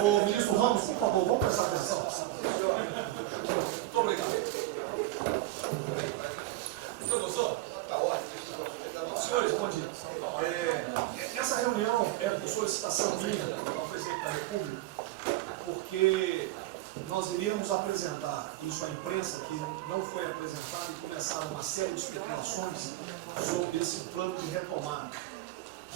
Ô, ministro Ramos, por favor, vamos prestar atenção. Muito obrigado. Você gostou? Está ótimo. Senhores, bom dia. Essa reunião é por solicitação minha ao presidente da República, porque nós iríamos apresentar isso à imprensa, que não foi apresentado, e começaram uma série de especulações sobre esse plano de retomada.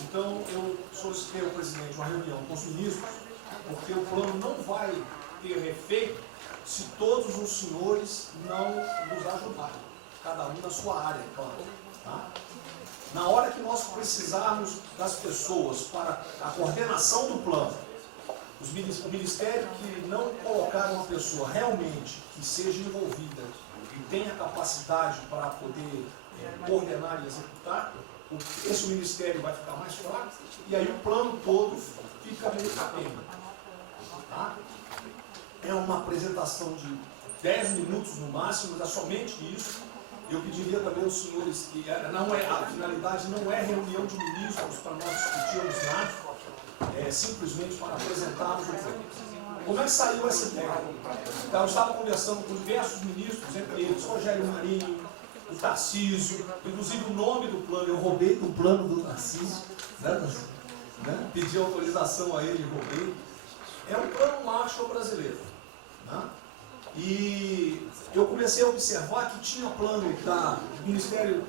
Então, eu solicitei ao presidente uma reunião com os ministros, porque o plano não vai ter efeito se todos os senhores não nos ajudarem, cada um na sua área, claro. Tá? Na hora que nós precisarmos das pessoas para a coordenação do plano, o Ministério que não colocar uma pessoa realmente que seja envolvida e tenha capacidade para poder coordenar e executar, esse Ministério vai ficar mais fraco e aí o plano todo fica meio capenga. Tá? É uma apresentação de 10 minutos no máximo, é somente isso. Eu pediria também aos senhores que a finalidade não é reunião de ministros para nós discutirmos nada, é simplesmente para apresentarmos o plano. Como é que saiu essa ideia? Então, eu estava conversando com diversos ministros, entre eles Rogério Marinho, o Tarcísio, inclusive o nome do plano, eu roubei do plano do Tarcísio, né? Pedi autorização a ele e roubei. É um plano Marshall brasileiro. Né? E eu comecei a observar que tinha plano do Ministério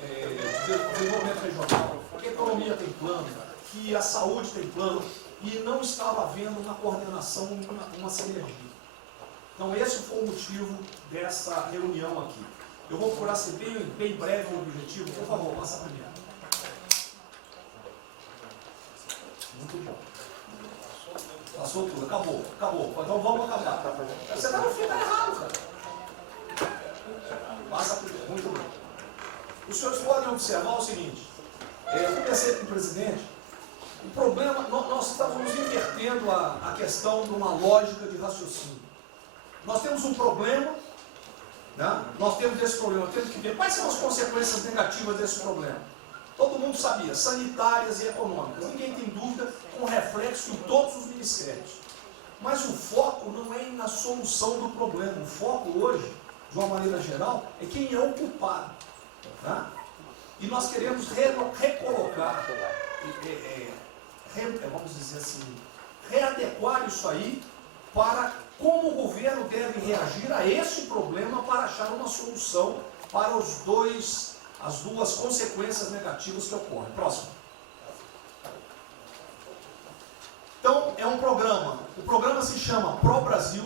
de Desenvolvimento Regional, que a economia tem plano, que a saúde tem plano, e não estava havendo uma coordenação, uma sinergia. Então esse foi o motivo dessa reunião aqui. Eu vou procurar ser bem breve no objetivo. Por favor, passa a primeira. Muito bom. Passou tudo, acabou. Então vamos acabar. Você está no fim, está errado, cara. Passa a primeira, muito bom. Os senhores podem observar o seguinte. Eu conversei com o presidente. O problema, nós estamos invertendo a questão de uma lógica de raciocínio. Nós temos um problema, né? Nós temos esse problema, temos que ver quais são as consequências negativas desse problema. Todo mundo sabia, sanitárias e econômicas. Ninguém tem dúvida, com reflexo em todos os ministérios. Mas o foco não é na solução do problema. O foco hoje, de uma maneira geral, é quem é o culpado. Tá? E nós queremos recolocar, vamos dizer assim, readequar isso aí para como o governo deve reagir a esse problema para achar uma solução para as duas consequências negativas que ocorrem. Próximo. Então, é um programa. O programa se chama Pro Brasil.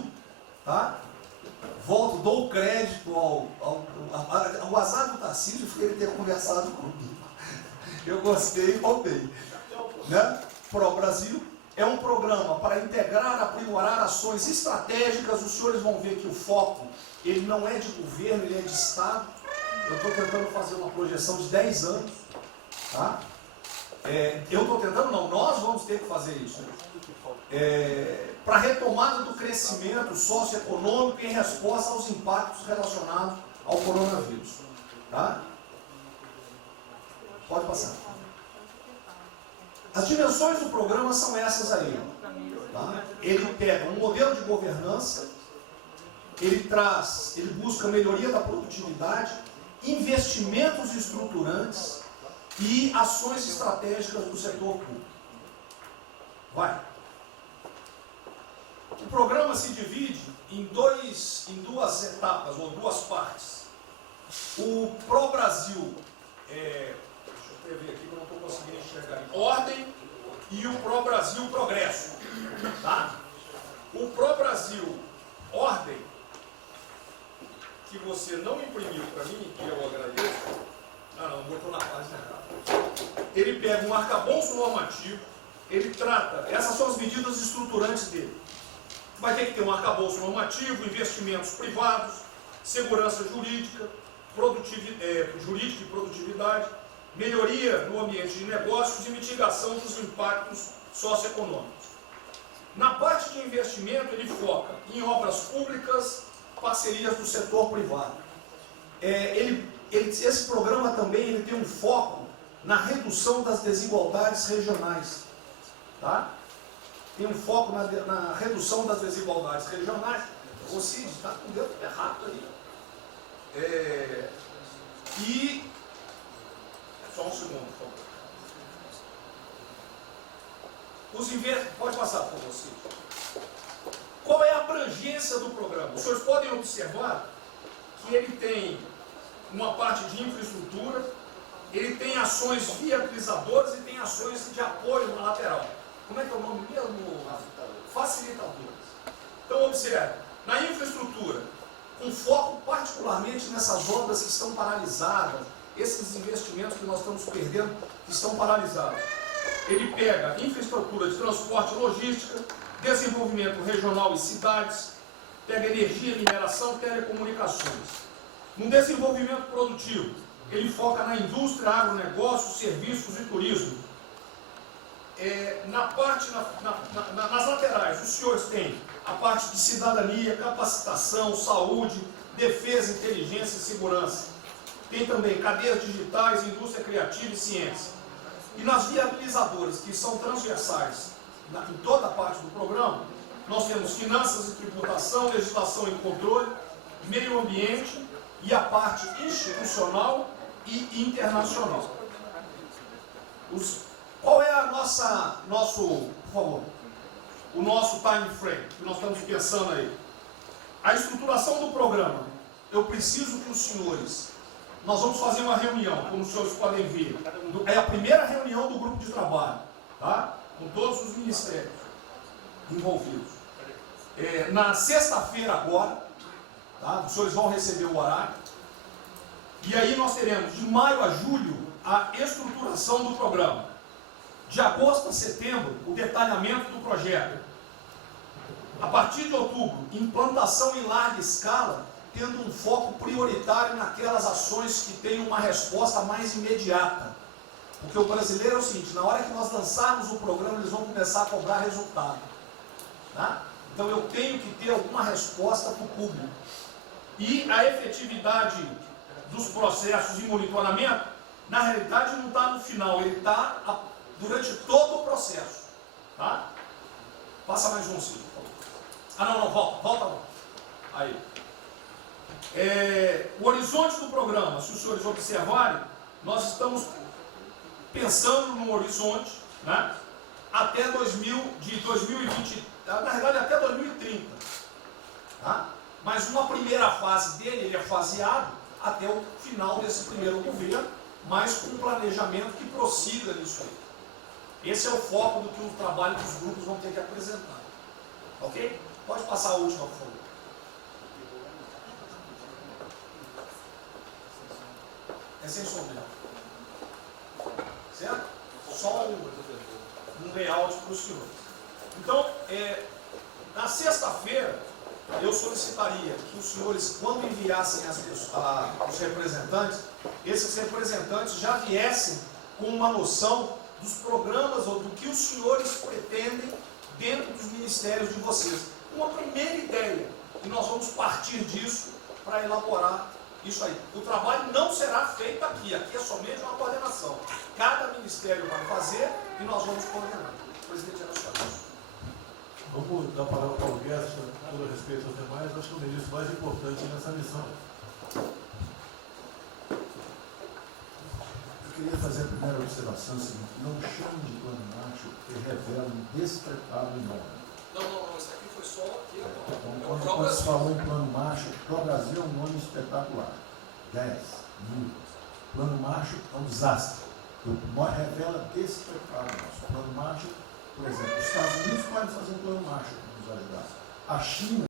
Tá? Dou crédito ao azar do Tarcísio por ele ter conversado comigo. Eu gostei e voltei. Né? Pro Brasil é um programa para integrar, aprimorar ações estratégicas. Os senhores vão ver que o foco, ele não é de governo, ele é de Estado. Eu estou tentando fazer uma projeção de 10 anos. Tá? Eu estou tentando, não, nós vamos ter que fazer isso. Para a retomada do crescimento socioeconômico em resposta aos impactos relacionados ao coronavírus. Tá? Pode passar. As dimensões do programa são essas aí. Tá? Ele pega um modelo de governança, ele busca melhoria da produtividade, investimentos estruturantes e ações estratégicas do setor público. Vai. O programa se divide em duas etapas, ou duas partes. O Pro Brasil, deixa eu ver aqui que eu não estou conseguindo enxergar, Ordem, e o Pro Brasil Progresso. Tá? O Pro Brasil Ordem, que você não imprimiu para mim, que eu agradeço, não botou na página errada. Ele pega um arcabouço normativo, ele trata, essas são as medidas estruturantes dele. Vai ter que ter um arcabouço normativo, investimentos privados, segurança jurídica, jurídica e produtividade, melhoria no ambiente de negócios e mitigação dos impactos socioeconômicos. Na parte de investimento, ele foca em obras públicas, parcerias do setor privado. Esse programa também ele tem um foco na redução das desigualdades regionais. Tá? tem um foco na redução das desigualdades regionais. O Cid está com o dedo errado aí. E só um segundo, por favor. Pode passar, por favor, Cid. Qual é a abrangência do programa? Os senhores podem observar que ele tem uma parte de infraestrutura, ele tem ações viabilizadoras e tem ações de apoio na lateral. Como é que é o nome mesmo? Facilitadoras. Então, observe, na infraestrutura, com foco particularmente nessas obras que estão paralisadas, esses investimentos que nós estamos perdendo, que estão paralisados. Ele pega infraestrutura de transporte e logística, desenvolvimento regional e cidades, pega energia, mineração, telecomunicações. No desenvolvimento produtivo, ele foca na indústria, agronegócio, serviços e turismo. Nas laterais, os senhores têm a parte de cidadania, capacitação, saúde, defesa, inteligência e segurança. Tem também cadeias digitais, indústria criativa e ciência. E nas viabilizadoras, que são transversais em toda a parte do programa, nós temos finanças e tributação, legislação e controle, meio ambiente e a parte institucional e internacional. Qual é o nosso time frame que nós estamos pensando aí? A estruturação do programa. Eu preciso que os senhores, nós vamos fazer uma reunião, como os senhores podem ver. É a primeira reunião do grupo de trabalho, tá? Com todos os ministérios envolvidos. Na sexta-feira agora, tá? Os senhores vão receber o horário. E aí nós teremos de maio a julho a estruturação do programa. De agosto a setembro, o detalhamento do projeto. A partir de outubro, implantação em larga escala, tendo um foco prioritário naquelas ações que têm uma resposta mais imediata. Porque o brasileiro é o seguinte, na hora que nós lançarmos o programa, eles vão começar a cobrar resultado. Tá? Então eu tenho que ter alguma resposta para o público. E a efetividade dos processos de monitoramento, na realidade não está no final, ele está durante todo o processo. Tá? Passa mais um, Cid. Volta. Aí. O horizonte do programa, se os senhores observarem, nós estamos pensando num horizonte, né, até 2020, na verdade até 2030. Tá? Mas uma primeira fase dele, ele é faseado até o final desse primeiro governo, mas com um planejamento que prossiga nisso aí. Esse é o foco do que o trabalho dos grupos vão ter que apresentar. Ok? Pode passar a última, por favor. É sem sombra. Certo? Só um layout para os senhores. Então, na sexta-feira, eu solicitaria que os senhores, quando enviassem os representantes, esses representantes já viessem com uma noção dos programas ou do que os senhores pretendem dentro dos ministérios de vocês. Uma primeira ideia, e nós vamos partir disso para elaborar isso aí. O trabalho não será feito aqui é somente uma coordenação. Cada ministério vai fazer e nós vamos coordenar. O presidente era só isso. Vamos dar a palavra para o Guedes, com todo respeito aos demais, acho que o ministro mais importante nessa missão. Eu queria fazer a primeira observação seguinte: não chame de plano macho que revela um despreparo enorme. Não, isso aqui foi só aqui. Então, quando se falou em plano macho, o Brasil é um nome espetacular. 10, 1000. Plano macho é um desastre. Revela despreparo nosso. Plano macho, por exemplo, os Estados Unidos podem fazer um plano macho para nos ajudar. A China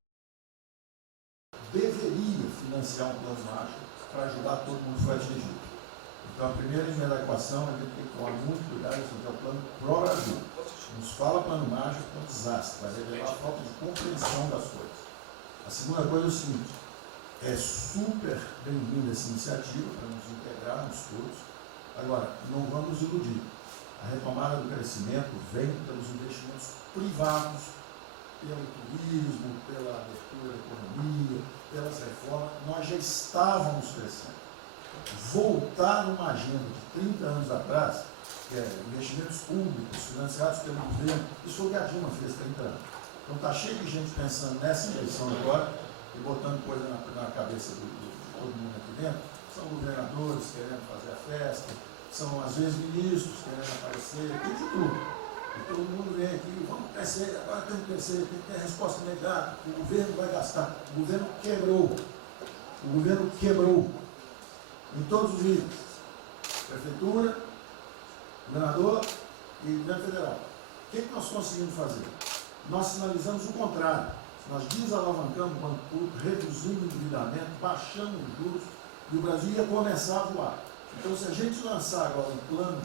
deveria financiar um plano macho para ajudar todo mundo que foi atingido. Então, a primeira linha da equação, a gente tem que tomar muito cuidado, esse é o plano pró-Brasil. Nos fala plano macho, é um desastre, vai revelar a falta de compreensão das coisas. A segunda coisa é o seguinte: é super bem-vinda essa iniciativa para nos integrarmos todos. Agora, não vamos iludir. A retomada do crescimento vem pelos investimentos privados, pelo turismo, pela abertura da economia, pelas reformas. Nós já estávamos crescendo. Voltar numa agenda de 30 anos atrás investimentos públicos financiados pelo governo. Isso foi o que a Dilma fez 30 anos. Então está cheio de gente pensando nessa eleição agora e botando coisa na cabeça de todo mundo aqui dentro. São governadores querendo fazer a festa, são às vezes ministros querendo aparecer, tem de tudo. E todo mundo vem aqui, vamos crescer, agora tem que crescer, tem que ter resposta imediata, o governo vai gastar. O governo quebrou. O governo quebrou. Em todos os níveis. Prefeitura, governador e governo federal. O que nós conseguimos fazer? Nós sinalizamos o contrário. Nós desalavancamos o banco público, reduzimos o endividamento, baixamos os juros e o Brasil ia começar a voar. Então, se a gente lançar agora um plano,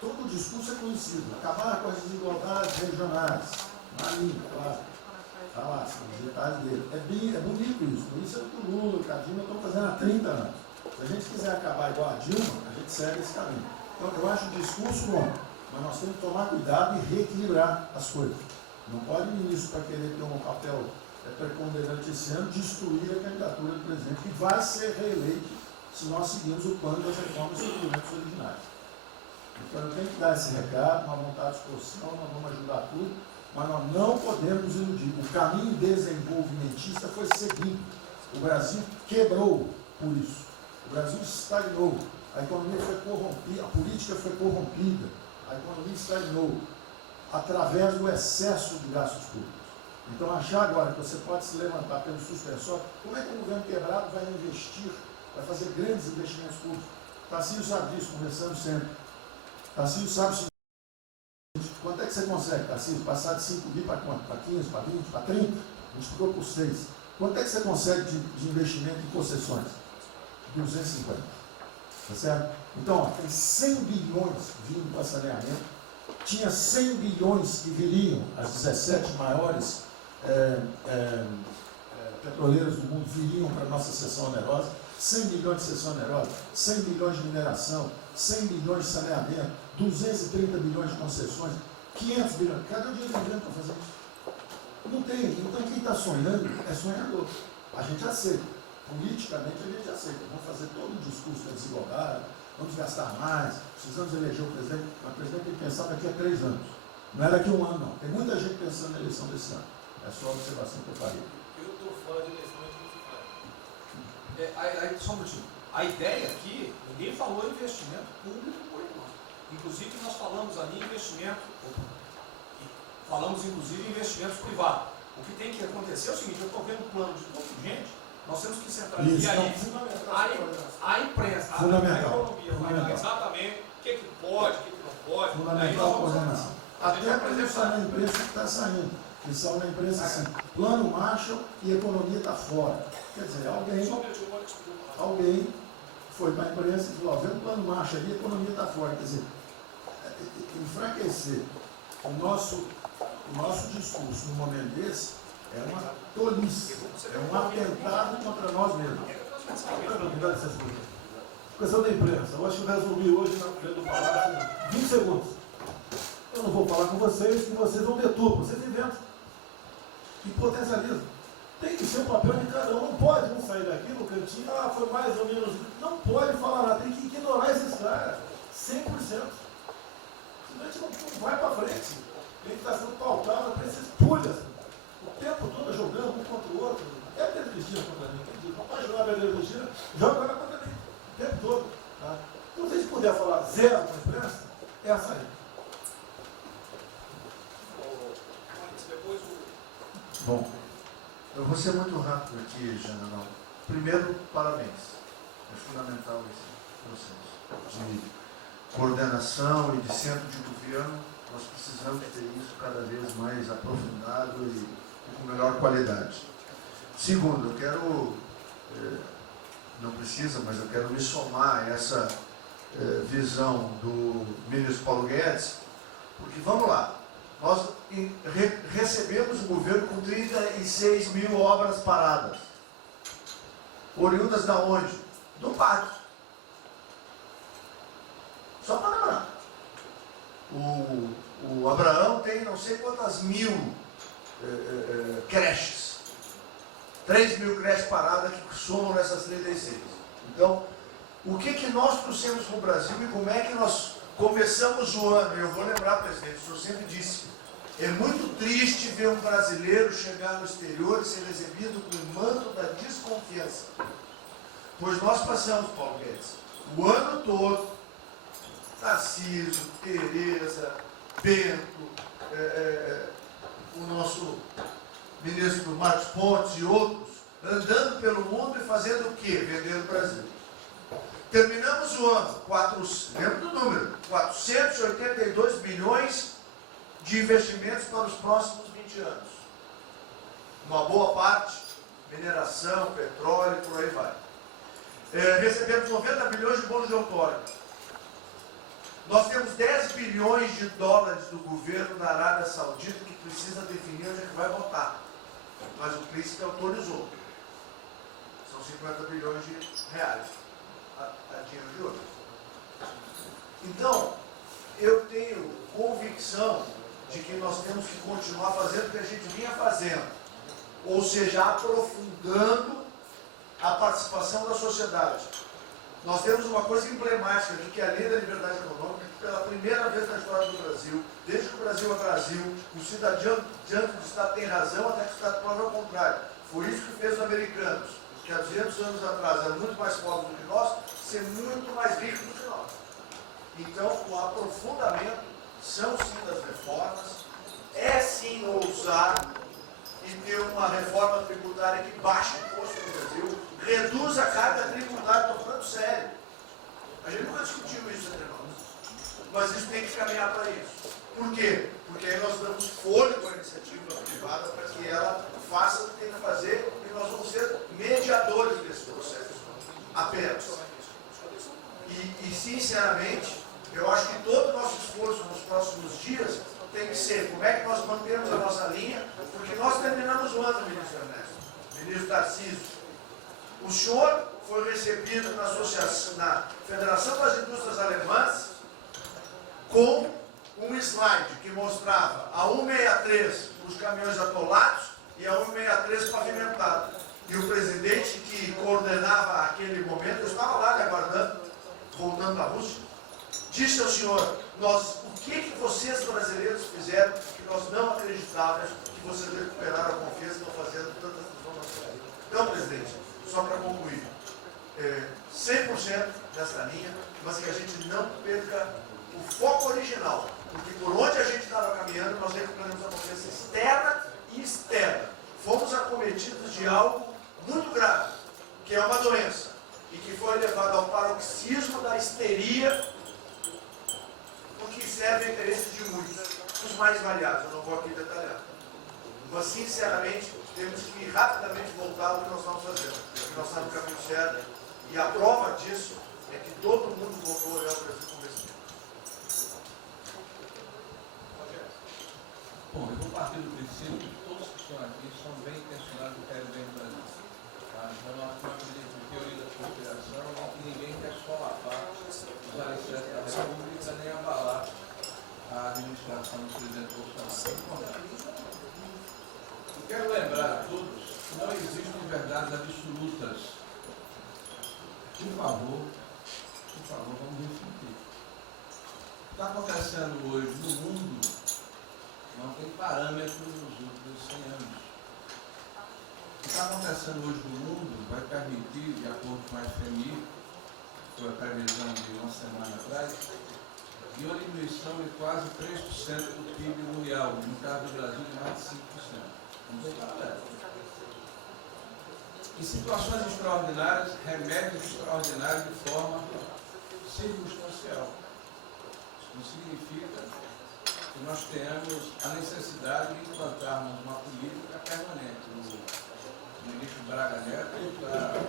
todo o discurso é conhecido, acabar com as desigualdades regionais, Marinho, claro, está lá, são os detalhes dele. É bonito isso, por isso é o que o Lula e a Dilma estão fazendo há 30 anos. Se a gente quiser acabar igual a Dilma, a gente segue esse caminho. Então, eu acho o discurso bom, mas nós temos que tomar cuidado e reequilibrar as coisas. Não pode o ministro, para querer ter um papel preponderante esse ano, destruir a candidatura do presidente, que vai ser reeleito se nós seguirmos o plano das reformas estruturantes originárias. Então, eu tenho que dar esse recado, uma vontade de exposição, nós vamos ajudar tudo, mas nós não podemos nos iludir. O caminho desenvolvimentista foi seguido. O Brasil quebrou por isso. O Brasil estagnou. A economia foi corrompida, a política foi corrompida, a economia estagnou através do excesso de gastos públicos. Então, achar agora que você pode se levantar pelo suspensório, como é que o governo quebrado vai investir, vai fazer grandes investimentos públicos? Tarcísio sabe disso, conversando sempre. Tarcísio sabe o seguinte: quanto é que você consegue, Tarcísio, passar de 5 bi para quanto? Para 15, para 20, para 30? A gente ficou por 6. Quanto é que você consegue de investimento em concessões? 250. Tá certo? Então, ó, tem 100 bilhões vindo para saneamento, tinha 100 bilhões que viriam, as 17 maiores petroleiras do mundo viriam para a nossa seção onerosa, 100 bilhões de seção onerosa, 100 bilhões de mineração, 100 bilhões de saneamento, 230 bilhões de concessões, 500 bilhões. Cadê o dinheiro do governo para fazer isso? Não tem. Então, quem está sonhando é sonhador. A gente aceita. Politicamente, a gente aceita. Vamos fazer todo o discurso da desigualdade, vamos gastar mais, precisamos eleger o presidente. Mas o presidente tem que pensar daqui a 3 anos. Não é daqui a 1 ano, não. Tem muita gente pensando na eleição desse ano. É só a observação que eu faria. Eu estou fora de eleições municipais. Só um minutinho. A ideia aqui, ninguém falou em investimento público por enquanto. Inclusive, nós falamos ali em investimento, falamos inclusive em investimentos privados. O que tem que acontecer é o seguinte: eu estou vendo um plano de muita gente, nós temos que centralizar. Isso, E aí, fundamental. a imprensa, a economia vai dar exatamente o que pode, o que não pode. Fundamental a coordenação. Até para isso na imprensa que está saindo. Que são na imprensa assim, plano Marshall e economia está fora. Quer dizer, alguém foi para a imprensa e falou: vê o plano Marshall ali, a economia está fora. Quer dizer, enfraquecer o nosso discurso num momento desse é uma tolice, é um atentado contra nós mesmos. Questão da imprensa. Eu acho que eu resumi hoje na frente do Palácio em 20 segundos. Eu não vou falar com vocês, que vocês vão deturpar, vocês inventam e potencializam. Tem que ser o papel de cada um. Não pode um sair daqui no cantinho, foi mais ou menos. Não pode falar nada, tem que ignorar esses caras, 100%. Senão a gente não vai para frente. Tem que estar sendo pautado para esses pulhas. O tempo todo jogando um contra o outro. É Pedro Cristina contra mim. Não pode jogar Pedro Cristina, joga ela contra mim. O tempo todo. Tá? Então, se a gente puder falar zero com a imprensa, é essa aí. Bom, eu vou ser muito rápido aqui, general. Primeiro, parabéns. É fundamental esse processo de coordenação e de centro de governo. Nós precisamos ter isso cada vez mais aprofundado e com melhor qualidade. Segundo, eu quero, não precisa, mas eu quero me somar a essa visão do ministro Paulo Guedes, porque vamos lá, nós recebemos o governo com 36 mil obras paradas. Oriundas da onde? Do PAC. Só para lembrar. O Abraão tem não sei quantas mil creches. 3 mil creches paradas que somam nessas 36. Então, o que nós trouxemos para o Brasil e como é que nós começamos o ano, e eu vou lembrar, presidente, o senhor sempre disse, é muito triste ver um brasileiro chegar no exterior e ser recebido com o manto da desconfiança. Pois nós passamos, Paulo Guedes, o ano todo, Tarcísio, Tereza, Bento, o nosso ministro Marcos Pontes e outros, andando pelo mundo e fazendo o quê? Vendendo o Brasil. Terminamos o ano, lembra do número, 482 bilhões de investimentos para os próximos 20 anos. Uma boa parte, mineração, petróleo, por aí vai. Recebemos 90 bilhões de bônus de outorga. Nós temos 10 bilhões de dólares do governo da Arábia Saudita que precisa definir onde é que vai votar. Mas o príncipe autorizou. São 50 bilhões de reais. A dinheiro de hoje. Então, eu tenho convicção de que nós temos que continuar fazendo o que a gente vinha fazendo. Ou seja, aprofundando a participação da sociedade. Nós temos uma coisa emblemática de que a lei da liberdade econômica, que pela primeira vez na história do Brasil, desde que o Brasil é Brasil, o cidadão diante do Estado tem razão até que o Estado prove ao contrário. Foi isso que fez os americanos, que há 200 anos atrás eram muito mais pobres do que nós, ser muito mais ricos do que nós. Então, o aprofundamento são sim das reformas, é sim ousar e ter uma reforma tributária que baixe o imposto no Brasil, reduz a carga tributária, estou falando sério. A gente nunca discutiu isso entre nós, mas isso tem que caminhar para isso. Por quê? Porque aí nós damos fôlego à iniciativa privada para que ela faça o que tem que fazer e nós vamos ser mediadores desse processo. Apenas. E sinceramente, eu acho que todo o nosso esforço nos próximos dias tem que ser como é que nós mantemos a nossa linha, porque nós terminamos o ano, ministro Ernesto, ministro Tarcísio. O senhor foi recebido na Federação das Indústrias Alemãs com um slide que mostrava a 163 os caminhões atolados e a 163 pavimentado. E o presidente que coordenava aquele momento, eu estava lá lhe aguardando, voltando da Rússia, disse ao senhor, o que vocês brasileiros fizeram que nós não acreditávamos que vocês recuperaram a confiança e estão fazendo tantas transformações. Então, presidente, só para concluir, 100% nessa linha, mas que a gente não perca o foco original, porque por onde a gente estava caminhando, nós recuperamos a confiança externa e externa. Fomos acometidos de algo muito grave, que é uma doença, e que foi levado ao paroxismo da histeria, porque serve a interesse de muitos, os mais variados, eu não vou aqui detalhar. Mas, sinceramente, temos que rapidamente voltar ao que nós estamos fazendo, porque nós estamos no caminho certo, e a prova disso é que todo mundo voltou a olhar o Brasil como esse. Bom, eu vou partir do princípio que todos que estão aqui são bem intencionados e querem bem do Brasil. Tá? Então, nós não acreditamos em teoria da conspiração e que ninguém quer solapar os alicerces da República nem abalar a administração do presidente Bolsonaro. Eu quero lembrar a todos que não existem verdades absolutas. Por favor, vamos refletir. O que está acontecendo hoje no mundo não tem parâmetro nos últimos 100 anos. O que está acontecendo hoje no mundo vai permitir, de acordo com a FMI, que foi a previsão de uma semana atrás, de uma diminuição de quase 3% do PIB mundial, no caso do Brasil, de mais de 5%. Não tem paralelo. Em situações extraordinárias, remédios extraordinários de forma circunstancial. Isso não significa que nós tenhamos a necessidade de implantarmos uma política permanente. O ministro Braga Neto está,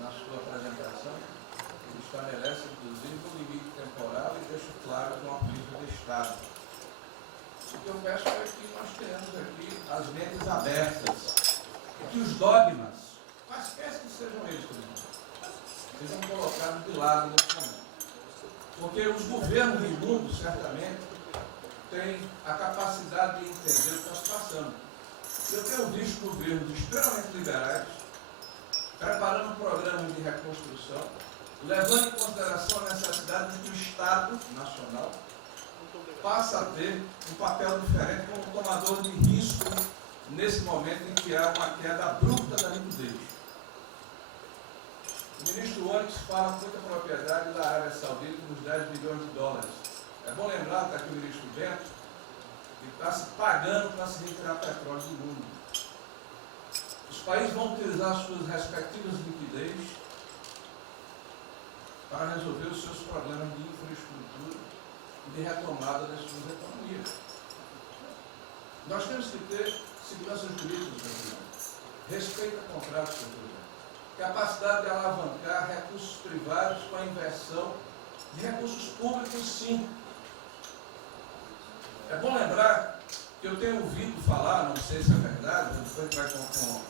na sua apresentação, ele estabelece, inclusive, um limite temporal e deixa claro que é uma política de Estado. O que eu peço é que nós tenhamos aqui as mentes abertas, que os dogmas, quaisquer que sejam eles, sejam colocados de lado nesse momento. Porque os governos do mundo, certamente, têm a capacidade de entender o que nós passamos. Eu tenho visto governos extremamente liberais, preparando programas de reconstrução, levando em consideração a necessidade de que o Estado Nacional passa a ter um papel diferente como tomador de risco nesse momento em que há uma queda abrupta da liquidez. O ministro Onyx fala com muita propriedade da Arábia Saudita nos 10 bilhões de dólares. É bom lembrar, está aqui o ministro Bento, que está se pagando para se retirar petróleo do mundo. Os países vão utilizar suas respectivas liquidez para resolver os seus problemas de infraestrutura e de retomada das suas economias. Nós temos que ter segurança jurídica, respeito a contratos, capacidade de alavancar recursos privados com a inversão de recursos públicos, sim. É bom lembrar que eu tenho ouvido falar, não sei se é verdade, depois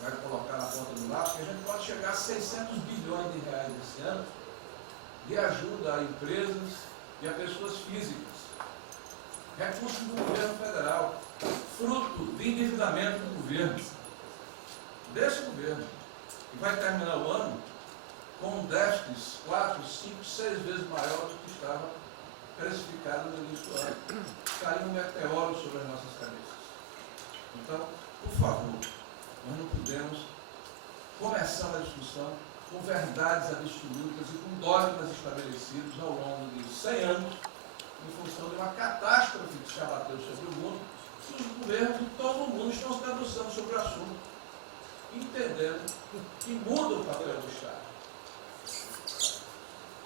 vai colocar na ponta do lápis, que a gente pode chegar a 600 bilhões de reais esse ano de ajuda a empresas e a pessoas físicas. Recursos do governo federal, fruto de endividamento do governo, desse governo, que vai terminar o ano com um déficit 4, 5, 6 vezes maior do que estava precificado no início do ano. Caiu um meteoro sobre as nossas cabeças. Então, por favor, nós não podemos começar a discussão com verdades absolutas e com dogmas estabelecidos ao longo de 100 anos, em função de uma catástrofe que se abateu sobre o mundo, que os governos de todo o mundo estão se debruçando sobre o assunto, entendendo que muda o papel do Estado.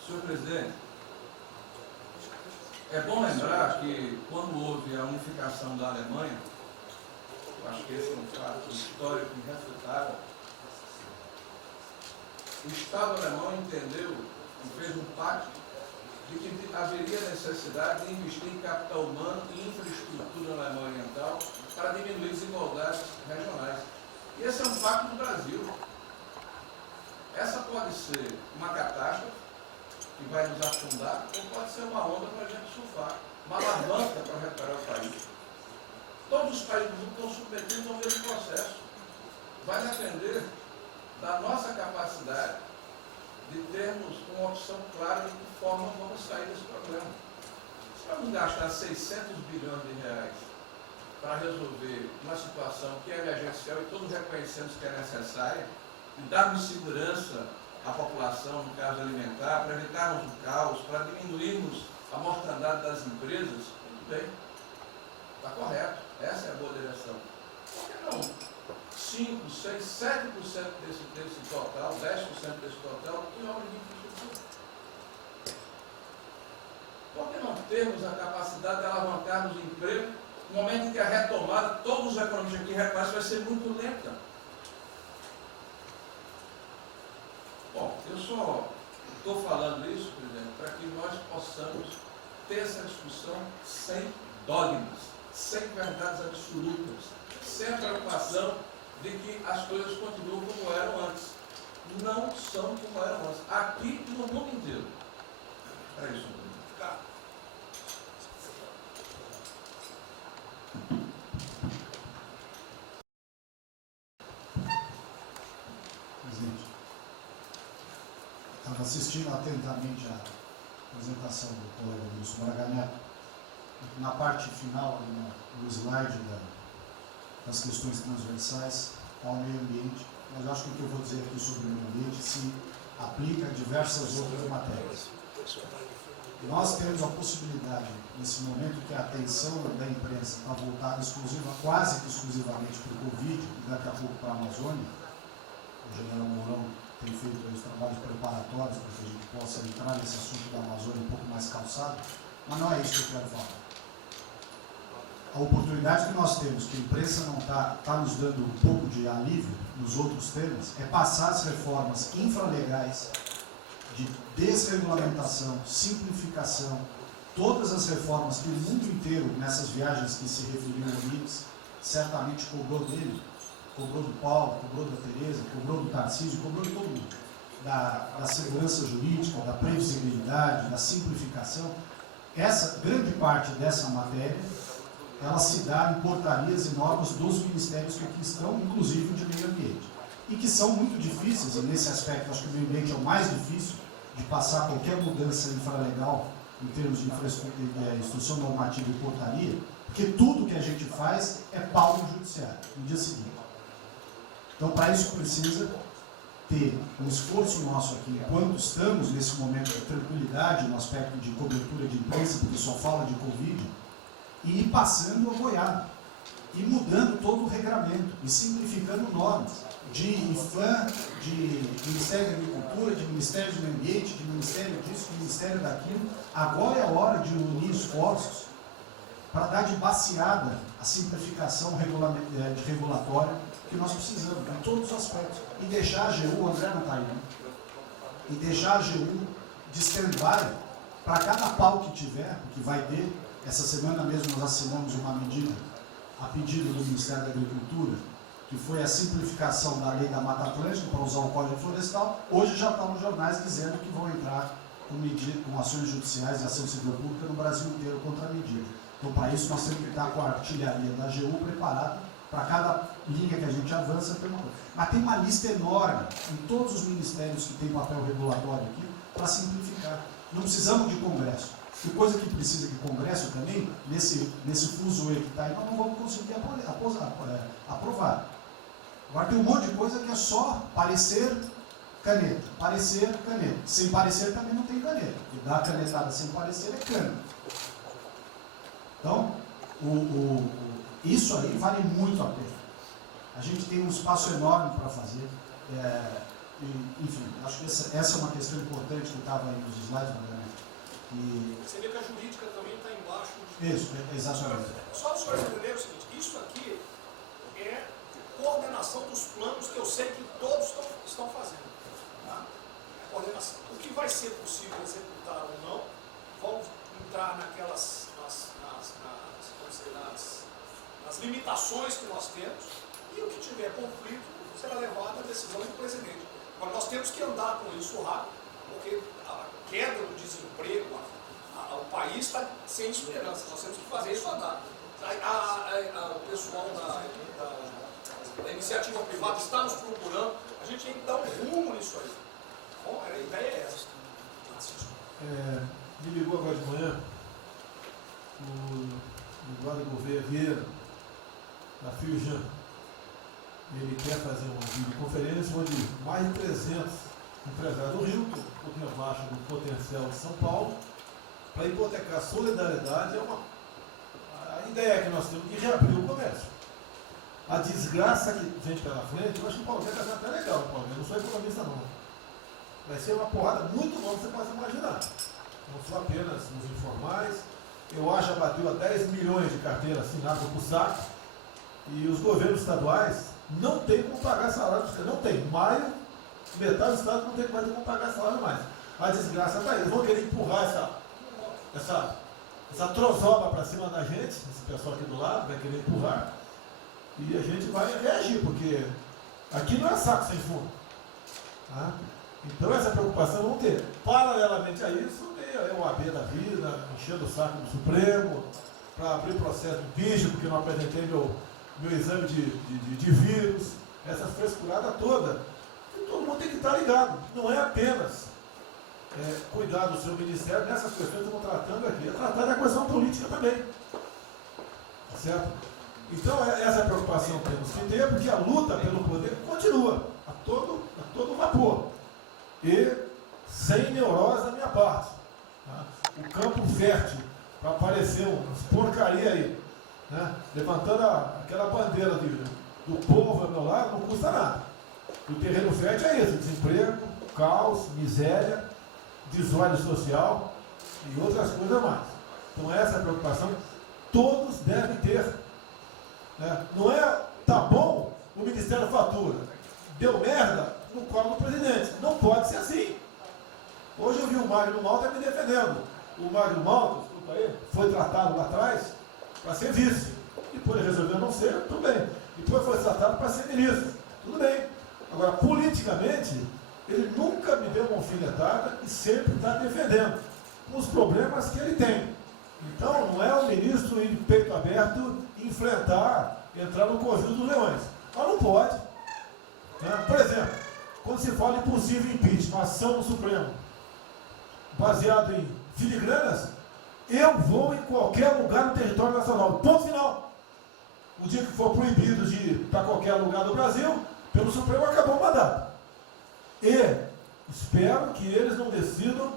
Senhor presidente, é bom lembrar que quando houve a unificação da Alemanha, eu acho que esse é um fato histórico irrefutável, o Estado alemão entendeu e fez um pacto de que haveria necessidade de investir em capital humano e infraestrutura na Alemanha Oriental para diminuir desigualdades regionais. E esse é um pacto do Brasil. Essa pode ser uma catástrofe que vai nos afundar, ou pode ser uma onda para a gente surfar, uma alavanca para recuperar o país. Todos os países do mundo estão submetidos ao mesmo processo. Vai depender da nossa capacidade de termos uma opção clara de que forma vamos sair desse problema. Se vamos gastar 600 bilhões de reais para resolver uma situação que é emergencial e todos reconhecemos que é necessária, e darmos segurança à população, no caso alimentar, para evitarmos o caos, para diminuirmos a mortandade das empresas, muito bem, está correto, essa é a boa direção. Por que não 5, 6, 7% desse total, 10% desse total, em obra de infraestrutura? Por que não termos a capacidade de alavancarmos o emprego no momento em que a retomada, todos os economistas aqui reconhecem, vai ser muito lenta? Bom, eu só estou falando isso, presidente, para que nós possamos ter essa discussão sem dogmas, sem verdades absolutas, sem a preocupação de que as coisas continuam como eram antes. Não são como eram antes. Aqui e no mundo inteiro. É isso. Presidente, estava assistindo atentamente a apresentação do colega Wilson Braga Neto. Na parte final, no slide das questões transversais ao meio ambiente, mas acho que o que eu vou dizer aqui sobre o meio ambiente se aplica a diversas outras matérias. Nós temos a possibilidade, nesse momento que a atenção da imprensa está voltada quase que exclusivamente para o Covid e daqui a pouco para a Amazônia, o general Mourão tem feito os trabalhos preparatórios para que a gente possa entrar nesse assunto da Amazônia um pouco mais calçado, mas não é isso que eu quero falar. A oportunidade que nós temos, que a imprensa não está nos dando um pouco de alívio nos outros temas, é passar as reformas infralegais de desregulamentação, simplificação, todas as reformas que o mundo inteiro, nessas viagens que se referiu ao Onix, certamente cobrou dele, cobrou do Paulo, cobrou da Tereza, cobrou do Tarcísio, cobrou de todo mundo. Da segurança jurídica, da previsibilidade, da simplificação. Essa grande parte dessa matéria, ela se dá em portarias e normas dos ministérios que aqui estão, inclusive de meio ambiente. E que são muito difíceis, e nesse aspecto acho que o meio ambiente é o mais difícil de passar qualquer mudança infralegal em termos de instrução normativa e portaria, porque tudo que a gente faz é pau no judiciário, no dia seguinte. Então, para isso precisa ter um esforço nosso aqui, enquanto estamos nesse momento de tranquilidade, no aspecto de cobertura de imprensa, porque só fala de Covid, e ir passando a boiada, e mudando todo o regramento, e simplificando normas, de IFAM, de Ministério da Agricultura, de Ministério do Meio Ambiente, de Ministério disso, de Ministério daquilo. Agora é a hora de unir esforços para dar de baseada a simplificação regulatória que nós precisamos, em todos os aspectos. E deixar a AGU, o André não está aí, né? E deixar a AGU de stand-by para cada pau que tiver, que vai ter. Essa semana mesmo nós assinamos uma medida, a pedido do Ministério da Agricultura, que foi a simplificação da lei da Mata Atlântica para usar o Código Florestal. Hoje já está nos jornais dizendo que vão entrar com ações judiciais e ação civil pública no Brasil inteiro contra a medida. Então, para isso, nós temos que estar com a artilharia da AGU preparada para cada linha que a gente avança. Mas tem uma lista enorme em todos os ministérios que têm papel regulatório aqui para simplificar. Não precisamos de Congresso. E coisa que precisa de Congresso também, nesse fuzuê que está aí, nós não vamos conseguir aprovar. Agora tem um monte de coisa que é só parecer, caneta. Parecer, caneta. Sem parecer também não tem caneta. E dar canetada sem parecer é cana. Então, isso aí vale muito a pena. A gente tem um espaço enorme para fazer. Enfim, acho que essa é uma questão importante que estava aí nos slides, Você vê que a jurídica também está embaixo. Isso, exatamente. Só os senhores entenderem o seguinte, isso aqui é coordenação dos planos que eu sei que todos estão fazendo. Tá? Coordenação. O que vai ser possível executar ou não, vamos entrar naquelas nas limitações que nós temos, e o que tiver conflito será levado à decisão do presidente. Agora nós temos que andar com isso rápido, porque a queda do desemprego, o país está sem esperança, nós temos que fazer isso andar. O pessoal da iniciativa privada está nos procurando, a gente tem que dar um rumo nisso aí. Bom, a ideia é essa. Me ligou agora de manhã o Eduardo Gouveia Vieira, da Fiujan. Ele quer fazer uma videoconferência onde mais de 300 empresários do Rio, um pouquinho abaixo do potencial de São Paulo, para hipotecar a solidariedade. A ideia que nós temos de reabrir o comércio. A desgraça que vem pela frente, eu acho que o Paulo está até legal, Paulo. Eu não sou economista, não. Vai ser uma porrada muito longa, você pode imaginar. Não são apenas os informais. Eu acho que bateu a 10 milhões de carteiras assinadas por saco. E os governos estaduais não têm como pagar salário. Não tem. Maio, metade do estado não tem mais como pagar salário mais. A desgraça está aí. Eles vão querer empurrar essa trozoba para cima da gente. Esse pessoal aqui do lado vai querer empurrar. E a gente vai reagir, porque aqui não é saco sem fundo. Tá? Então essa preocupação vamos ter. Paralelamente a isso, é o AB da vida, enchendo o saco do Supremo, para abrir processo de impeachment, porque não apresentei meu exame de vírus, essa frescurada toda. E todo mundo tem que estar ligado. Não é apenas cuidar do seu ministério nessas questões que estamos tratando aqui, é tratar da questão política também. Tá certo? Então essa preocupação temos que ter, porque a luta pelo poder continua a todo vapor. E sem neurose da minha parte. Tá? O campo fértil para aparecer umas porcaria aí, né? Levantando aquela bandeira do povo ao meu lado, não custa nada. O terreno fértil é isso: desemprego, caos, miséria, desordem social e outras coisas mais. Então essa é a preocupação que todos devem ter. Né? Não é, tá bom, o Ministério fatura, deu merda no colo do presidente. Não pode ser assim. Hoje eu vi o Magno Malta me defendendo. O Magno Malta, desculpa aí, foi tratado lá atrás para ser vice. Depois resolveu não ser, tudo bem. Depois foi tratado para ser ministro, tudo bem. Agora, politicamente, ele nunca me deu uma alfinetada e sempre está defendendo os problemas que ele tem. Então, não é o ministro ir de peito aberto enfrentar, entrar no conjunto dos leões. Mas não pode. Né? Por exemplo, quando se fala em possível impeachment, ação no Supremo, baseado em filigranas, eu vou em qualquer lugar no território nacional. Ponto final. O dia que for proibido de ir para qualquer lugar do Brasil, pelo Supremo acabou o mandato. E espero que eles não decidam,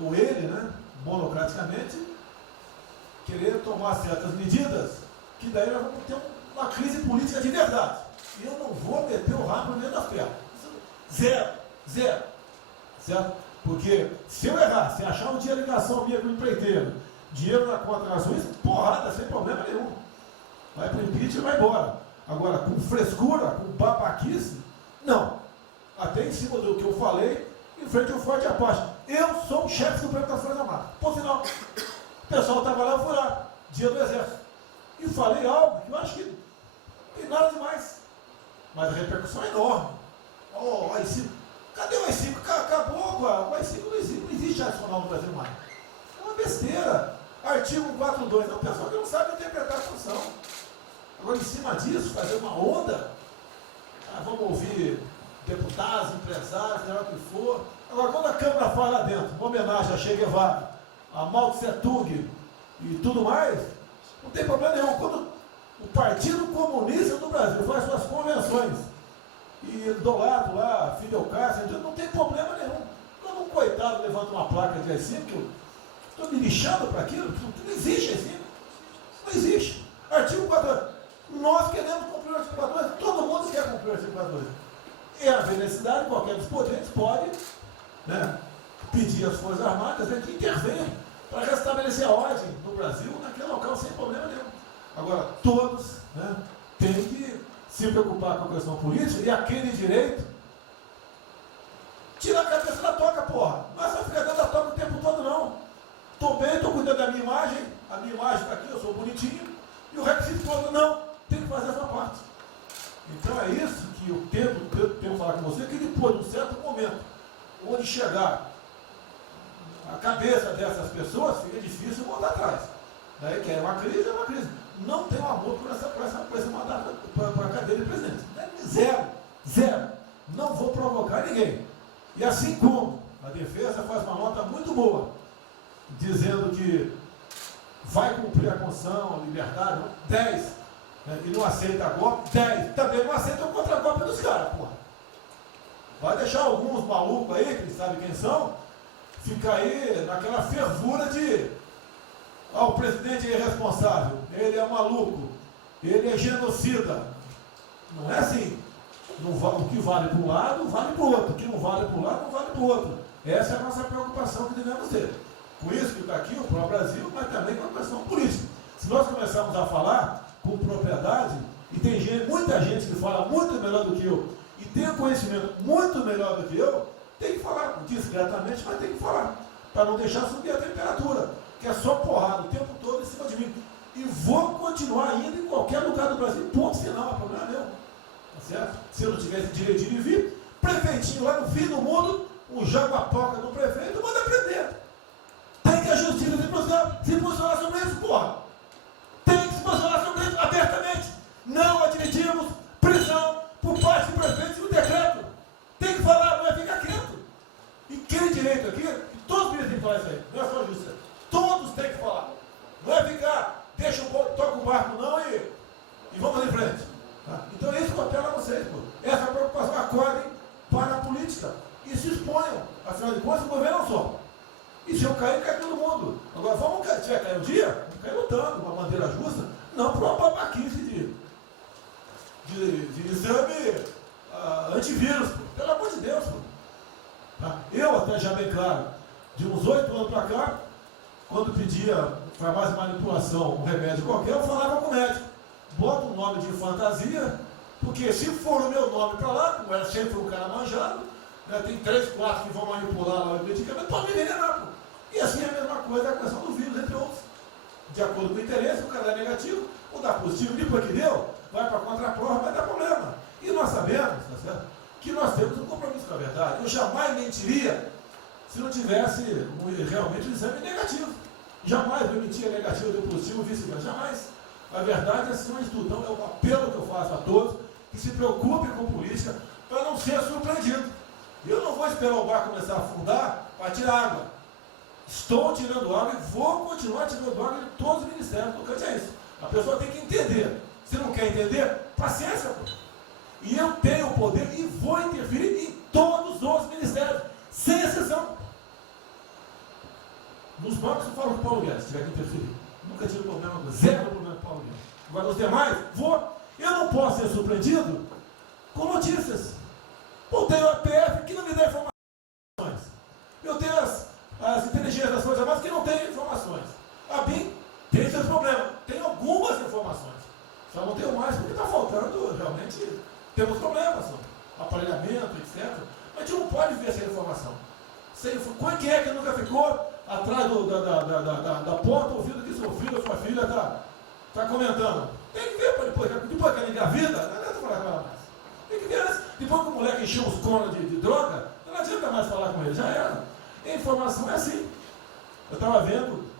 ou ele, né, monocraticamente, querer tomar certas medidas, que daí nós vamos ter uma crise política de verdade. E eu não vou meter o rabo dentro da perna. Zero. Certo? Porque se eu errar, se achar um dia ligação minha com o empreiteiro, dinheiro na conta na Suíça, porrada, sem problema nenhum. Vai para o impeachment e vai embora. Agora, com frescura, com babaquice, não. Até em cima do que eu falei, em frente ao Forte Apache. Eu sou o chefe supremo das Forças Armadas. Por sinal, o pessoal estava lá furar, dia do Exército. E falei algo que eu acho que não tem nada demais. Mas a repercussão é enorme. Oh, o AI-5. Cadê o AI-5? Acabou, o AI-5 não existe adicional no Brasil mais. É uma besteira. Artigo 142. É um pessoal que não sabe interpretar a função. Agora, em cima disso, fazer uma onda, vamos ouvir deputados, empresários, seja o que for. Agora, quando a Câmara fala lá dentro, uma homenagem a Che Guevara, a Mao Tse Tung e tudo mais, não tem problema nenhum. Quando o Partido Comunista do Brasil faz suas convenções e do lado lá, Fidel Castro, não tem problema nenhum. Quando um coitado levanta uma placa de AI-5, que eu estou me lixando para aquilo, não existe AI-5. Não existe. Artigo 42. Nós queremos cumprir o artigo 42, todo mundo quer cumprir o artigo 42. E haver necessidade, qualquer dos poderes pode, né, pedir às Forças Armadas, né, que intervenham para restabelecer a ordem no Brasil, naquele local, sem problema nenhum. Agora, todos, né, têm que se preocupar com a questão política e aquele direito, tira a cabeça da toca, porra. Não é só ficar dentro da toca o tempo todo, não. Estou bem, estou cuidando da minha imagem, a minha imagem está aqui, eu sou bonitinho, e o requisito todo, não, tem que fazer a sua parte. Então é isso que eu tenho que falar com você, que depois de um certo momento, onde chegar a cabeça dessas pessoas, fica difícil voltar atrás. Daí que é uma crise, é uma crise. Não tenho amor por esse mandato, para a cadeira de presidente. Zero. Não vou provocar ninguém. E assim como a defesa faz uma nota muito boa, dizendo que vai cumprir a Constituição, a liberdade, 10, né, e não aceita golpe, 10, também não aceita o contra-golpe dos caras, porra. Vai deixar alguns malucos aí, que eles sabem quem são, ficar aí naquela fervura de o presidente é irresponsável, ele é maluco, ele é genocida. Não é assim. O que vale para um lado, vale para o outro. O que não vale para um lado, não vale para o outro. Essa é a nossa preocupação que devemos ter. Com isso que está aqui, o próprio Brasil, mas também com a questão política. Se nós começarmos a falar com propriedade, e tem muita gente que fala muito melhor do que eu, e tem um conhecimento muito melhor do que eu, tem que falar, discretamente, mas tem que falar, para não deixar subir a temperatura, que é só porrada o tempo todo em cima de mim. E vou continuar indo em qualquer lugar do Brasil, ponto final, não é problema meu. Tá certo? Se eu não tivesse direito de vir, prefeitinho lá no fim do mundo, um jaguapoca do prefeito, manda prender. Tem que a justiça se posicionar sobre isso, porra. Tem que se posicionar sobre isso abertamente. Não admitimos prisão por parte do prefeito e o decreto. Tem que falar, não é ficar quieto. E quem direito aqui, todos têm que falar isso aí, não é só a justiça. Todos têm que falar. Não é ficar, toca o barco não e vamos em frente. Tá? Então é isso que eu apelo a vocês, pô. Essa preocupação, acordem para a política e se exponham. Afinal de contas, o governo não só. E se eu cair, cai todo mundo. Agora, se tiver cair um dia, vamos cair lutando, uma bandeira justa, não para uma babaquice de exame antivírus, pô. Pelo amor de Deus, pô. Tá? Eu, até já bem claro, de uns 8 anos para cá, quando pedia farmácia de manipulação, um remédio qualquer, eu falava com o médico. Bota um nome de fantasia, porque se for o meu nome para lá, como era sempre um cara manjado, né, tem 3, 4 que vão manipular lá o medicamento, pode me envenenar, pô. E assim é a mesma coisa a questão do vírus, entre outros. De acordo com o interesse, o cara é negativo, ou dá positivo, depois que deu, vai para a contraprova, vai dar problema. E nós sabemos, tá certo, que nós temos um compromisso com a verdade. Eu jamais mentiria se não tivesse realmente um exame negativo. Jamais eu mentia negativo, deu positivo, vice-versa, jamais. A verdade é acima de tudo. Então é o apelo que eu faço a todos que se preocupem com política para não ser surpreendido. Eu não vou esperar o barco começar a afundar para tirar água. Estou tirando água e vou continuar tirando água de todos os ministérios. Tocante é isso. A pessoa tem que entender. Se não quer entender, paciência, pô. E eu tenho o poder e vou interferir em todos os ministérios, sem exceção. Nos bancos eu falo com o Paulo Guedes, se tiver que interferir. Nunca tive problema, zero problema com o Paulo Guedes. Agora os demais, vou. Eu não posso ser surpreendido com notícias. Eu tenho a PF que não me dá informações. Eu tenho as inteligências das Forças Armadas que não têm informações. A BIM tem seus problemas. Tem algumas informações. Só não tenho mais porque está faltando, realmente, temos problemas. Aparelhamento, etc. Mas a gente não pode ver essa informação. Quem é que nunca ficou atrás da porta ouvindo que seu filho ou sua filha está comentando? Tem que ver para depois que ela engravida, não adianta falar com ela mais. Tem que ver antes. Depois que o moleque encheu os conos de droga, não adianta mais falar com ele, já era. A informação é assim. Eu estava vendo,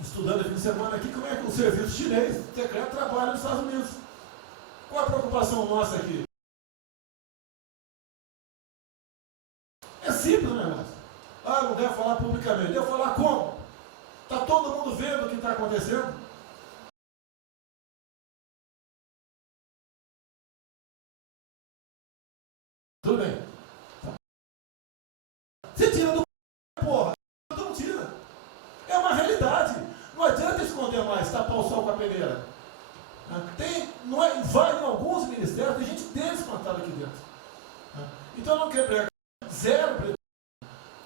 estudando fim de semana aqui, como é que o serviço chinês secreto trabalha nos Estados Unidos. Qual a preocupação nossa aqui? É simples o negócio. Ah, não deve falar publicamente. Deve falar como? Está todo mundo vendo o que está acontecendo? Tudo bem. Você tira do porra. Não tira. É uma realidade. Não adianta esconder mais, tapar o sol com a peneira. Vai em alguns ministérios, tem gente descontada aqui dentro. Então não quer pregar. Zero.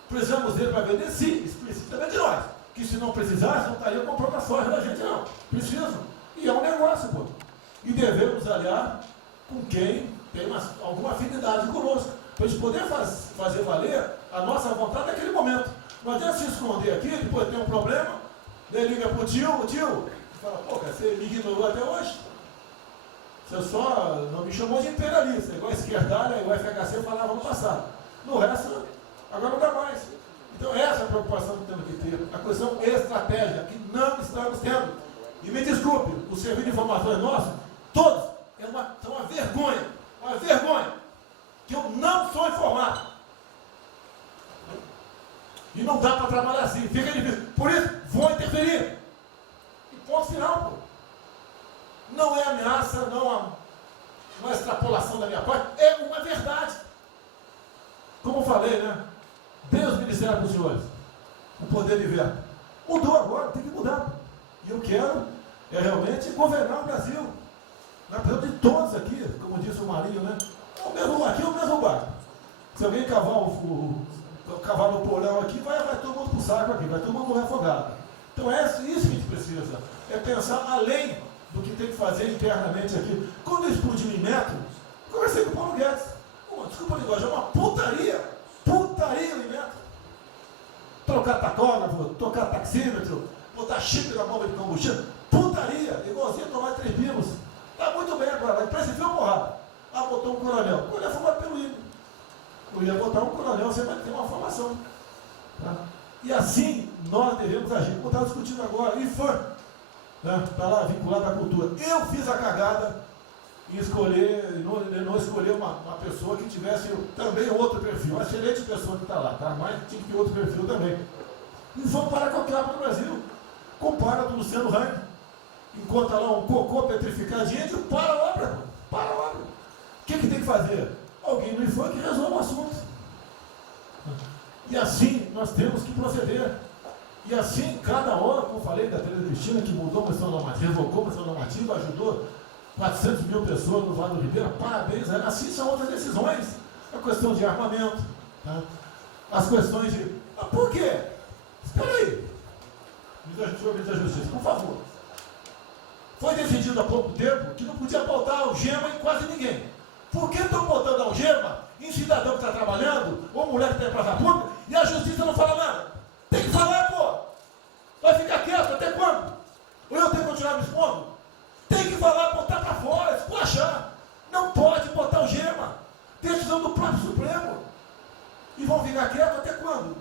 Precisamos dele para vender? Sim, isso precisa também de nós. Que se não precisasse, não estaria comprando a soja da gente, não. Precisam. E é um negócio, pô. E devemos aliar com quem tem alguma afinidade conosco. Para a gente poder fazer valer a nossa vontade naquele momento. Não adianta se esconder aqui, depois tem um problema, daí liga para o tio, fala, pô, cara, você me ignorou até hoje? Você só não me chamou de imperialista, igual a esquerdalha e o FHC falava no passado. No resto, agora não dá mais. Então essa é a preocupação que temos que ter. A questão estratégica, que não estamos tendo. E me desculpe, o serviço de informações nosso, todos, são uma vergonha. Uma vergonha. Que eu não sou informado. E não dá para trabalhar assim, fica difícil. Por isso, vou interferir. E ponto final, pô. Não é ameaça, não é extrapolação da minha parte, é uma verdade. Como eu falei, né? Dei os ministérios para os senhores. O poder de veto. Mudou agora, tem que mudar. E eu quero realmente governar o Brasil. Nós precisamos de todos aqui, como disse o Marinho, né? Aqui é o mesmo barco. Se alguém cavar no porão aqui, vai todo mundo para o saco aqui, vai todo mundo morrer afogado. Então é isso que a gente precisa. É pensar além do que tem que fazer internamente aqui. Quando eu explodi o Inmetro, conversei com o Paulo Guedes. Desculpa a linguagem, é uma putaria. Putaria o Inmetro. Trocar tacógrafo, trocar taxímetro, botar chip na bomba de combustível. Putaria, igualzinho tomar 3 pinos. Está muito bem agora, vai precipitar uma porrada. Ah, botou um coronel. O coronel é formado pelo INE. Eu ia botar um coronel, você vai ter uma formação. Tá? E assim nós devemos agir. Como estava discutindo agora, IFAM, né? Está lá vinculado à cultura. Eu fiz a cagada em escolher, não escolher uma pessoa que tivesse também outro perfil. Uma excelente pessoa que está lá, tá? Mas tinha que ter outro perfil também. E vamos parar com a capa no Brasil. Compara com o Luciano Hang. Encontra lá um cocô petrificado de índio, para a obra. Para a obra. O que tem que fazer? Alguém no IFAM que resolva o assunto. E assim nós temos que proceder. E assim, cada hora, como eu falei da Tereza Cristina, que mudou a questão normativa, revogou a questão normativa, ajudou 400 mil pessoas no Vale do Ribeira, parabéns. Assim são outras decisões. A questão de armamento, tá? As questões de... Ah, por quê? Espera aí. Ministro da Justiça, por favor. Foi decidido há pouco tempo que não podia botar algema em quase ninguém. Por que estão botando algema em cidadão que está trabalhando, ou mulher que está em praça pública, e a justiça não fala nada? Tem que falar, pô! Vai ficar quieto até quando? Ou eu tenho que continuar me expondo? Tem que falar, botar para fora, esculachar. Não pode botar algema. Decisão do próprio Supremo. E vão ficar quietos até quando?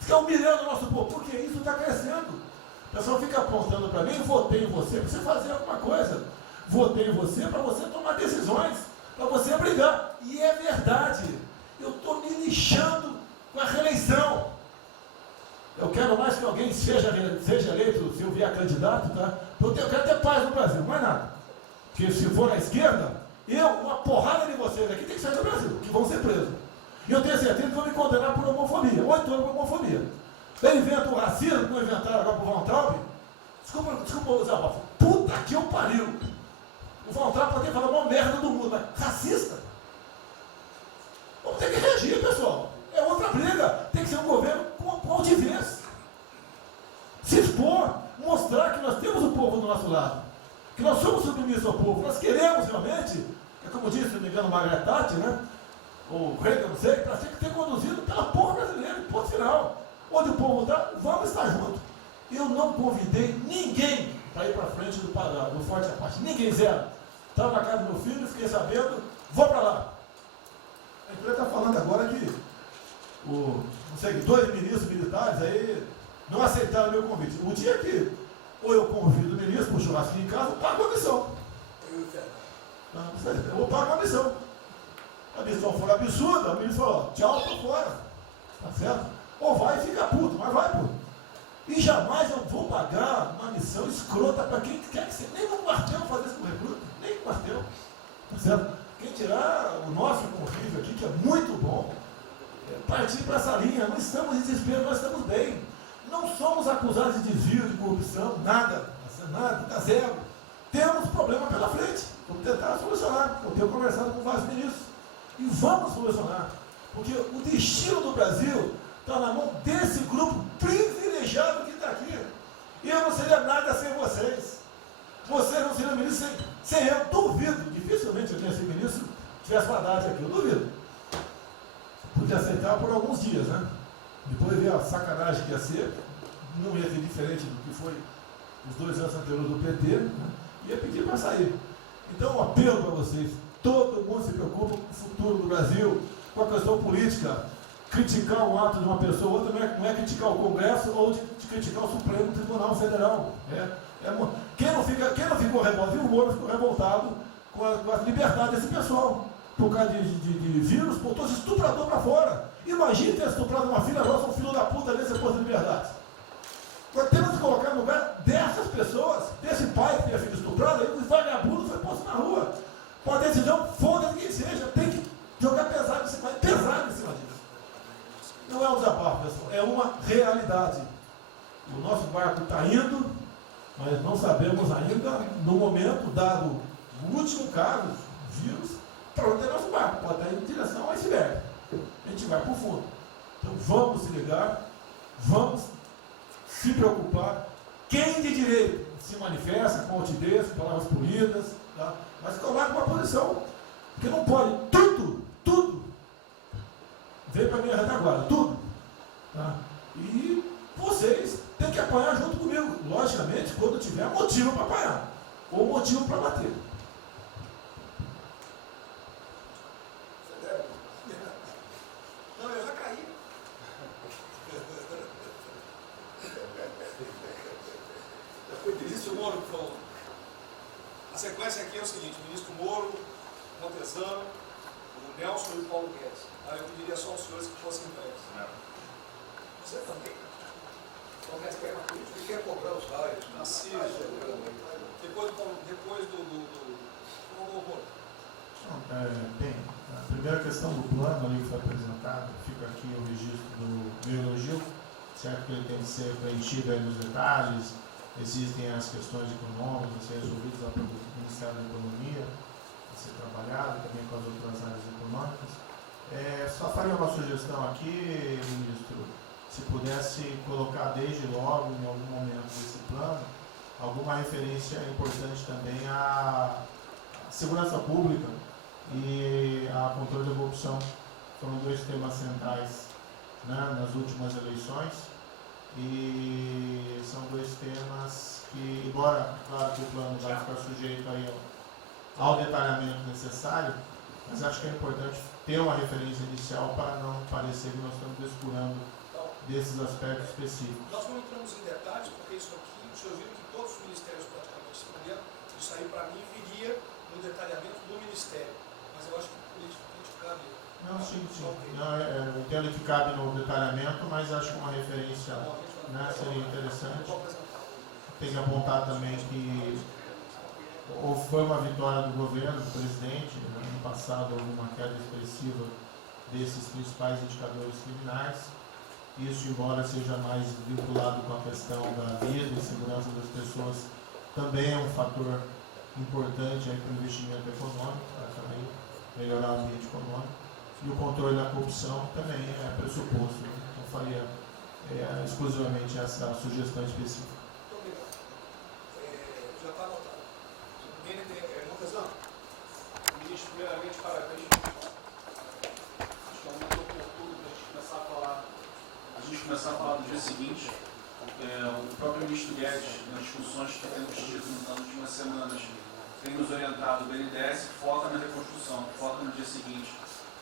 Fica humilhando o nosso povo, porque isso está crescendo. O pessoal fica apontando para mim, votei em você para você fazer alguma coisa. Votei em você para você tomar decisões, para você brigar. E é verdade. Eu estou me lixando com a reeleição. Eu quero mais que alguém seja eleito, se eu vier candidato, tá? Eu quero ter paz no Brasil, mais nada. Porque se for na esquerda, uma porrada de vocês aqui tem que sair do Brasil, que vão ser presos. E eu tenho certeza que vão me condenar por homofobia, 8 anos por homofobia. Ele inventa o racismo, que não inventaram agora por Von Traub. Desculpa usar a palavra. Puta que eu pariu. O Von Traub pode ter falado uma merda do mundo, mas racista. Vamos ter que reagir, pessoal. É outra briga. Tem que ser um governo com altivez. Se expor, mostrar que nós temos o povo do nosso lado. Que nós somos submissos ao povo. Nós queremos realmente, como disse, se não me engano, Margaret Thatcher, né? Ou Reagan, não sei, para ter conduzido pela povo brasileiro, ponto final. Onde o povo está, vamos estar juntos. Eu não convidei ninguém para ir para frente do Forte Apache. Ninguém, zero. Estava na casa do meu filho, fiquei sabendo, vou para lá. A empresa está falando agora que não sei, 2 ministros militares aí não aceitaram meu convite. O dia que ou eu convido o ministro para o churrasquinho em casa, eu pago a missão. Eu vou pagar a missão. A missão for absurda, o ministro falou, tchau, tô fora. Tá certo? Ou vai e fica puto, mas vai, pô. E jamais eu vou pagar uma missão escrota para quem quer que seja. Nem no quartel fazer isso com o recruta, nem no quartel. Tá certo? Quem tirar o nosso convívio aqui, que é muito bom, partir para essa linha. Não estamos em desespero, nós estamos bem. Não somos acusados de desvio, de corrupção, nada, nada, zero. Temos problema pela frente. Vamos tentar solucionar. Eu tenho conversado com vários ministros. E vamos solucionar. Porque o destino do Brasil está na mão desse grupo privilegiado que está aqui. E eu não seria nada sem vocês. Vocês não seriam ministros sem eu. Duvido. Dificilmente eu tinha sido ministro tivesse Haddad aqui. Eu duvido. Podia aceitar por alguns dias, né? Depois ver a sacanagem que ia ser. Não ia ser diferente do que foi os 2 anos anteriores do PT. Né? Ia pedir para sair. Então, um apelo para vocês. Todo mundo se preocupa com o futuro do Brasil, com a questão política. Criticar um ato de uma pessoa ou outra não é criticar o Congresso ou de criticar o Supremo Tribunal Federal. Quem não ficou revoltado, viu o Moro ficou revoltado com a liberdade desse pessoal. Por causa de vírus, botou esse estuprador para fora. Imagine ter estuprado uma filha nossa, um filho da puta desse posto de liberdade. Nós temos que colocar no lugar dessas pessoas, desse pai que tem a filha estuprada, aí os vagabundos foi posto na rua. Com a decisão, foda-se quem seja, tem que jogar pesado em cima disso. Não é um desabafo, pessoal, é uma realidade. O nosso barco está indo, mas não sabemos ainda, no momento, dado o último caso, vírus, para onde é nosso barco. Pode estar em direção ao iceberg. A gente vai para o fundo. Então vamos se ligar, vamos se preocupar. Quem de direito se manifesta com altivez, com palavras polidas, tá? Mas coloca uma posição, porque não pode tudo, veio para a minha retaguarda, tudo. Tá? E vocês têm que apanhar junto comigo, logicamente, quando tiver motivo para apanhar, ou motivo para bater. Não, eu já caí. Foi o ministro Moro que falou. A sequência aqui é o seguinte: o ministro Moro, Montezano, o Nelson e o Paulo Guedes. Eu pediria só aos senhores que fossem breves. Você também. Paulo Guedes quer uma política e quer cobrar os raios. Depois do Moro. Bem, a primeira questão do plano ali que foi apresentado, fica aqui o registro do meu elogio, certo que ele tem que ser preenchido aí nos detalhes, existem as questões econômicas a ser resolvidas lá pelo Ministério da Economia, a ser trabalhado também com as outras áreas econômicas. Só faria uma sugestão aqui, ministro, se pudesse colocar desde logo, em algum momento desse plano, alguma referência importante também à segurança pública e a controle da corrupção. Foram 2 temas centrais, né, nas últimas eleições, e são 2 temas que, embora, claro, que o plano vai ficar sujeito aí ao detalhamento necessário, mas acho que é importante ter uma referência inicial para não parecer que nós estamos descurando desses aspectos específicos. Nós não entramos em detalhes, porque isso aqui, o senhor viu que todos os ministérios praticamente se puderam, isso aí para mim viria no detalhamento do ministério, mas eu acho que politicamente cabe. Não, sim. Não, eu entendo que cabe no detalhamento, mas acho que uma referência Bom, a gente né, seria interessante. Tem que apontar também que foi uma vitória do governo, do presidente. No ano passado houve uma queda expressiva desses principais indicadores criminais. Isso, embora seja mais vinculado com a questão da vida e segurança das pessoas, também é um fator importante para o investimento econômico, para também melhorar o ambiente econômico. E o controle da corrupção também é pressuposto. Né? Então, faria exclusivamente essa sugestão específica. Já está anotado. Montezano, ministro, primeiramente, parabéns. Acho que é um momento oportuno para a gente começar a falar. Do dia seguinte. O próprio ministro Guedes, nas discussões que temos tido nas últimas semanas, tem nos orientado. O BNDES foca na reconstrução, foca no dia seguinte,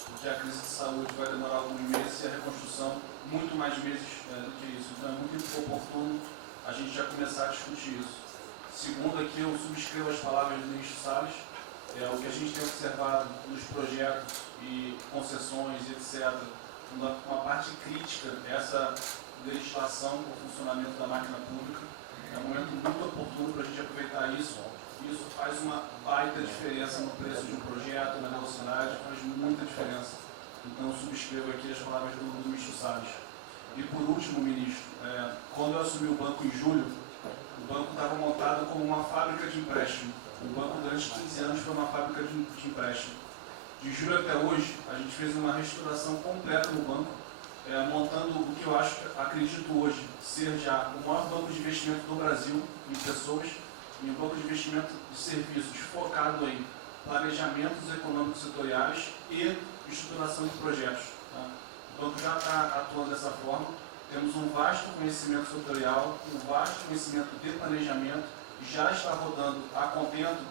porque a crise de saúde vai demorar alguns meses e a reconstrução muito mais meses do que isso. Então é muito oportuno a gente já começar a discutir isso. Segundo, aqui eu subscrevo as palavras do ministro Salles. O que a gente tem observado nos projetos e concessões, etc., uma parte crítica dessa legislação para o funcionamento da máquina pública. É um momento muito oportuno para a gente aproveitar isso. Isso faz uma baita diferença no preço de um projeto, na velocidade, faz muita diferença. Então, eu subscrevo aqui as palavras do ministro Salles. E por último, ministro, quando eu assumi o banco em julho, o banco estava montado como uma fábrica de empréstimo. O banco, durante 15 anos, foi uma fábrica de empréstimo. De julho até hoje, a gente fez uma reestruturação completa no banco, montando o que eu acredito hoje ser já o maior banco de investimento do Brasil em pessoas, e um banco de investimento de serviços focado em planejamentos econômicos setoriais e estruturação de projetos. Tá? O banco já está atuando dessa forma. Temos um vasto conhecimento setorial, um vasto conhecimento de planejamento, já está rodando a contento.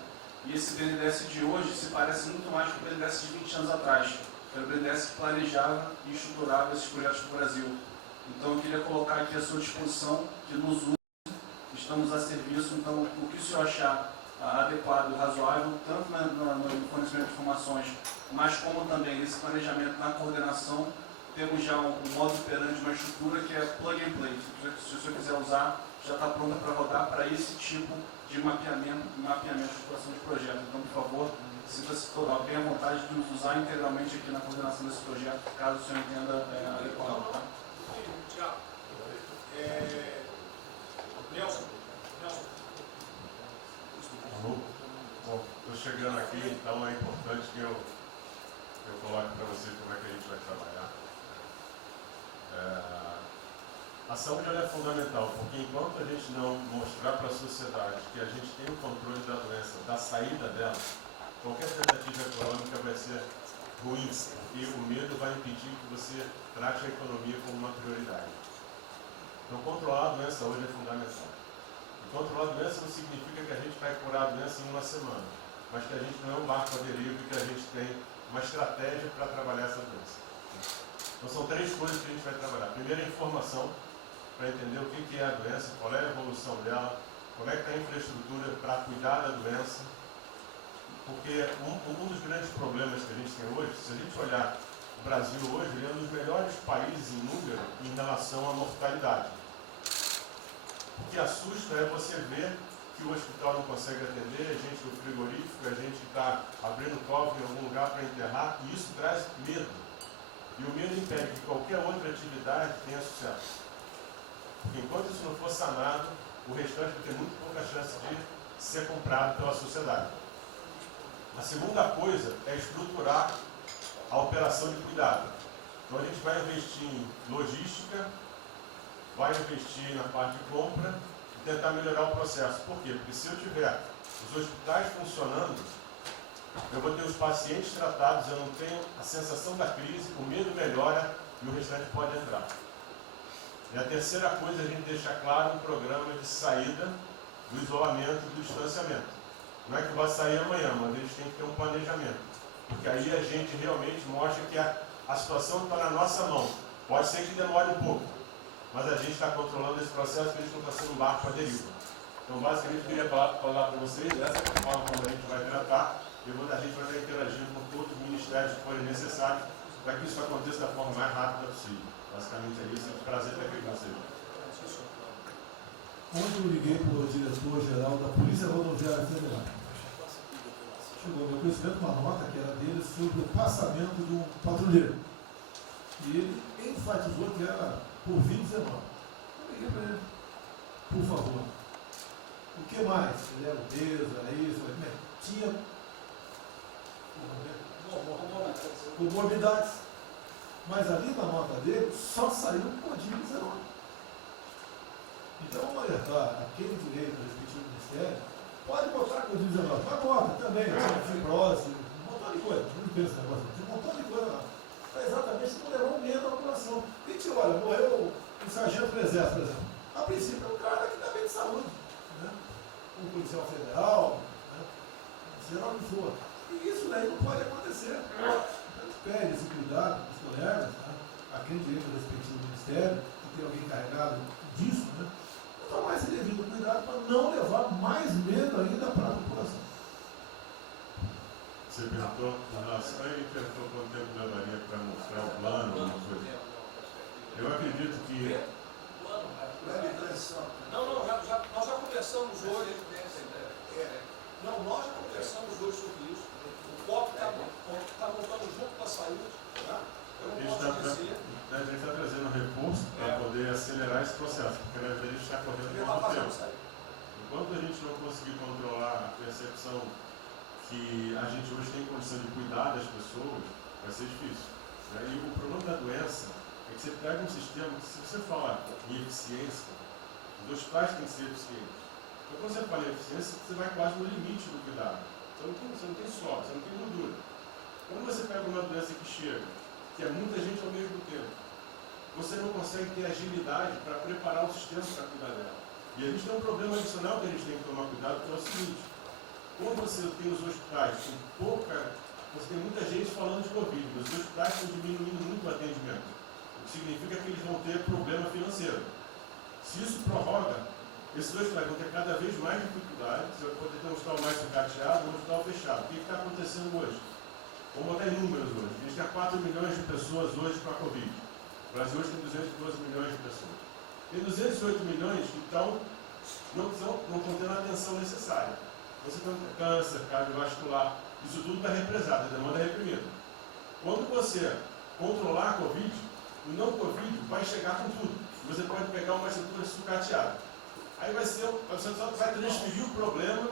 E esse BNDES de hoje se parece muito mais com o BNDES de 20 anos atrás, que era o BNDES que planejava e estruturava esses projetos para o Brasil. Então, eu queria colocar aqui à sua disposição, que nos use, estamos a serviço. Então, o que o senhor achar adequado, razoável, tanto no fornecimento de informações, mas como também nesse planejamento, na coordenação, temos já um modo operante, uma estrutura que é plug and play. Se o senhor quiser usar, já está pronta para rodar para esse tipo de mapeamento de estruturação de projeto. Então, por favor, sinta-se bem à vontade de nos usar integralmente aqui na coordenação desse projeto, caso o senhor entenda adequado. Tá? Tiago. Nelson. Alô? Bom, estou chegando aqui, então é importante que eu coloque para vocês como é que a gente vai trabalhar. A saúde é fundamental, porque enquanto a gente não mostrar para a sociedade que a gente tem o controle da doença, da saída dela, qualquer tentativa econômica vai ser ruim, porque o medo vai impedir que você trate a economia como uma prioridade. Então, controlar a doença hoje é fundamental. E controlar a doença não significa que a gente vai curar a doença em uma semana, mas que a gente não é um barco à deriva e que a gente tem uma estratégia para trabalhar essa doença. Então, são 3 coisas que a gente vai trabalhar. Primeiro, a informação, para entender o que é a doença, qual é a evolução dela, como é que está a infraestrutura para cuidar da doença. Porque um dos grandes problemas que a gente tem hoje, se a gente olhar o Brasil hoje, ele é um dos melhores países em número em relação à mortalidade. O que assusta é você ver que o hospital não consegue atender, a gente do frigorífico, a gente está abrindo cofre em algum lugar para enterrar, e isso traz medo. E o medo impede que qualquer outra atividade tenha sucesso. Porque enquanto isso não for sanado, o restante vai ter muito pouca chance de ser comprado pela sociedade. A segunda coisa é estruturar a operação de cuidado. Então a gente vai investir em logística, vai investir na parte de compra e tentar melhorar o processo. Por quê? Porque se eu tiver os hospitais funcionando, eu vou ter os pacientes tratados, eu não tenho a sensação da crise, o medo melhora e o restante pode entrar. E a terceira coisa é a gente deixar claro um programa de saída do isolamento e do distanciamento. Não é que vai sair amanhã, mas a gente tem que ter um planejamento. Porque aí a gente realmente mostra que a situação está na nossa mão. Pode ser que demore um pouco, mas a gente está controlando esse processo, que a gente não está sendo um barco à deriva. Então, basicamente, eu queria falar para vocês, essa é a forma como a gente vai tratar, e a gente vai estar interagindo com todos os ministérios que forem necessários, para que isso aconteça da forma mais rápida possível. Basicamente é isso, é um prazer estar aqui com vocês. Ontem eu liguei para o diretor-geral da Polícia Rodoviária Federal. Chegou ao meu conhecimento uma nota que era dele sobre o passamento de um patrulheiro. E ele enfatizou que era por 2019. Eu liguei para ele, por favor. O que mais? Ele era obeso, era isso, tinha comorbidades. Mas ali na nota dele só saiu por 19. Então vamos alertar a quem direito do respectivo ministério, pode botar Covid-19, mas bota também, fibrose, um montão de coisa, não pensa nesse negócio, tem um montão de coisa lá. Para exatamente não levar um medo à população. A gente olha, morreu um sargento do exército, por exemplo. A princípio é um cara que está bem de saúde, né? Um policial federal, né? Seja lá o que for. E isso daí não pode acontecer. Então a gente pede esse cuidado dos colegas, né? A quem direito do respectivo ministério, que tem alguém encarregado disso, né? Tomar esse devido cuidado para não levar mais medo ainda para a população. Você perguntou, nossa, aí perguntou quanto tempo levaria para mostrar o plano, alguma coisa. Eu acredito que. Não, nós já conversamos hoje. Não, nós já conversamos hoje sobre isso. O COP está montando junto com a saúde. Tá? Eu não posso dizer. A gente está trazendo recurso para poder acelerar esse processo, porque a gente está correndo muito tempo. Enquanto a gente não conseguir controlar a percepção que a gente hoje tem condição de cuidar das pessoas, vai ser difícil. Né? E o problema da doença é que você pega um sistema que, se você falar em eficiência, os hospitais têm que ser eficientes. Então, quando você fala em eficiência, você vai quase no limite do cuidado. Você não tem sobra, você não tem gordura. Quando você pega uma doença que chega, que é muita gente ao mesmo tempo, você não consegue ter agilidade para preparar o sistema para cuidar dela. E a gente tem um problema adicional que a gente tem que tomar cuidado, que é o seguinte: quando você tem os hospitais com pouca, você tem muita gente falando de Covid, mas os hospitais estão diminuindo muito o atendimento, o que significa que eles vão ter problema financeiro. Se isso prorroga, esses hospitais vão ter cada vez mais dificuldade, você vai poder ter um hospital mais sucateado, um hospital fechado. O que está acontecendo hoje? Vamos botar em números hoje. A gente tem 4 milhões de pessoas hoje com a Covid. O Brasil hoje tem 212 milhões de pessoas. Tem 208 milhões que não estão tendo a atenção necessária. Você tem câncer, cardiovascular, isso tudo está represado, a demanda é reprimida. Quando você controlar a Covid, o não Covid vai chegar com tudo. Você pode pegar uma estrutura sucateada. Aí você só vai transferir o problema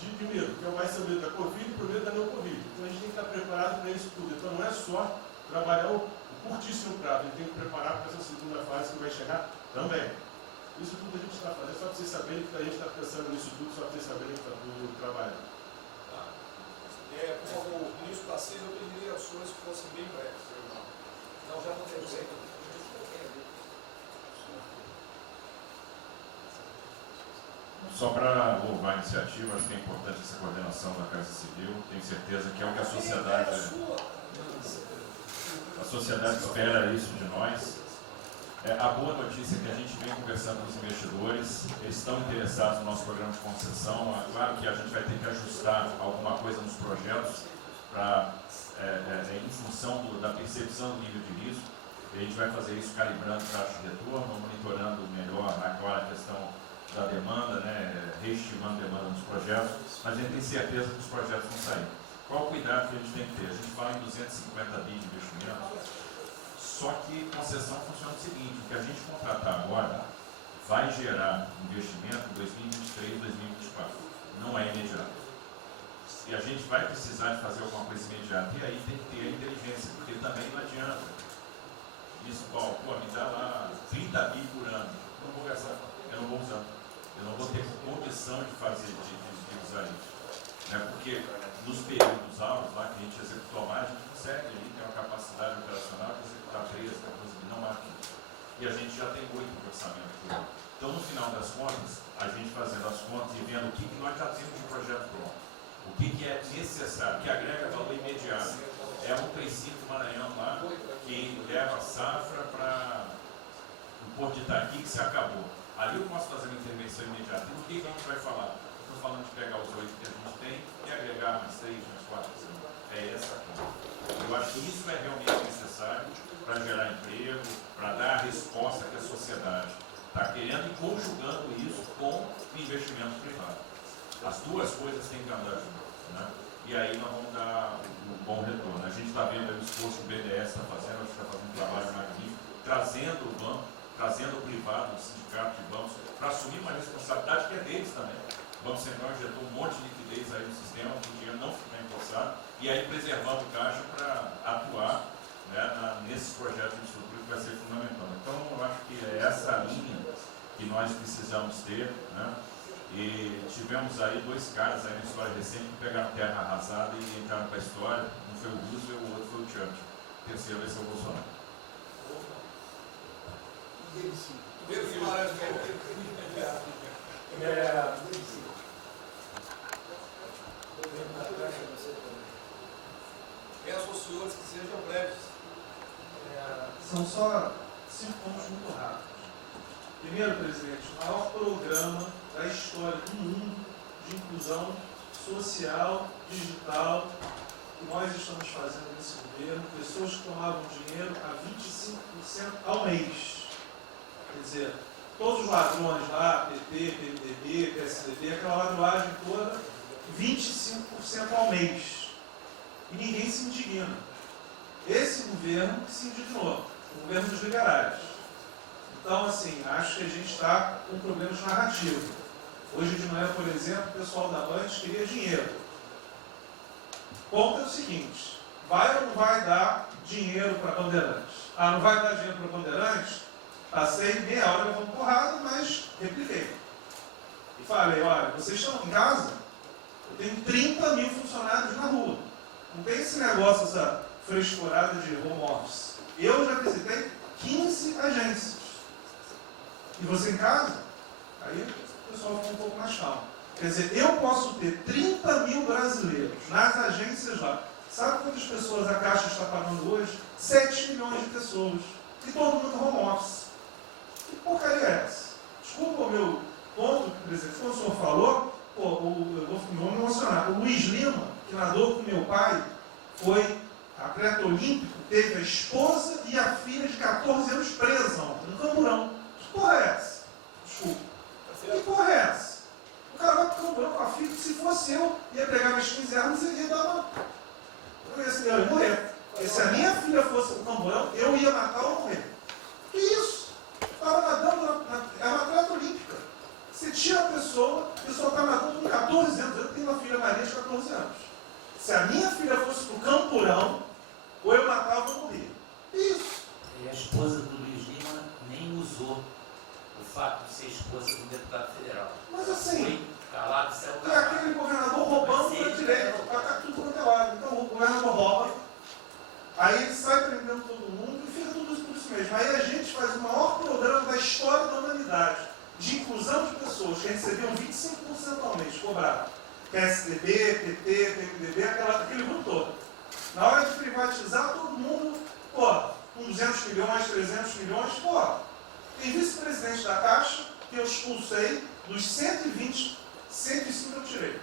de primeiro, que vai ser o medo da Covid e o medo da não Covid. Então a gente tem que estar preparado para isso tudo. Então não é só trabalhar o curtíssimo prazo, a gente tem que preparar para essa segunda fase que vai chegar também. Isso tudo a gente está fazendo, só para vocês saberem que a gente está pensando nisso tudo, só para vocês saberem que está tudo trabalhando. Como o ministro Tarcísio, eu pediria as suas que fossem bem breves. Não, já não temos aí. Só para louvar a iniciativa, acho que é importante essa coordenação da Casa Civil. Tenho certeza que é o que a sociedade espera isso de nós. A boa notícia é que a gente vem conversando com os investidores, eles estão interessados no nosso programa de concessão. Claro que a gente vai ter que ajustar alguma coisa nos projetos em função da percepção do nível de risco. E a gente vai fazer isso calibrando taxa de retorno, monitorando melhor a questão da demanda, né, reestimando a demanda dos projetos, mas a gente tem certeza que os projetos vão sair. Qual o cuidado que a gente tem que ter? A gente fala em 250 bi de investimento, só que concessão funciona o seguinte: o que a gente contratar agora vai gerar investimento em 2023 e 2024, não é imediato. E a gente vai precisar de fazer alguma coisa imediata, e aí tem que ter a inteligência, porque também não adianta. Isso, me dá lá 30 bi por ano, não vou gastar, eu não vou usar. Eu não vou ter condição de fazer, de usar isso. Né? Porque nos períodos altos lá que a gente executou mais, a gente consegue ali ter uma capacidade operacional de executar 13, 14 mil, não máquinas. E a gente já tem 8 de orçamento por ano. Então, no final das contas, a gente fazendo as contas e vendo o que nós já temos de projeto pronto, o que é necessário, que agrega valor imediato. É um 35 Maranhão lá, que leva a safra para o Porto de Itaqui, que se acabou. Ali eu posso fazer uma intervenção imediata. E o que a gente vai falar? Estou falando de pegar os 8 que a gente tem e agregar mais 3, mais 4. É essa conta. Eu acho que isso é realmente necessário para gerar emprego, para dar a resposta que a sociedade está querendo e conjugando isso com investimento privado. As duas coisas têm que andar juntas, né? E aí nós vamos dar um bom retorno. A gente está vendo aí o esforço que o BNDES está fazendo, acho que está fazendo um trabalho magnífico, trazendo o banco, trazendo o privado, o sindicato de bancos, para assumir uma responsabilidade que é deles também. O Banco Central injetou um monte de liquidez aí no sistema, para o dinheiro não ficar empossado, e aí preservando o caixa para atuar, né, nesses projetos de estrutura que vai ser fundamental. Então, eu acho que é essa linha que nós precisamos ter, né? E tivemos aí dois caras aí na história recente que pegaram terra arrasada e entraram para a história. Um foi o Roosevelt, o outro foi o Churchill. O terceiro vai ser o Bolsonaro. Pedro Guimarães, peço aos senhores que sejam breves. São só 5 pontos muito rápidos. Primeiro, presidente, o maior programa da história do mundo de inclusão social, digital, que nós estamos fazendo nesse governo, pessoas que tomavam dinheiro a 25% ao mês. Quer dizer, todos os ladrões lá, PT, PMDB, PSDB, aquela ladroagem toda, 25% ao mês. E ninguém se indigna. Esse governo que se indignou, o governo dos liberais. Então, assim, acho que a gente está com problemas narrativos. Hoje de manhã, por exemplo, o pessoal da Band queria dinheiro. O ponto é o seguinte, vai ou não vai dar dinheiro para Bandeirantes? Ah, não vai dar dinheiro para Bandeirantes? Passei meia hora levando porrada, mas repliquei. E falei, olha, vocês estão em casa? Eu tenho 30 mil funcionários na rua. Não tem esse negócio, essa frescurada de home office. Eu já visitei 15 agências. E você em casa? Aí o pessoal ficou um pouco mais calmo. Quer dizer, eu posso ter 30 mil brasileiros nas agências lá. Sabe quantas pessoas a Caixa está pagando hoje? 7 milhões de pessoas. E todo mundo home office. Que porcaria é essa? Desculpa o meu ponto, presidente, como o senhor falou, eu vou me emocionar. O Luiz Lima, que nadou com meu pai, foi atleta olímpico, teve a esposa e a filha de 14 anos presa ontem, no Camburão. Que porra é essa? Desculpa. Que porra é essa? O cara vai pro Camburão com a filha, que se fosse eu, ia pegar minhas 15 armas e ia dar uma... Eu ia morrer. Porque se a minha filha fosse pro Camburão, eu ia matar ou morrer. Que isso? Estava nadando, é uma atleta olímpica. Você tira a pessoa está nadando com 14 anos. Eu tenho uma filha Maria de 14 anos. Se a minha filha fosse pro Camburão, ou eu matava ou morria. Que isso? E a esposa do Luiz Lima nem usou o fato de ser esposa do deputado federal. Mas assim... Foi calado, saiu E calado. aquele governador roubando para direito, está tudo quanto é lado. Então o governador rouba, aí ele sai prendendo todo mundo e fica tudo isso por isso mesmo. Aí a gente faz o maior programa da história da humanidade de inclusão de pessoas que recebiam 25% ao mês, cobrado. PSDB, PT, PMDB, aquele grupo todo. Na hora de privatizar, todo mundo, com 200 milhões, 300 milhões, tem vice-presidente da Caixa que eu expulsei dos 120, 105 eu tirei.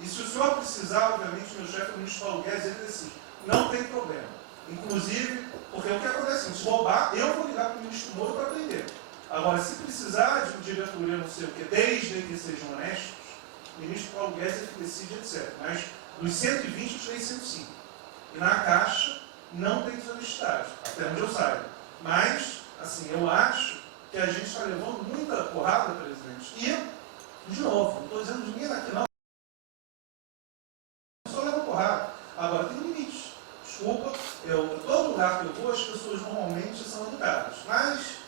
E se o senhor precisar, obviamente, meu chefe, o ministro Paulo Guedes, ele decide. Não tem problema. Inclusive, porque o que acontece? Se roubar, eu vou ligar para o ministro Moro para prender. Agora, se precisar de diretoria, não sei o quê, desde que sejam honestos, o ministro Paulo Guedes é que decide, etc. Mas dos 120, eu tirei 105. E na Caixa, não tem desonestidade, até onde eu saiba. Mas, assim, eu acho que a gente está levando muita porrada, presidente. E, de novo, não estou dizendo ninguém daqui, não. Só leva porrada. Agora, tem limite. Desculpa, todo lugar que eu vou, as pessoas normalmente são educadas. Mas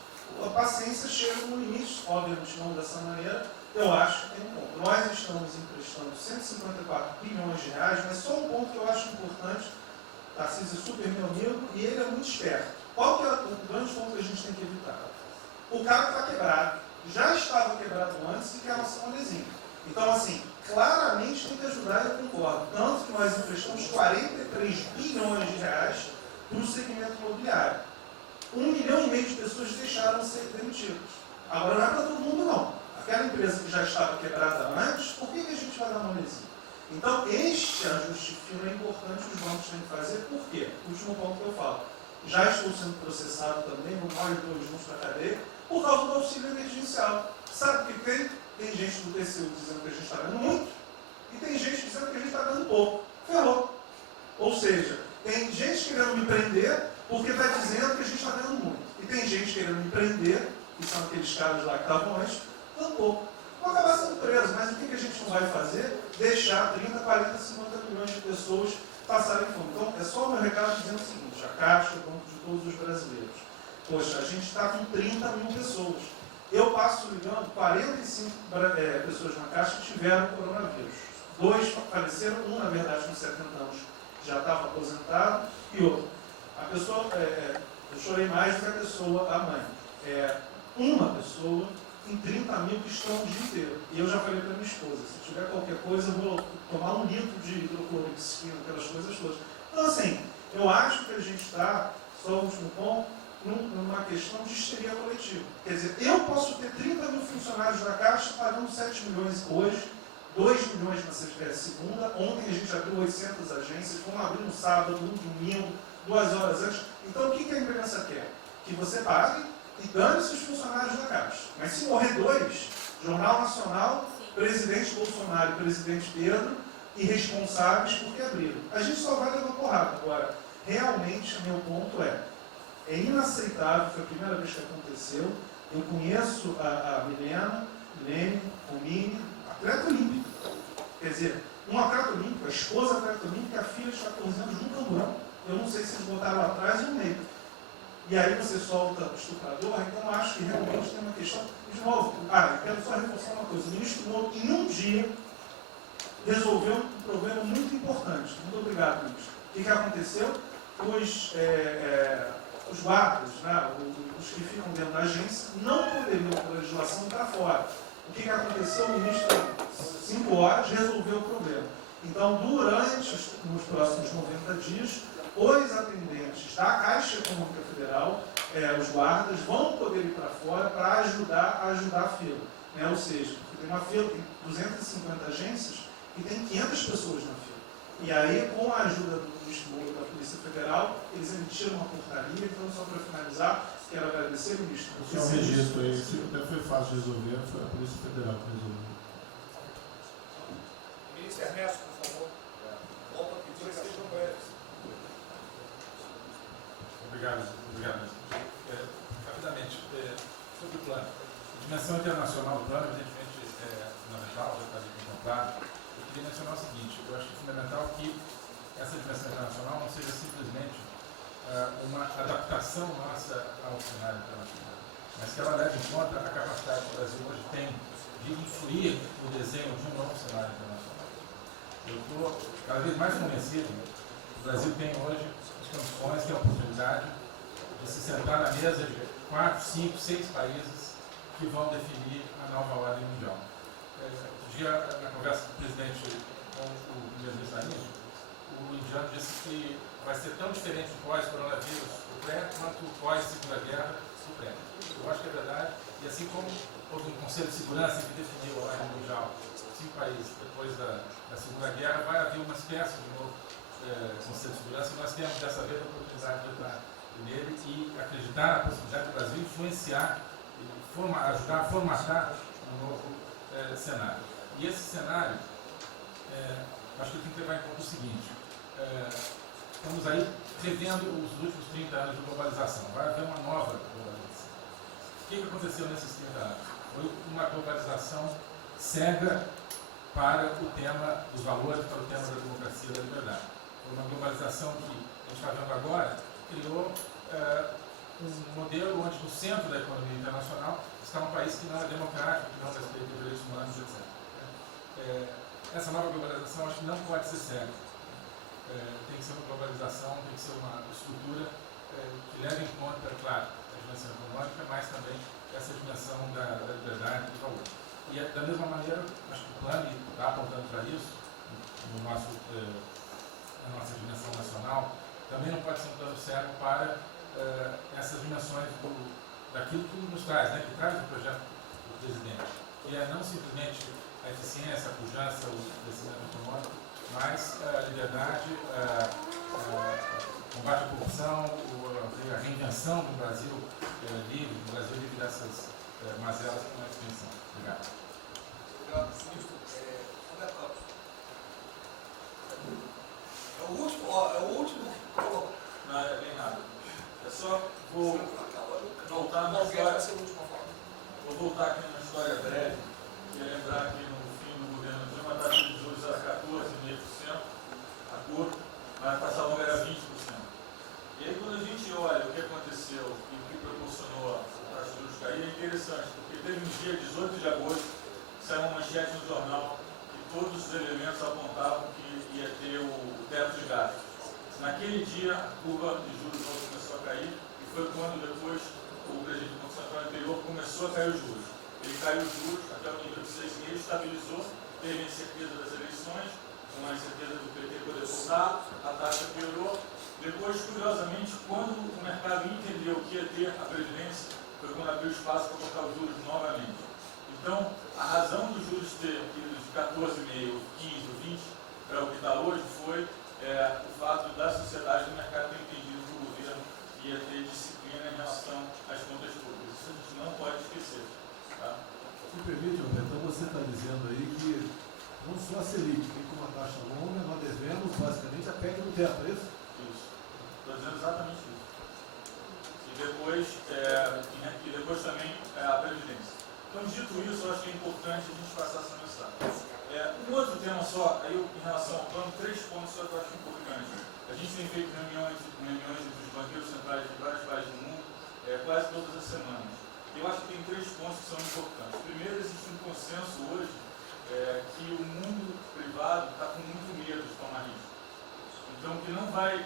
a paciência chega no limite, obviamente não dessa maneira. Eu acho que tem um ponto. Nós estamos emprestando 154 bilhões de reais, mas só um ponto que eu acho importante. Tarcísio é super meu amigo e ele é muito esperto. Qual que é o grande ponto que a gente tem que evitar? O cara está quebrado, já estava quebrado antes e quer lançar um lesinho. Então, assim, claramente tem que ajudar, eu concordo. Tanto que nós emprestamos 43 bilhões de reais para o segmento imobiliário. 1,5 milhão de pessoas deixaram de ser demitidas. Agora não é para todo mundo, não. Aquela empresa que já estava quebrada antes, por que a gente vai dar uma lesinha? Então, este ajuste fino é importante, os bancos têm que fazer. Por quê? Último ponto que eu falo. Já estou sendo processado também, nós dois juntos na cadeia, por causa do auxílio emergencial. Sabe o que tem? Tem gente do TCU dizendo que a gente está ganhando muito e tem gente dizendo que a gente está ganhando pouco. Ferrou. Ou seja, tem gente querendo me prender porque está dizendo que a gente está ganhando muito. E tem gente querendo me prender, que são aqueles caras lá que estavam antes, ganhando pouco. Vão acabar sendo presos, mas o que a gente não vai fazer? Deixar 30, 40, 50 milhões de pessoas passarem fome. Então, é só o meu recado dizendo o seguinte: a Caixa, o Banco de todos os brasileiros. Poxa, a gente está com 30 mil pessoas. Eu passo ligando 45 pessoas na Caixa que tiveram coronavírus. 2 faleceram, um, na verdade, com 70 anos já estava aposentado, e outro. A pessoa, eu chorei mais do que a pessoa, a mãe. Uma pessoa em 30 mil que estão o dia inteiro. E eu já falei para minha esposa, se tiver qualquer coisa, eu vou tomar 1 litro de hidrocloroquina, aquelas coisas todas. Então, assim, eu acho que a gente está, só o último ponto, numa questão de histeria coletiva. Quer dizer, eu posso ter 30 mil funcionários da Caixa pagando 7 milhões hoje, 2 milhões na segunda, ontem a gente abriu 800 agências, vamos abrir no sábado, no domingo, 2 horas antes. Então, o que a imprensa quer? Que você pague e dane-se os funcionários da Caixa. Mas se morrer 2, Jornal Nacional, presidente Bolsonaro e presidente Pedro, irresponsáveis porque abriram. A gente só vai levar porrada. Agora, realmente, meu ponto é inaceitável, foi a primeira vez que aconteceu. Eu conheço a Milena, o Mini, atleta olímpico. Quer dizer, um atleta olímpico, a esposa atleta olímpica e a filha de 14 anos no camburão. Eu não sei se eles botaram lá atrás e no meio. E aí você solta o estuprador, então acho que realmente tem uma questão. De novo, eu quero só reforçar uma coisa. O ministro Moro, em um dia, resolveu um problema muito importante. Muito obrigado, ministro. O que aconteceu? Os guardas, né, os que ficam dentro da agência, não poderiam, por legislação, estar fora. O que aconteceu? O ministro, 5 horas, resolveu o problema. Então, nos próximos 90 dias, os atendentes da Caixa Econômica Federal, os guardas, vão poder ir para fora para ajudar a fila. Né? Ou seja, tem uma fila, tem 250 agências e tem 500 pessoas na fila. E aí, com a ajuda do ministro Moro da Polícia Federal, eles emitiram uma portaria. Então, só para finalizar, quero agradecer, ministro. Esse é um registro aí, até foi fácil de resolver, foi a Polícia Federal que resolveu. Ministro Ernesto, por favor. Volta a pedir que sejam breves. Obrigado. Rapidamente, sobre o plano. A dimensão internacional do plano, evidentemente, é fundamental, já está ali contemplado. Eu queria mencionar o seguinte: eu acho que é fundamental que essa dimensão internacional não seja simplesmente uma adaptação nossa ao cenário internacional, mas que ela leve em conta a capacidade que o Brasil hoje tem de influir no desenho de um novo cenário internacional. Eu estou cada vez mais convencido que o Brasil tem hoje as condições, tem a oportunidade de se sentar na mesa de 4, 5, 6 países que vão definir a nova ordem mundial. Um dia, na conversa do presidente com o primeiro-ministro da Índia, o indiano disse que vai ser tão diferente o pós-coronavírus, o pré, quanto o pós-segunda guerra, o pré. Eu acho que é verdade. E assim como houve um Conselho de Segurança que definiu a ordem mundial, 5 países depois da Segunda Guerra, vai haver uma espécie de novo Conselho de Segurança, e nós temos dessa vez a oportunidade de entrar nele e acreditar na possibilidade do Brasil influenciar e ajudar a formatar um novo cenário. E esse cenário, acho que tem que levar em conta o seguinte: estamos aí revendo os últimos 30 anos de globalização. Vai haver uma nova globalização. O que aconteceu nesses 30 anos? Foi uma globalização cega para o tema dos valores, para o tema da democracia e da liberdade. Foi uma globalização que a gente está vendo agora, criou um modelo onde no centro da economia internacional está um país que não é democrático, que não respeita os direitos humanos, etc. Essa nova globalização acho que não pode ser cega. Tem que ser uma globalização, tem que ser uma estrutura que leve em conta, claro, a dimensão econômica, mas também essa dimensão da liberdade e do valor. E da mesma maneira, acho que o plano está apontando para isso, na nossa dimensão nacional, também não pode ser um plano cego para essas dimensões daquilo que nos traz, né, que traz o projeto do presidente, que é não simplesmente a eficiência, a pujança, o crescimento econômico, mas a liberdade, combate à corrupção, a reinvenção do Brasil livre, do Brasil livre dessas mazelas que nós pensamos. Obrigado. Obrigado, ministro. Roberto Campos. É o último, ó, é o último. Não é bem nada. É só vou voltar na história. Vou voltar aqui numa história breve e lembrar que no fim do governo Dilma a taxa de juros era 14,5%, a curva, mas a taxa longa era 20%. E aí quando a gente olha o que aconteceu e o que proporcionou a taxa de juros cair, é interessante, porque teve um dia, 18 de agosto, saiu uma manchete no jornal e todos os elementos apontavam que ia ter o teto de gastos. Naquele dia, a curva de juros começou a cair e foi quando depois o presidente do Banco Central anterior começou a cair os juros. Ele caiu os juros até o nível de 6,5, estabilizou, teve a incerteza das eleições, com a incerteza do PT poder voltar, a taxa piorou. Depois, curiosamente, quando o mercado entendeu que ia ter a Previdência, foi quando abriu espaço para colocar os juros novamente. Então, a razão dos juros ter ido de 14,5, 15, 20 para o que está hoje foi o fato da sociedade do mercado ter entendido que o governo ia ter disciplina em relação às contas públicas. Isso a gente não pode esquecer. Tá? Me permite, Roberto, então você está dizendo aí que não só a Selic tem como uma taxa longa, nós devemos basicamente a PEC do teto, é isso? Isso. Estou dizendo exatamente isso. E depois também a Previdência. Então, dito isso, eu acho que é importante a gente passar essa mensagem. Um outro tema só, aí em relação ao plano, 3 pontos só que eu acho importantes. A gente tem feito reuniões entre os banqueiros centrais de vários países do mundo, quase todas as semanas. Eu acho que tem 3 pontos que são importantes. Primeiro, existe um consenso hoje que o mundo privado está com muito medo de tomar risco. Então, que não vai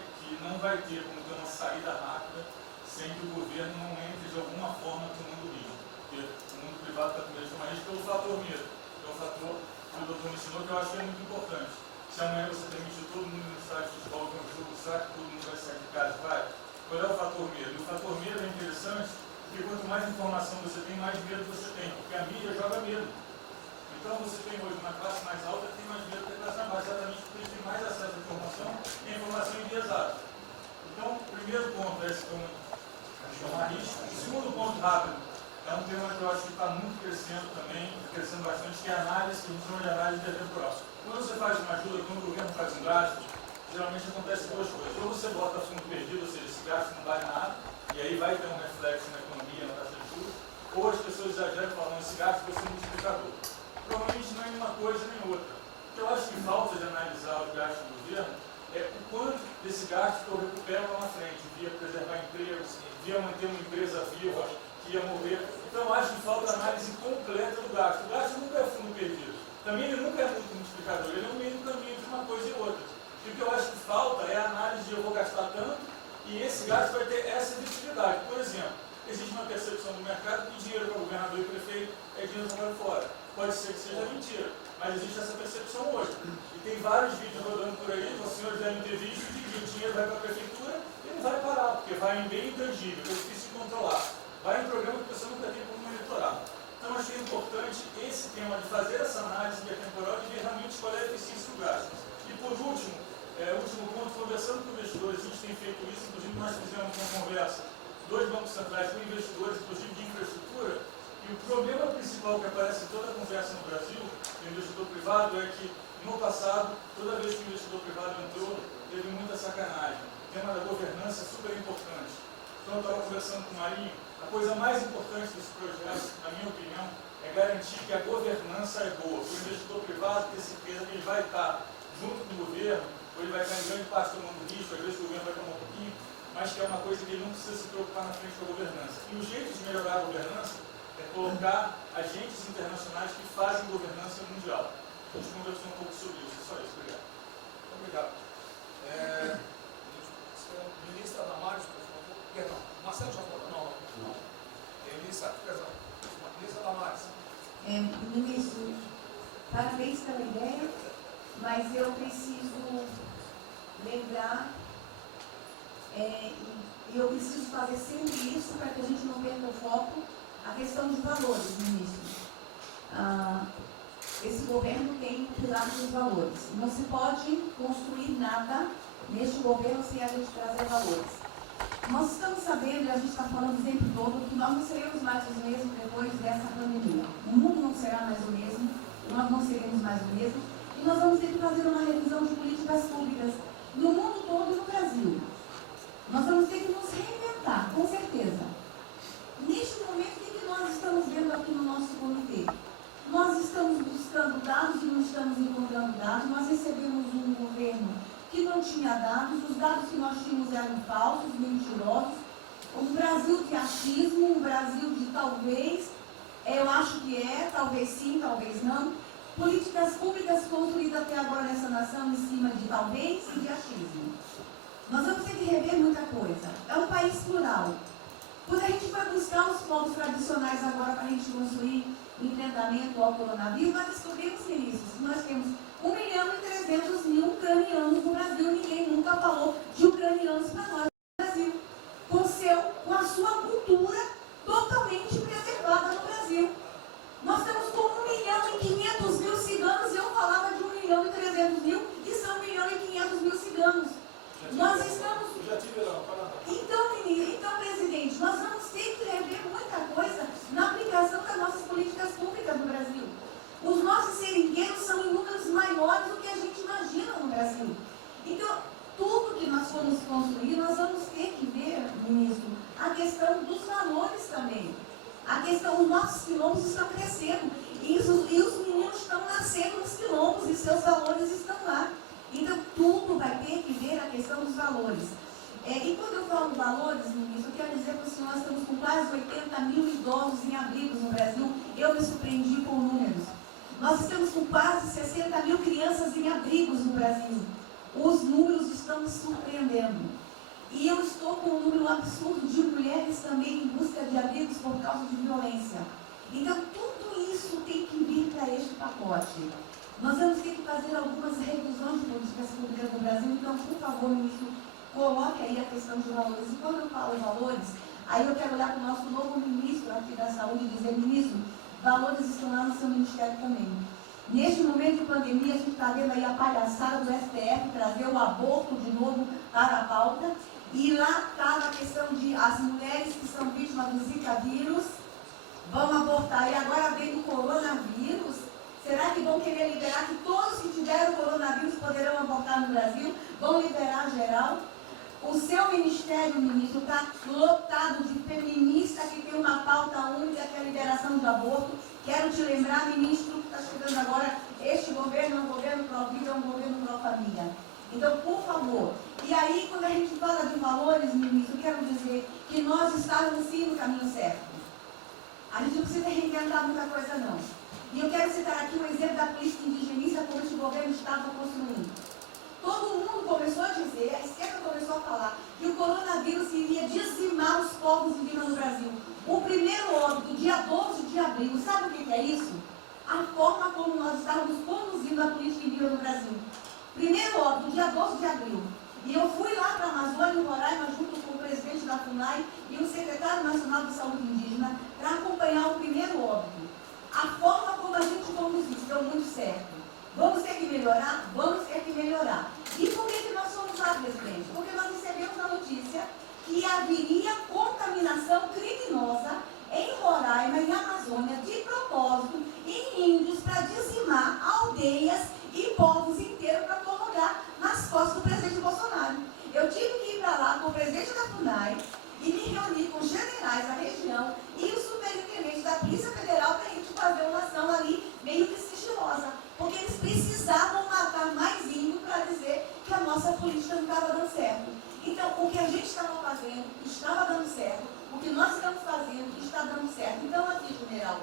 ter como ter uma saída rápida sem que o governo não entre de alguma forma no mundo risco. Porque o mundo privado está com medo de tomar risco pelo fator medo. É o fator que o doutor mencionou, que eu acho que é muito importante. Se amanhã você permitir todo mundo no estádio de futebol com o jogo, será que todo mundo vai sair de casa e vai? Qual é o fator medo? E o fator medo é interessante, porque quanto mais informação você tem, mais medo você tem. Porque a mídia joga medo. Então você tem hoje uma classe mais alta que tem mais medo que a classe mais baixa, exatamente porque eles têm mais acesso à informação e a informação enviesada. Então, o primeiro ponto é esse tomar risco. O segundo ponto rápido é um tema que eu acho que está muito crescendo também, crescendo bastante, que é a análise, que a gente chama de análise intertemporal. Quando você faz uma ajuda, quando o governo faz um gasto, geralmente acontece 2 coisas. Ou você bota fundo perdido, ou seja, esse gasto não vale nada, e aí vai ter um reflexo na economia, na taxa de juros, ou as pessoas exageram falando esse gasto vai ser multiplicador. Provavelmente não é nenhuma coisa nem outra. O que eu acho que falta de analisar os gastos do governo é o quanto desse gasto que eu recupero lá na frente, via preservar empregos, via manter uma empresa viva, que ia morrer. Então, eu acho que falta análise completa do gasto. O gasto nunca é fundo perdido. Também ele nunca é muito multiplicador. Ele é um meio do caminho de uma coisa e outra. E o que eu acho que falta é a análise de eu vou gastar tanto e esse gasto vai ter essa visibilidade. Por exemplo, existe uma percepção do mercado que dinheiro para governador e prefeito é dinheiro jogado fora. Pode ser que seja mentira, mas existe essa percepção hoje. E tem vários vídeos rodando por aí, os senhores devem ter visto, de que o dinheiro vai para a prefeitura e não vai parar, porque vai em bem intangível, que é difícil de controlar. Vai em programa que a pessoa nunca tem como monitorar. Então, acho que é importante esse tema de fazer essa análise que é temporal e ver realmente qual é a eficiência do gasto. E, por último, último ponto, conversando com investidores, a gente tem feito isso, inclusive nós fizemos uma conversa, 2 bancos centrais com investidores, inclusive de infraestrutura, e o problema principal que aparece em toda a conversa no Brasil, do investidor privado, é que, no passado, toda vez que o investidor privado entrou, teve muita sacanagem. O tema da governança é super importante. Então, eu estava conversando com o Marinho, a coisa mais importante desse projeto, na minha opinião, é garantir que a governança é boa. O investidor privado ter certeza que ele vai estar junto com o governo, ou ele vai estar em grande parte tomando risco, às vezes o governo vai tomar um pouquinho, mas que é uma coisa que ele não precisa se preocupar na frente com a governança. E o jeito de melhorar a governança é colocar agentes internacionais que fazem governança mundial. A gente conversou um pouco sobre isso. Só isso. Obrigado. Obrigado. Ministra Damares, por favor. Perdão, Marcelo já falou? Não. Ministra Damares. Ministro, parabéns pela ideia, mas eu preciso lembrar, e eu preciso fazer sempre isso para que a gente não perca o foco, a questão de valores, ministro. Esse governo tem um pilar dos valores. Não se pode construir nada neste governo sem a gente trazer valores. Nós estamos sabendo, e a gente está falando o tempo todo, que nós não seremos mais os mesmos depois dessa pandemia. O mundo não será mais o mesmo, nós não seremos mais o mesmo, e nós vamos ter que fazer uma revisão de políticas públicas no mundo todo e no Brasil. Nós vamos ter que nos reinventar, com certeza. Neste momento, o que nós estamos vendo aqui no nosso comitê? Nós estamos buscando dados e não estamos encontrando dados. Nós recebemos um governo que não tinha dados, os dados que nós tínhamos eram falsos, mentirosos. Um Brasil de achismo, um Brasil de talvez, eu acho que é, talvez sim, talvez não. Políticas públicas construídas até agora nessa nação em cima de talvez e de achismo. Nós vamos ter que rever muita coisa. É um país plural. Quando a gente vai buscar os povos tradicionais agora para a gente construir enfrentamento ao coronavírus, nós descobrimos, ministros, que nós temos 1.300.000 ucranianos no Brasil. Ninguém nunca falou de ucranianos para nós no Brasil. Com a sua cultura totalmente preservada no Brasil. Nós estamos com 1.500.000 ciganos e eu falava de 1.300.000 e são 1.500.000 ciganos. Nós estamos... Então, presidente, nós vamos ter que rever muita coisa na aplicação das nossas políticas públicas no Brasil. Os nossos seringueiros são em números maiores do que a gente imagina no Brasil. Então, tudo que nós formos construir, nós vamos ter que ver, ministro, a questão dos valores também. A questão, os nossos quilombos estão crescendo e os meninos estão nascendo nos quilombos e seus valores estão lá. Então, tudo vai ter que ver a questão dos valores. E quando eu falo valores, ministro, eu quero dizer para o senhor, nós estamos com quase 80.000 idosos em abrigos no Brasil. Eu me surpreendi com números. Nós estamos com quase 60.000 crianças em abrigos no Brasil. Os números estão me surpreendendo. E eu estou com um número absurdo de mulheres também em busca de abrigos por causa de violência. Então, tudo isso tem que vir para este pacote. Nós vamos ter que fazer algumas revisões de políticas públicas no Brasil. Então, por favor, ministro, coloque aí a questão de valores. E quando eu falo valores, aí eu quero olhar para o nosso novo ministro aqui da Saúde e dizer, ministro, valores estão lá no seu ministério também. Neste momento de pandemia, a gente está vendo aí a palhaçada do STF trazer o aborto de novo para a pauta. E lá está a questão de as mulheres que são vítimas do Zika vírus vão abortar. E agora vem o coronavírus. Será que vão querer liberar que todos que tiveram coronavírus poderão abortar no Brasil? Vão liberar geral? O seu ministério, ministro, está lotado de feminista que tem uma pauta única, que é a liberação de aborto. Quero te lembrar, ministro, que está chegando agora, este governo é um governo pró-vida, é um governo pró-família. Então, por favor. E aí, quando a gente fala de valores, ministro, quero dizer que nós estamos sim no caminho certo. A gente não precisa reinventar muita coisa, não. E eu quero citar aqui um exemplo da política indigenista como este governo estava construindo. Todo mundo começou a dizer, a esquerda começou a falar, que o coronavírus iria dizimar os povos indígenas no Brasil. O primeiro óbito, dia 12 de abril, sabe o que é isso? A forma como nós estávamos conduzindo a política indígena no Brasil. Primeiro óbito, dia 12 de abril. E eu fui lá para a Amazônia, em Roraima, junto com o presidente da FUNAI e o secretário nacional de saúde indígena, para acompanhar o primeiro óbito. A forma como a gente conduziu deu muito certo. Vamos ter que melhorar? Vamos ter que melhorar. E por que nós fomos lá, presidente? Porque nós recebemos a notícia que haveria contaminação criminosa em Roraima, em Amazônia, de propósito, em índios, para dizimar aldeias e povos inteiros para colocar nas costas do presidente Bolsonaro. Eu tive que ir para lá com o presidente da FUNAI e me reunir com os generais da região e o superintendente da Polícia Federal para a gente fazer uma ação ali meio que sigilosa. Porque eles precisavam matar mais índio para dizer que a nossa política não estava dando certo. Então, o que a gente estava fazendo estava dando certo. O que nós estamos fazendo está dando certo. Então, aqui, general,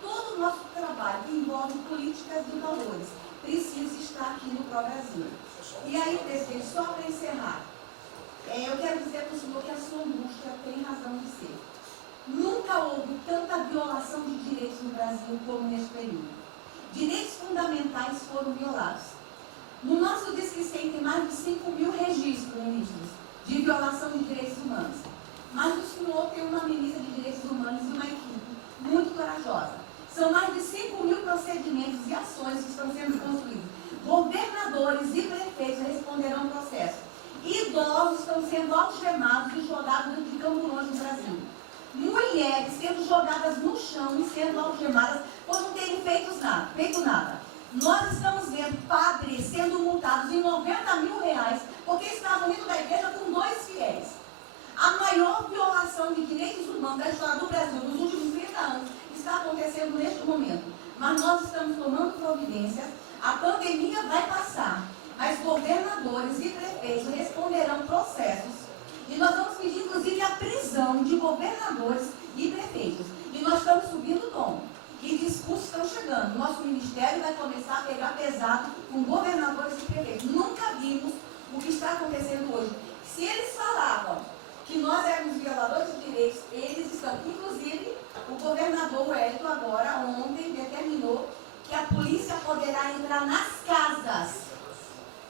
todo o nosso trabalho que envolve políticas de valores precisa estar aqui no Pró-Brasil. E aí, presidente, só para encerrar, eu quero dizer para o senhor que a sua angústia tem razão de ser. Nunca houve tanta violação de direitos no Brasil como neste período. Direitos fundamentais foram violados. No nosso Disque 100 tem mais de 5.000 registros, ministros, de violação de direitos humanos. Mas o senhor tem uma ministra de direitos humanos e uma equipe muito corajosa. São mais de 5.000 procedimentos e ações que estão sendo construídos. Governadores e prefeitos responderão ao processo. Idosos estão sendo algemados e jogados dentro de camburões no Brasil. Mulheres sendo jogadas no chão e sendo algemadas por não terem feito nada. Nós estamos vendo padres sendo multados em R$90 mil porque estavam indo da igreja com 2 fiéis. A maior violação de direitos humanos da história do Brasil nos últimos 30 anos está acontecendo neste momento. Mas nós estamos tomando providências, a pandemia vai passar, mas governadores e prefeitos responderão processos. E nós vamos pedir, inclusive, a prisão de governadores e prefeitos. E nós estamos subindo o tom. E discursos estão chegando. Nosso ministério vai começar a pegar pesado com governadores e prefeitos. Nunca vimos o que está acontecendo hoje. Se eles falavam que nós éramos violadores de direitos, eles estão. Inclusive, o governador Wellington agora, ontem, determinou que a polícia poderá entrar nas casas.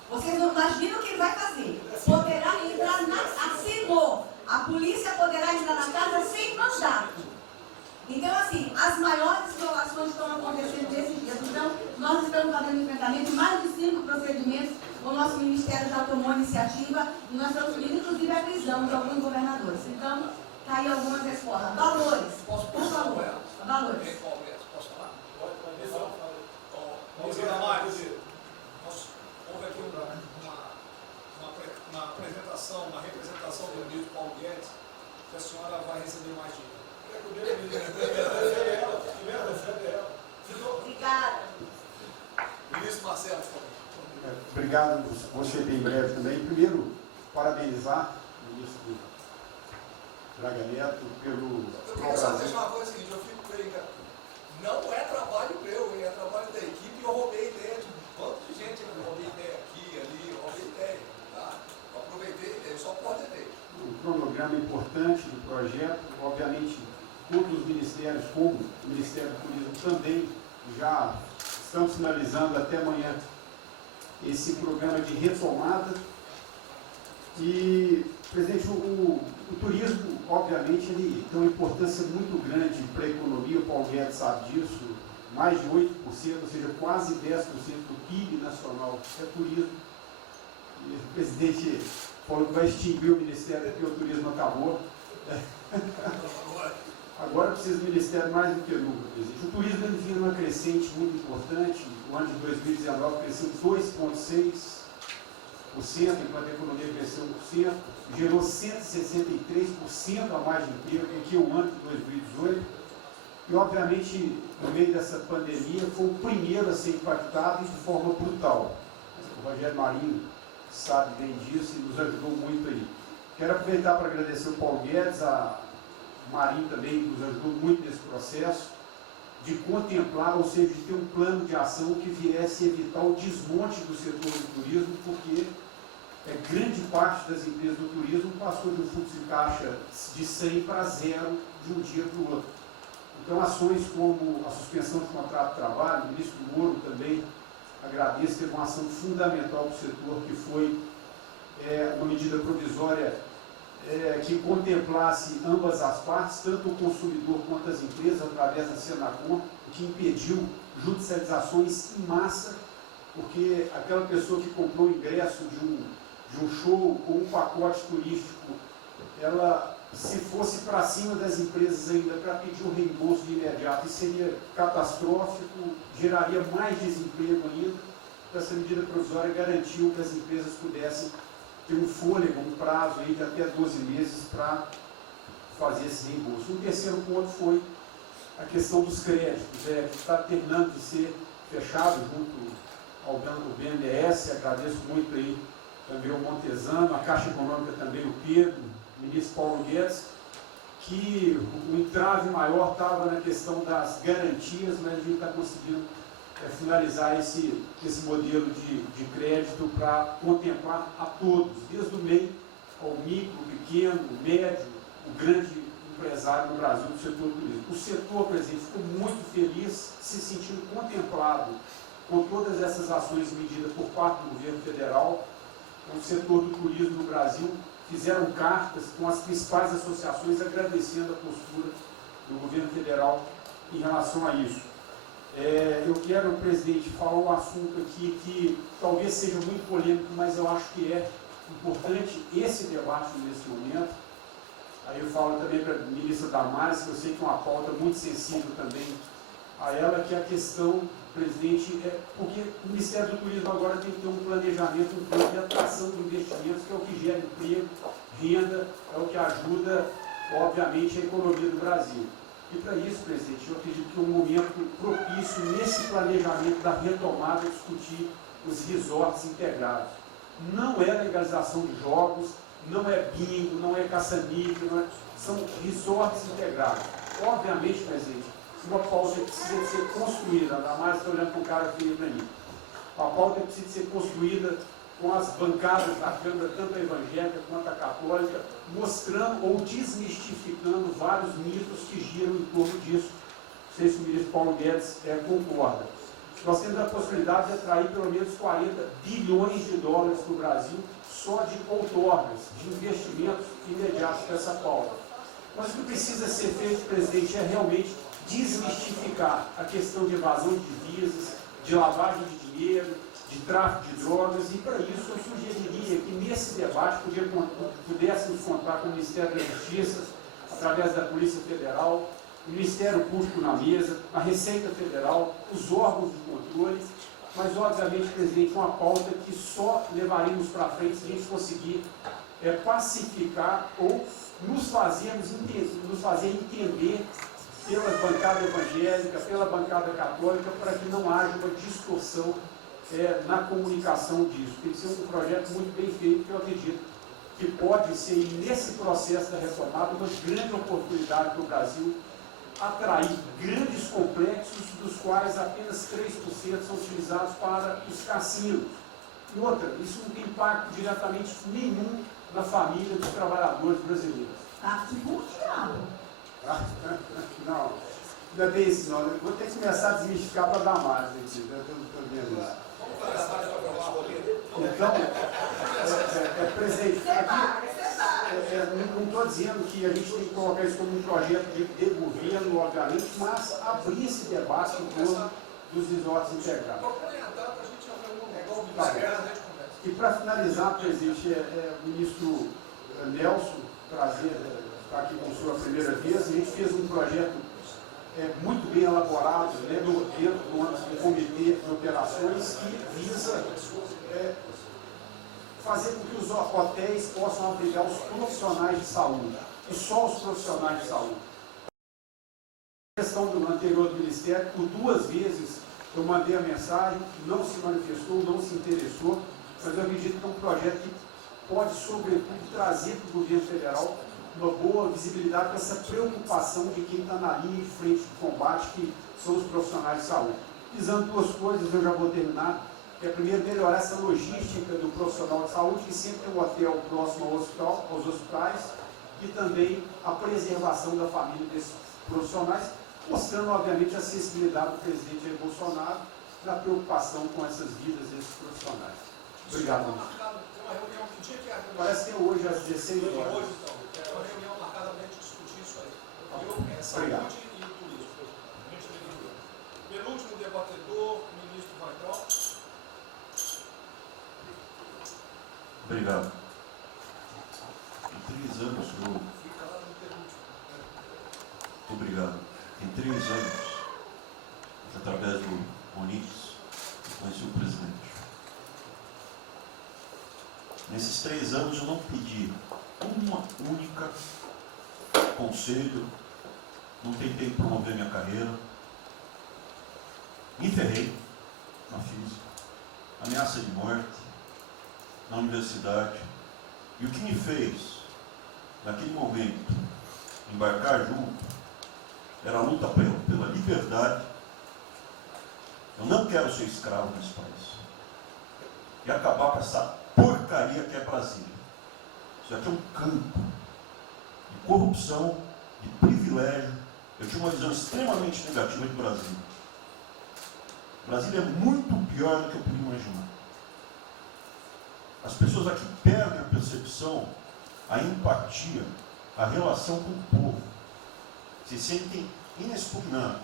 Vocês não imaginam o que ele vai fazer. Poderá entrar assinou. A polícia poderá entrar na casa sem mandato. Então, assim, as maiores violações estão acontecendo nesses dias. Então, nós estamos fazendo enfrentamento de mais de 5 procedimentos. O nosso ministério já tomou a iniciativa e nós estamos pedindo, inclusive, a prisão de alguns governadores. Então, está aí algumas respostas. Valores. Por favor. Valores. Posso falar? Vamos ver, Damares. Houve aqui uma apresentação, uma representação do ministro Paulo Guedes, que a senhora vai receber mais dinheiro. Obrigada. Ministro Marcelo, por favor. Obrigado, vou ser bem breve também. Primeiro, parabenizar o ministro Braga Neto pelo... Eu queria só deixar uma coisa seguinte, eu fico brincando. Não é trabalho meu, é trabalho da equipe e eu roubei ideia de um monte de gente. Eu roubei ideia aqui, ali, eu roubei ideia. Tá? Eu aproveitei a ideia, eu só coordenei. Um cronograma importante do projeto, obviamente, todos os ministérios, como o Ministério do Turismo também, já estamos finalizando até amanhã esse programa de retomada. E, presidente, o turismo, obviamente, ele tem uma importância muito grande para a economia, o Paulo Guedes sabe disso, mais de 8%, ou seja, quase 10% do PIB nacional é turismo. E o presidente falou que vai extinguir o Ministério porque o turismo acabou. Agora precisa do Ministério mais do que nunca, presidente. O turismo ele vinha numa crescente muito importante. O ano de 2019 cresceu 2,6%, enquanto a economia cresceu 1%, gerou 163% a mais de emprego do que o ano de 2018. E, obviamente, no meio dessa pandemia, foi o primeiro a ser impactado de forma brutal. O Rogério Marinho sabe bem disso e nos ajudou muito aí. Quero aproveitar para agradecer o Paulo Guedes, a Marinho também nos ajudou muito nesse processo, de contemplar, ou seja, de ter um plano de ação que viesse evitar o desmonte do setor do turismo, porque grande parte das empresas do turismo passou de um fluxo de caixa de 100 para 0 de um dia para o outro. Então, ações como a suspensão de contrato de trabalho, o ministro Moro também agradeço, teve uma ação fundamental para o setor, que foi uma medida provisória que contemplasse ambas as partes, tanto o consumidor quanto as empresas, através da Senacom, que impediu judicializações em massa, porque aquela pessoa que comprou o ingresso de um show ou um pacote turístico, ela, se fosse para cima das empresas ainda para pedir o reembolso de imediato, isso seria catastrófico, geraria mais desemprego ainda. Então, essa medida provisória garantiu que as empresas pudessem ter um fôlego, um prazo aí de até 12 meses para fazer esse reembolso. Um terceiro ponto foi a questão dos créditos, que está terminando de ser fechado junto ao BNDES. Agradeço muito aí também o Montesano, a Caixa Econômica também, o Pedro, o ministro Paulo Guedes, que o entrave maior estava na questão das garantias, mas a gente está conseguindo finalizar esse modelo de crédito para contemplar a todos, desde o MEI ao micro, pequeno, médio, o grande empresário no Brasil do setor turístico. O setor, presidente, ficou muito feliz, se sentindo contemplado com todas essas ações medidas por parte do governo federal. O setor do turismo no Brasil fizeram cartas com as principais associações agradecendo a postura do governo federal em relação a isso. Eu quero, presidente, falar um assunto aqui que talvez seja muito polêmico, mas eu acho que importante esse debate nesse momento. Aí eu falo também para a ministra Damares, que eu sei que é uma pauta muito sensível também a ela, que é a questão, presidente, porque o Ministério do Turismo agora tem que ter um planejamento, um plano de atração de investimentos, que é o que gera emprego, renda, é o que ajuda, obviamente, a economia do Brasil. E para isso, presidente, eu acredito que é um momento propício nesse planejamento da retomada discutir os resorts integrados. Não é legalização de jogos, não é bingo, não é caça-níquel, são resorts integrados. Obviamente, presidente, uma pauta precisa de ser construída, ainda mais estou olhando para um cara que veio para mim. A pauta precisa de ser construída com as bancadas da Câmara, tanto a evangélica quanto a católica, mostrando ou desmistificando vários mitos que giram em torno disso. Não sei se o ministro Paulo Guedes concorda. Nós temos a possibilidade de atrair pelo menos 40 bilhões de dólares para o Brasil só de outorgas, de investimentos imediatos para essa pauta. Mas o que precisa ser feito, presidente, é realmente desmistificar a questão de evasão de divisas, de lavagem de dinheiro, de tráfico de drogas, e para isso eu sugeriria que nesse debate pudéssemos contar com o Ministério da Justiça, através da Polícia Federal, o Ministério Público na mesa, a Receita Federal, os órgãos de controle, mas obviamente, presidente, uma pauta que só levaremos para frente se a gente conseguir pacificar ou nos fazer entender pela bancada evangélica, pela bancada católica, para que não haja uma distorção na comunicação disso. Tem que ser um projeto muito bem feito, que eu acredito que pode ser, nesse processo da retomada, uma grande oportunidade para o Brasil atrair grandes complexos, dos quais apenas 3% são utilizados para os cassinos. E outra, isso não tem impacto diretamente nenhum na família dos trabalhadores brasileiros. Tá mundial. Não, não é bem isso não. Eu vou ter que começar a desmistificar para dar mais, gente. Eu estou vendo isso. Então, presidente, aqui, não estou dizendo que a gente tem que colocar isso como um projeto de governo, obviamente, mas abrir esse debate em torno dos resorts integrados. Tá. E para finalizar, presidente, o ministro Nelson, prazer estar aqui com a sua primeira vez, a gente fez um projeto muito bem elaborado, né, dentro do comitê de operações, que visa fazer com que os hotéis possam abrigar os profissionais de saúde, e só os profissionais de saúde. A questão do anterior do Ministério, por 2 vezes eu mandei a mensagem, não se manifestou, não se interessou, mas eu acredito que é um projeto que pode, sobretudo, trazer para o governo federal uma boa visibilidade com essa preocupação de quem está na linha de frente de combate, que são os profissionais de saúde. Visando 2 coisas, eu já vou terminar, que é primeiro melhorar essa logística do profissional de saúde, que sempre tem um hotel próximo ao hospital, aos hospitais, e também a preservação da família desses profissionais, mostrando, obviamente, a sensibilidade do presidente Jair Bolsonaro na preocupação com essas vidas desses profissionais. Obrigado. Parece que é hoje às 16 horas. Hoje, então, é uma reunião marcada para a gente discutir isso aí. Obrigado. Saúde e turismo. Penúltimo debatedor, o ministro Weintraub. Obrigado. Em 3 anos eu... Obrigado. Em 3 anos, através do Onix, eu conheci o presidente. Nesses 3 anos eu não pedi uma única conselho, não tentei promover minha carreira, me ferrei na física, ameaça de morte, na universidade, e o que me fez, naquele momento, embarcar junto, era a luta pela liberdade. Eu não quero ser escravo nesse país. E acabar com essa porcaria que é Brasília. Isso aqui é um campo de corrupção, de privilégio. Eu tinha uma visão extremamente negativa de Brasília. Brasília é muito pior do que eu podia imaginar. As pessoas aqui perdem a percepção, a empatia, a relação com o povo. Se sentem inexpugnáveis.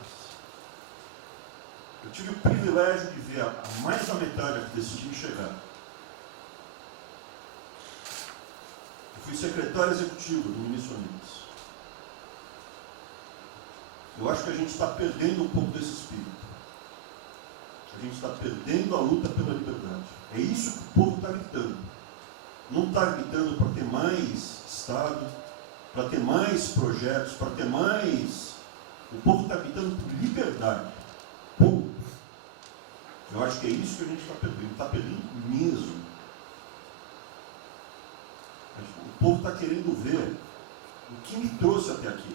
Eu tive o privilégio de ver a mais da metade aqui desse time chegar. Fui secretário executivo do ministro Onix. Eu acho que a gente está perdendo um pouco desse espírito. A gente está perdendo a luta pela liberdade. É isso que o povo está gritando. Não está gritando para ter mais Estado, para ter mais projetos, para ter mais... O povo está gritando por liberdade. Ponto. Eu acho que é isso que a gente está perdendo. Está perdendo mesmo. O povo está querendo ver o que me trouxe até aqui.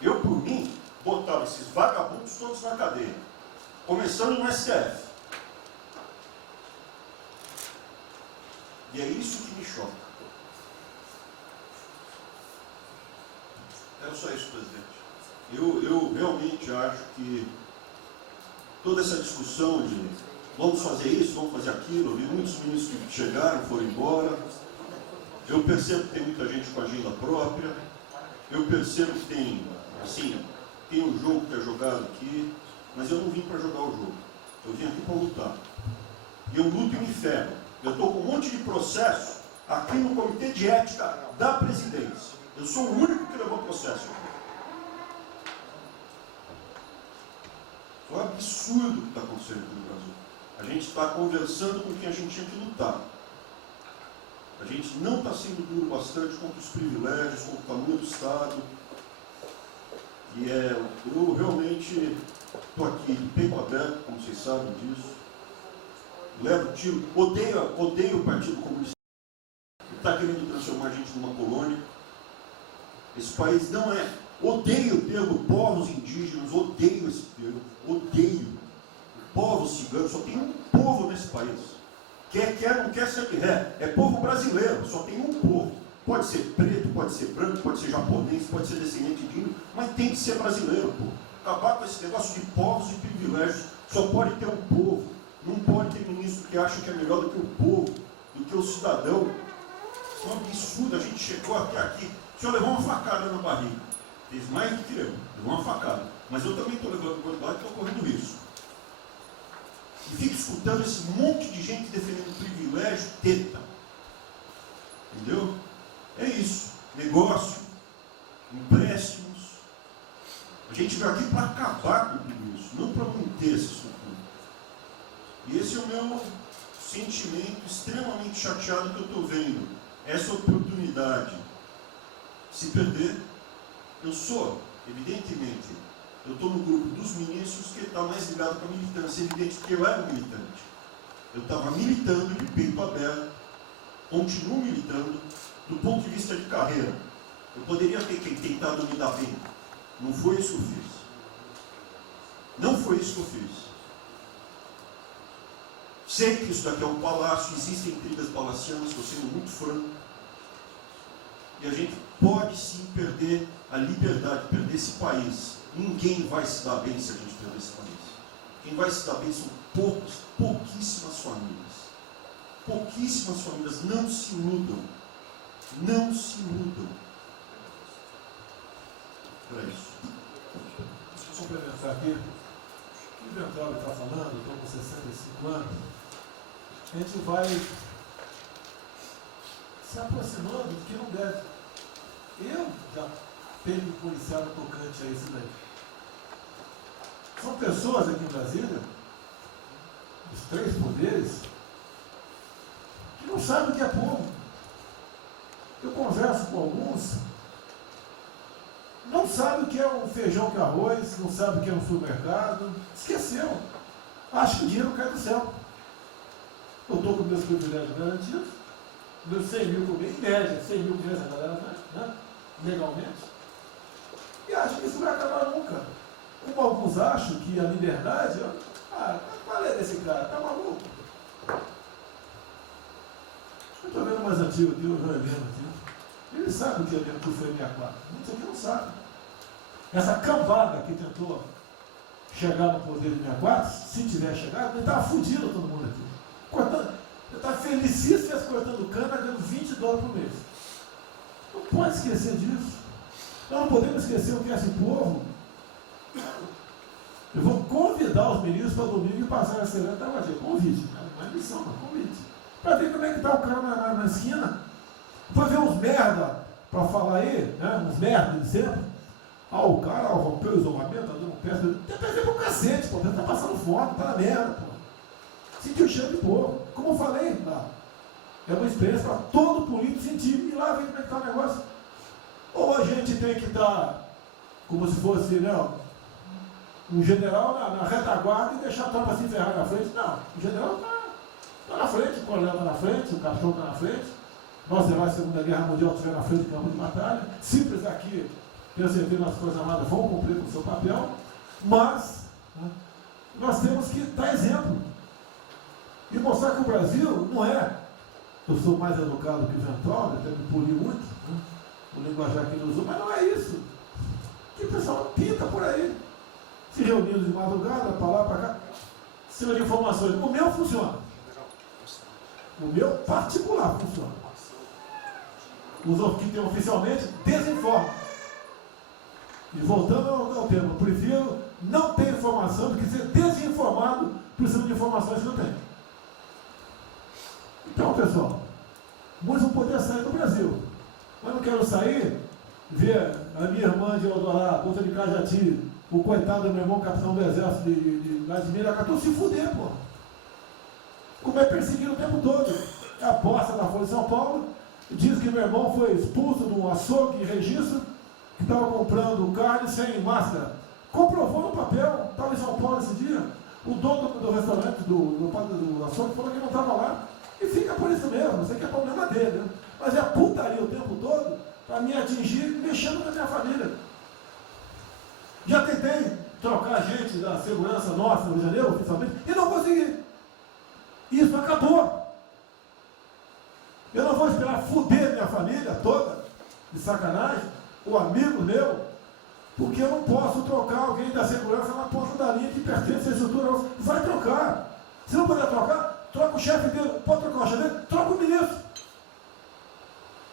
Eu, por mim, botava esses vagabundos todos na cadeia. Começando no STF. E é isso que me choca. Era só isso, presidente. Eu realmente acho que toda essa discussão de vamos fazer isso, vamos fazer aquilo, eu vi muitos ministros que chegaram, foram embora. Eu percebo que tem muita gente com agenda própria. Eu percebo que tem, assim, tem um jogo que é jogado aqui, mas eu não vim para jogar o jogo. Eu vim aqui para lutar. E eu luto e me ferro. Eu estou com um monte de processo aqui no Comitê de Ética da Presidência. Eu sou o único que levou processo. É um absurdo o que está acontecendo aqui no Brasil. A gente está conversando com quem a gente tinha que lutar. A gente não está sendo duro bastante contra os privilégios, contra o tamanho do Estado. E eu realmente estou aqui de peito aberto, como vocês sabem disso. Levo tiro, odeio o Partido Comunista. Ele está querendo transformar a gente numa colônia. Esse país não é. Odeio o termo povos indígenas, odeio esse termo, odeio. Povos ciganos, só tem um povo nesse país. Quer, não quer ser é povo brasileiro, só tem um povo. Pode ser preto, pode ser branco, pode ser japonês, pode ser descendente de índio, mas tem que ser brasileiro, pô. Acabar com esse negócio de povos e privilégios. Só pode ter um povo. Não pode ter ministro que acha que é melhor do que o povo, do que o cidadão. Isso é um absurdo, a gente chegou até aqui. O senhor levou uma facada na barriga. Fez mais do que levou uma facada. Mas eu também estou levando guardado e estou correndo risco. E fico escutando esse monte de gente defendendo privilégio, teta. Entendeu? É isso. Negócio, empréstimos. A gente veio aqui para acabar com tudo isso, não para manter essa estrutura. E esse é o meu sentimento extremamente chateado que eu estou vendo. Essa oportunidade se perder. Eu sou, evidentemente, eu estou no grupo dos ministros que está mais ligado com a militância. É evidente que eu era militante. Eu estava militando de peito aberto, continuo militando, do ponto de vista de carreira. Eu poderia ter tentado me dar bem. Não foi isso que eu fiz. Não foi isso que eu fiz. Sei que isso daqui é um palácio, existem intrigas palacianas, estou sendo muito franco. E a gente pode sim perder a liberdade, perder esse país. Ninguém vai se dar bem se a gente perder esse país. Quem vai se dar bem são pouquíssimas famílias. Pouquíssimas famílias. Não se iludam. Não se iludam. Para isso. Deixa eu complementar aqui. O que o Ventório está falando, estou com 65 anos, a gente vai se aproximando do que não deve. Eu já tenho me policiado tocante a isso daí. São pessoas aqui em Brasília, os três poderes, que não sabem o que é povo. Eu converso com alguns, não sabem o que é um feijão com arroz, não sabem o que é um supermercado, esqueceu. Acho que o dinheiro cai do céu. Eu estou com meus privilégios garantidos, meus 100 mil por mês, em média, 100 mil por mês a galera, né? Legalmente. E acho que isso não vai acabar nunca. Como alguns acham que a liberdade, qual é desse cara? Tá maluco? Eu estou vendo mais antigo aqui, o Joelino aqui. Ele sabe o que foi 64. Muitos aqui não sabem. Essa cambada que tentou chegar no poder de 64, se tiver chegado, ele estava fudido todo mundo aqui. Cortando, eu estava felicíssimo cortando cana, ganhando $20 por mês. Não pode esquecer disso. Nós não podemos esquecer o que é esse povo. Eu vou convidar os ministros para domingo e passar a semana da Convite. Não é missão, não, convite. Para ver como é que está o cara na esquina. Foi ver uns merda para falar aí, né? Uns merda de sempre. O cara rompeu o isolamento, tá dando peça. Tem peça pro cacete, pô. Tá passando fome, tá na merda, pô. Sentiu o cheiro de porco. Como eu falei, lá. É uma experiência para todo político sentir. E lá vem como é que tá o negócio. Ou a gente tem que estar como se fosse, né, um general na retaguarda e deixar a tropa se ferrar na frente. Não, o general está na frente, o coronel está na frente, o capitão está na frente. Nós, heróis da Segunda Guerra Mundial, estiveram na frente do campo de batalha. Simples aqui, tenho certeza que as Forças Armadas vão cumprir com o seu papel, mas, né, nós temos que dar exemplo. E mostrar que o Brasil não é. Eu sou mais educado que o Ventura, até me polir muito, né, o linguajar que ele usou, mas não é isso. Que o pessoal pinta por aí, se reunindo de madrugada, para lá, para cá, cima de informações. O meu funciona. O meu particular funciona. Os que tem oficialmente desinformam. E voltando ao tema, eu prefiro não ter informação do que ser desinformado por cima de informações que eu tenho. Então, pessoal, muitos vão poder sair do Brasil. Mas não quero sair, ver a minha irmã de Eldorado, outra de Cajati, o coitado do meu irmão capitão do exército de Miracatu, se fuder, pô. Como é perseguido o tempo todo. É a bosta da Folha de São Paulo, diz que meu irmão foi expulso de um açougue em Registro, que estava comprando carne sem máscara. Comprovou no papel, estava em São Paulo esse dia. O dono do restaurante, do açougue, falou que não estava lá. E fica por isso mesmo, isso aqui é problema dele, né? Mas é putaria o tempo todo para me atingir, mexendo com a minha família. Já tentei trocar gente da segurança nossa no Rio de Janeiro, oficialmente, e não consegui. Isso acabou. Eu não vou esperar fuder minha família toda, de sacanagem, ou amigo meu, porque eu não posso trocar alguém da segurança na ponta da linha que pertence à estrutura. Vai trocar. Se não puder trocar, troca o chefe dele. Pode trocar o chefe dele? Troca o ministro.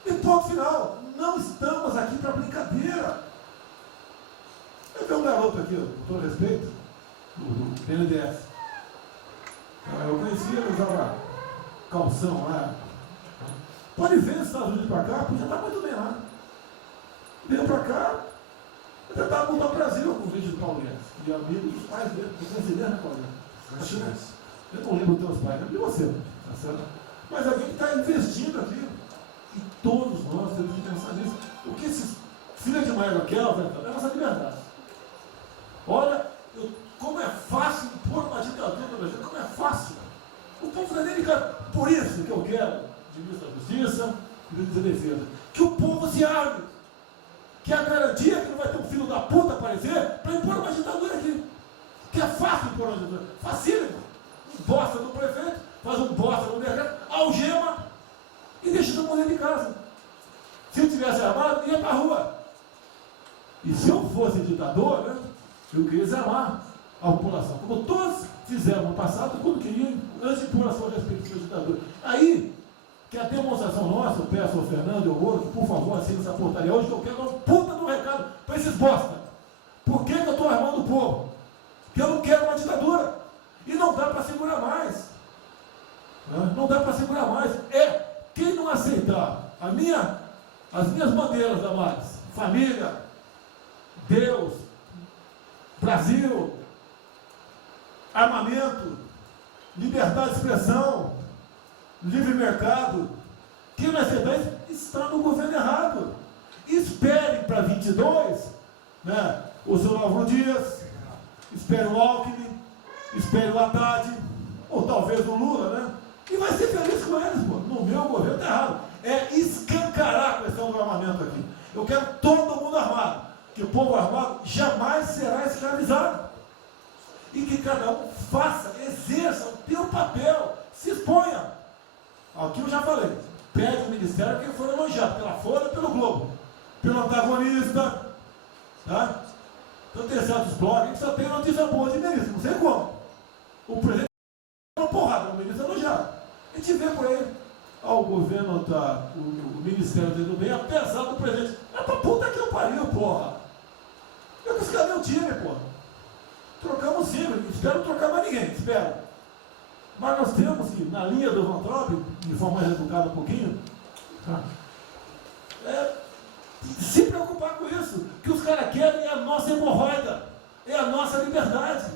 E ponto final. Não estamos aqui para brincadeira. Eu tenho um garoto aqui, com todo respeito, do BNDES. Eu conhecia, ele usava calção lá. Pode ver os Estados Unidos para cá, podia estar muito bem lá. Veio para cá, eu tentava mudar o Brasil com o vídeo do Paulo Guedes. E amigo dos pais dele, você conhece, né, Paulo Guedes? Eu não lembro dos teus pais, não de você, tá certo? Mas alguém que está investindo aqui. E todos nós temos que pensar nisso. O que esses filhos de Maria querem, é a nossa liberdade. Olha, como é fácil impor uma ditadura no Brasil, como é fácil. O povo não é nem ligado. Por isso que eu quero, de ministro da Justiça e ministro da Defesa, que o povo se arme. Que é a garantia que não vai ter um filho da puta aparecer para impor uma ditadura aqui. Que é fácil impor uma ditadura. Facílimo. Um bosta do prefeito, faz um bosta no decreto, algema e deixa todo mundo dentro de casa. Se eu tivesse armado, ia para a rua. E se eu fosse ditador, né, eu queria desarmar a população, como todos fizeram no passado, quando queriam, antes de impor a sua respectiva ditadura. Aí, que a demonstração nossa, eu peço ao Fernando e ao outro, que por favor assine essa portaria hoje, que eu quero dar uma puta no recado para esses bosta. Por que eu estou armando o povo? Porque eu não quero uma ditadura. E não dá para segurar mais. Não dá para segurar mais. Quem não aceitar as minhas bandeiras, Damares, família, Deus, Brasil, armamento, liberdade de expressão, livre mercado, quem não aceitar isso está no governo errado. Espere para 22, né, o seu Álvaro Dias, espere o Alckmin, espere o Haddad, ou talvez o Lula, né? E vai ser feliz com eles, pô. No meu governo está errado. É escancarar a questão do armamento aqui. Eu quero todo mundo armado. Que o povo armado jamais será escravizado. E que cada um faça, exerça o teu papel, se exponha. Aqui eu já falei. Pede o ministério quem for elogiado, pela Folha e pelo Globo. Pelo antagonista. Tá? Então tem certos blogs que só tem notícia boa de ministro, não sei como. O presidente é uma porrada, o ministro é elogiado. A gente vê por aí, o governo tá, o ministério do bem, apesar do presidente. É pra puta que eu pariu, porra. Eu quis cadê o time, porra. Trocamos sim, espero trocar mais ninguém, espero. Mas nós temos que, na linha do Van Trump, de forma mais educada um pouquinho, tá? se preocupar com isso. O que os caras querem é a nossa hemorroida, é a nossa liberdade.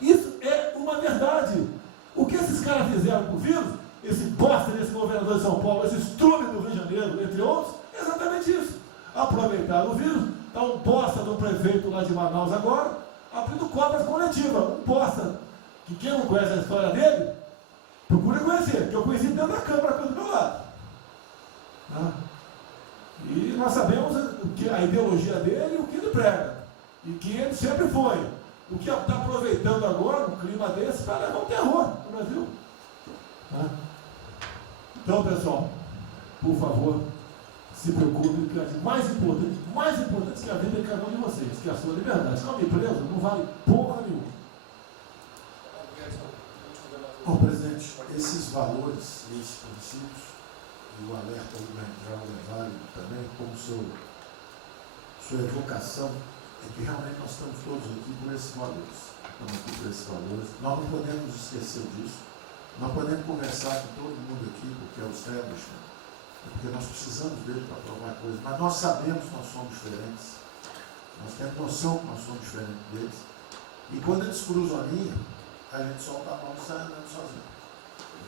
Isso é uma verdade. O que esses caras fizeram com o vírus, esse bosta desse governador de São Paulo, esse estrume do Rio de Janeiro, entre outros, é exatamente isso. Aproveitaram o vírus, está um bosta do prefeito lá de Manaus agora, abrindo cobras coletivas. Um bosta, que quem não conhece a história dele, procure conhecer, que eu conheci dentro da Câmara do meu lado. E nós sabemos que a ideologia dele e o que ele prega. E que ele sempre foi. O que está aproveitando agora, um clima desse, para levar um terror no Brasil. Então, pessoal, por favor, se preocupe, que é mais importante que a vida de cada um de vocês, que é a sua liberdade. Se não me preso, não vale porra nenhuma. Bom, presidente, esses valores, esses princípios, e o alerta do Grande é válido também, como sua evocação, é que realmente nós estamos todos aqui por esses valores. Estamos aqui por esses valores. Nós não podemos esquecer disso. Nós podemos conversar com todo mundo aqui, porque é o establishment, porque nós precisamos dele para provar coisas, mas nós sabemos que nós somos diferentes. Nós temos noção que nós somos diferentes deles. E quando eles cruzam a linha, a gente solta a mão e sai andando sozinho.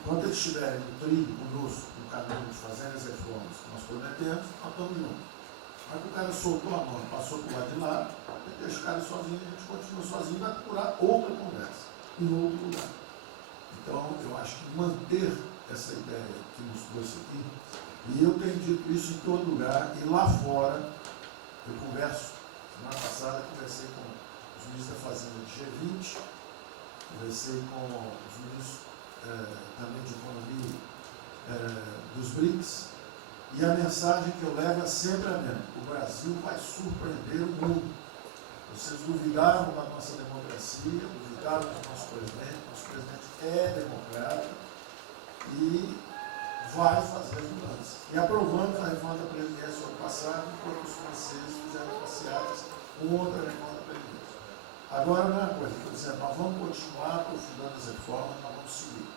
Enquanto eles estiverem no trilho conosco, no caminho de fazer as reformas que nós prometemos, nós estamos juntos. Mas o cara soltou a mão, passou para o lado de lá, deixa o cara sozinho, a gente continua sozinho e vai procurar outra conversa, em outro lugar. Então, eu acho que manter essa ideia que nos trouxe aqui, e eu tenho dito isso em todo lugar, e lá fora, eu converso, semana passada conversei com os ministros da Fazenda de G20, conversei com os ministros também de Economia dos BRICS, e a mensagem que eu levo é sempre a mesma: o Brasil vai surpreender o mundo. Vocês duvidaram da nossa democracia, duvidaram do nosso presidente é democrata e vai fazer as mudanças. E aprovamos a reforma da Previdência no ano passado, enquanto os franceses fizeram passeadas com outra reforma da Previdência. Agora, não é uma coisa, por exemplo, nós vamos continuar aprofundando as reformas, nós vamos seguir.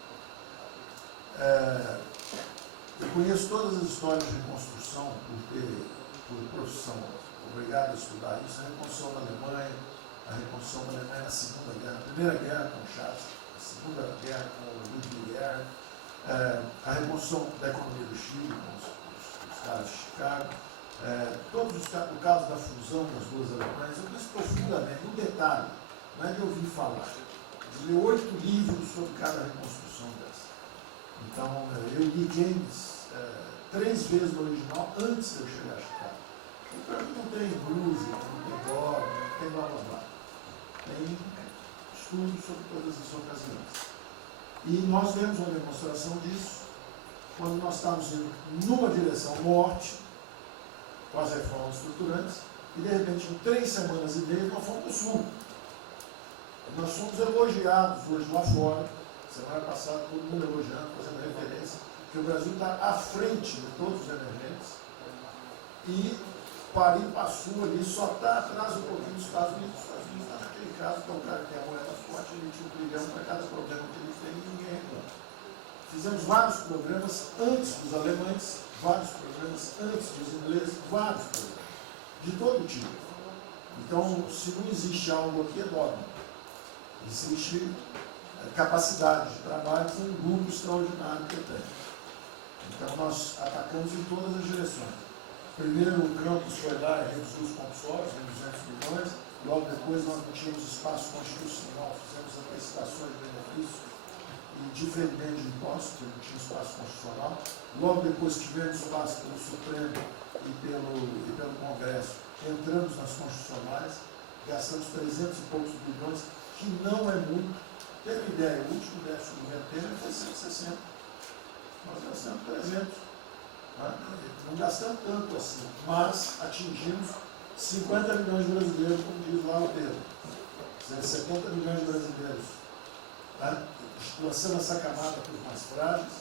Eu conheço todas as histórias de reconstrução por profissão, obrigado a estudar isso, a reconstrução da Alemanha, na Segunda Guerra, a Primeira Guerra com Chaves, a Segunda Guerra com o Ludwig Erhard, a reconstrução da economia do Chile com os caras de Chicago, todos os casos, o caso da fusão das duas Alemanhas, eu conheço profundamente, no detalhe, não é de ouvir falar, de ler 8 livros sobre cada reconstrução dessa. Então, eu li James 3 vezes no original antes de eu chegar a Chicago. Então, não tem blues, não tem dog, não tem blá blá blá. Tem estudos sobre todas as ocasiões. E nós vemos uma demonstração disso quando nós estávamos indo numa direção norte, com as reformas estruturantes, e de repente, em 3 semanas e meia, nós fomos para o sul. Nós somos elogiados hoje lá fora, semana passada, todo mundo elogiando, fazendo referência, que o Brasil está à frente de todos os emergentes, e Paris passou ali, só está atrás um pouquinho dos Estados Unidos. Os Estados Unidos está naquele caso, que é um cara que tem a moeda forte, ele tinha 1 trilhão para cada problema que ele tem e ninguém reclama. Fizemos vários programas antes dos alemães, vários programas antes dos ingleses, vários programas, de todo tipo. Então, se não existe algo aqui, é dogma. Existe capacidade de trabalho, tem um grupo extraordinário que eu tenho. Então, nós atacamos em todas as direções. Primeiro, o campus foi lá e reduziu os compulsórios em 200 milhões. Logo depois, nós não tínhamos espaço constitucional, fizemos antecipações de benefícios e diferimento de impostos, porque não tinha espaço constitucional. Logo depois, tivemos espaço pelo Supremo e pelo Congresso. Entramos nas constitucionais, gastamos 300 e poucos bilhões, que não é muito. Tem uma ideia, o último déficit do governo Temer foi 160. Nós gastamos 300. Não gastamos tanto assim, mas atingimos 50 milhões de brasileiros, como diz lá o Pedro. 70 milhões de brasileiros. Lançando essa camada para os mais frágeis.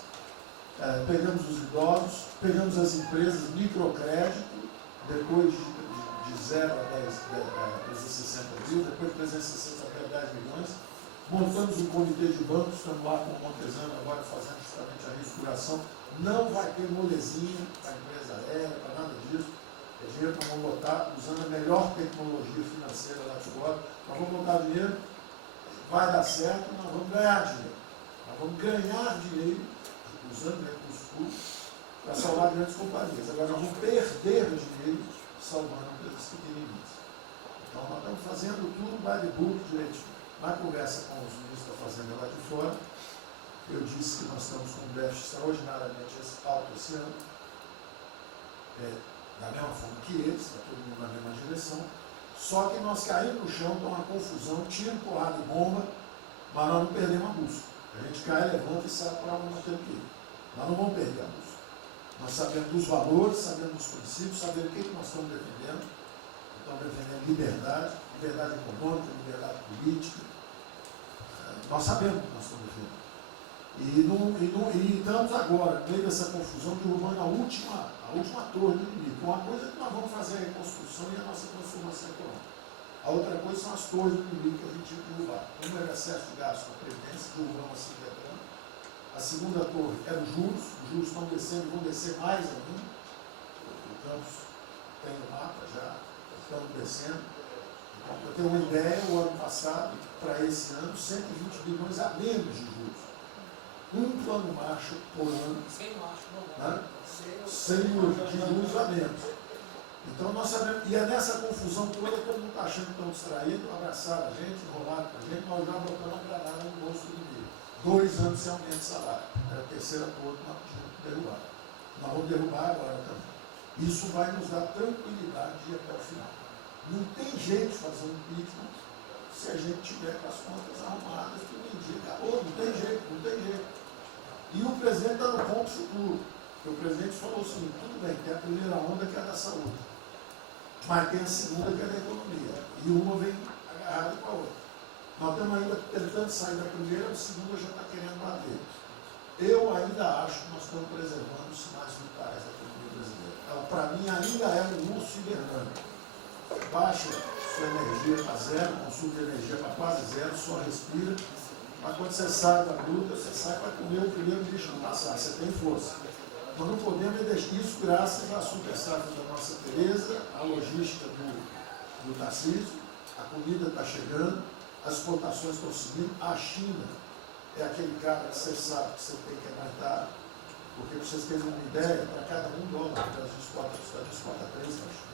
Pegamos os idosos, pegamos as empresas, microcrédito, depois de 0 a 60 mil, depois de 360 até 10 milhões. Montamos um comitê de bancos, estamos lá com o Montesano agora fazendo justamente a reestruturação. Não vai ter molezinha para a empresa aérea, para nada disso. É dinheiro que nós vamos botar usando a melhor tecnologia financeira lá de fora. Nós vamos botar dinheiro, vai dar certo, nós vamos ganhar dinheiro. Nós vamos ganhar dinheiro usando recursos públicos para salvar grandes companhias. Agora nós vamos perder dinheiro salvando empresas pequenininhas. Então nós estamos fazendo tudo by the book direitinho. Na conversa com os ministros da Fazenda lá de fora, eu disse que nós estamos com um déficit extraordinariamente alto esse ano, da mesma forma que eles, está todo mundo na mesma direção, só que nós caímos no chão, então uma confusão, tiro, porrada e bomba, mas nós não perdemos a busca. A gente cai, levanta e sabe para onde nós temos que ir. Nós não vamos perder a busca. Nós sabemos dos valores, sabemos dos princípios, sabemos o que nós estamos defendendo. Estamos defendendo liberdade, liberdade econômica, liberdade política. Nós sabemos o que nós estamos defendendo. E estamos agora, no meio dessa confusão, derrubando a última torre do inimigo. Uma coisa é que nós vamos fazer a reconstrução e a nossa transformação econômica. A outra coisa são as torres do inimigo que a gente tinha que derrubar. Uma era excesso de gasto com a Previdência, derrubamos assim quebrando. A segunda torre era os juros estão descendo, vão descer mais ainda. O Campos tem o mapa já, estamos descendo. Eu tenho uma ideia, o ano passado, para esse ano, 120 bilhões a menos de juros. Um plano Marshall por ano, sem juros a menos. Então nós sabemos, e é nessa confusão toda, todo mundo está achando que estão distraídos, abraçaram a gente, enrolaram com a gente, nós já botamos a granada no bolso do inimigo. 2 anos sem aumento de salário. É a terceira torre que nós tínhamos que derrubar. Nós vamos derrubar agora também. Isso vai nos dar tranquilidade de ir até o final. Não tem jeito de fazer um impeachment se a gente tiver com as contas arrumadas, que um dia acabou, não tem jeito, não tem jeito. E o presidente está no ponto futuro. Porque o presidente falou assim, tudo bem, tem a primeira onda que é da saúde, mas tem a segunda que é da economia. E uma vem agarrada com a outra. Nós estamos ainda tentando sair da primeira, a segunda já está querendo bater. Eu ainda acho que nós estamos preservando os sinais vitais da economia brasileira. Ela, para mim, ainda é um urso hibernando. Baixa sua energia para zero, consumo de energia para quase zero, só respira. Mas quando você sai da luta, você sai para comer o primeiro bicho não passar, você tem força. Nós não podemos deixar isso graças à super safra da nossa Tereza, à logística do Tarcísio, a comida está chegando, as exportações estão subindo, a China é aquele cara que você sabe que você tem que aguentar, porque para vocês terem uma ideia, para cada $1 que a gente exporta 3 na China.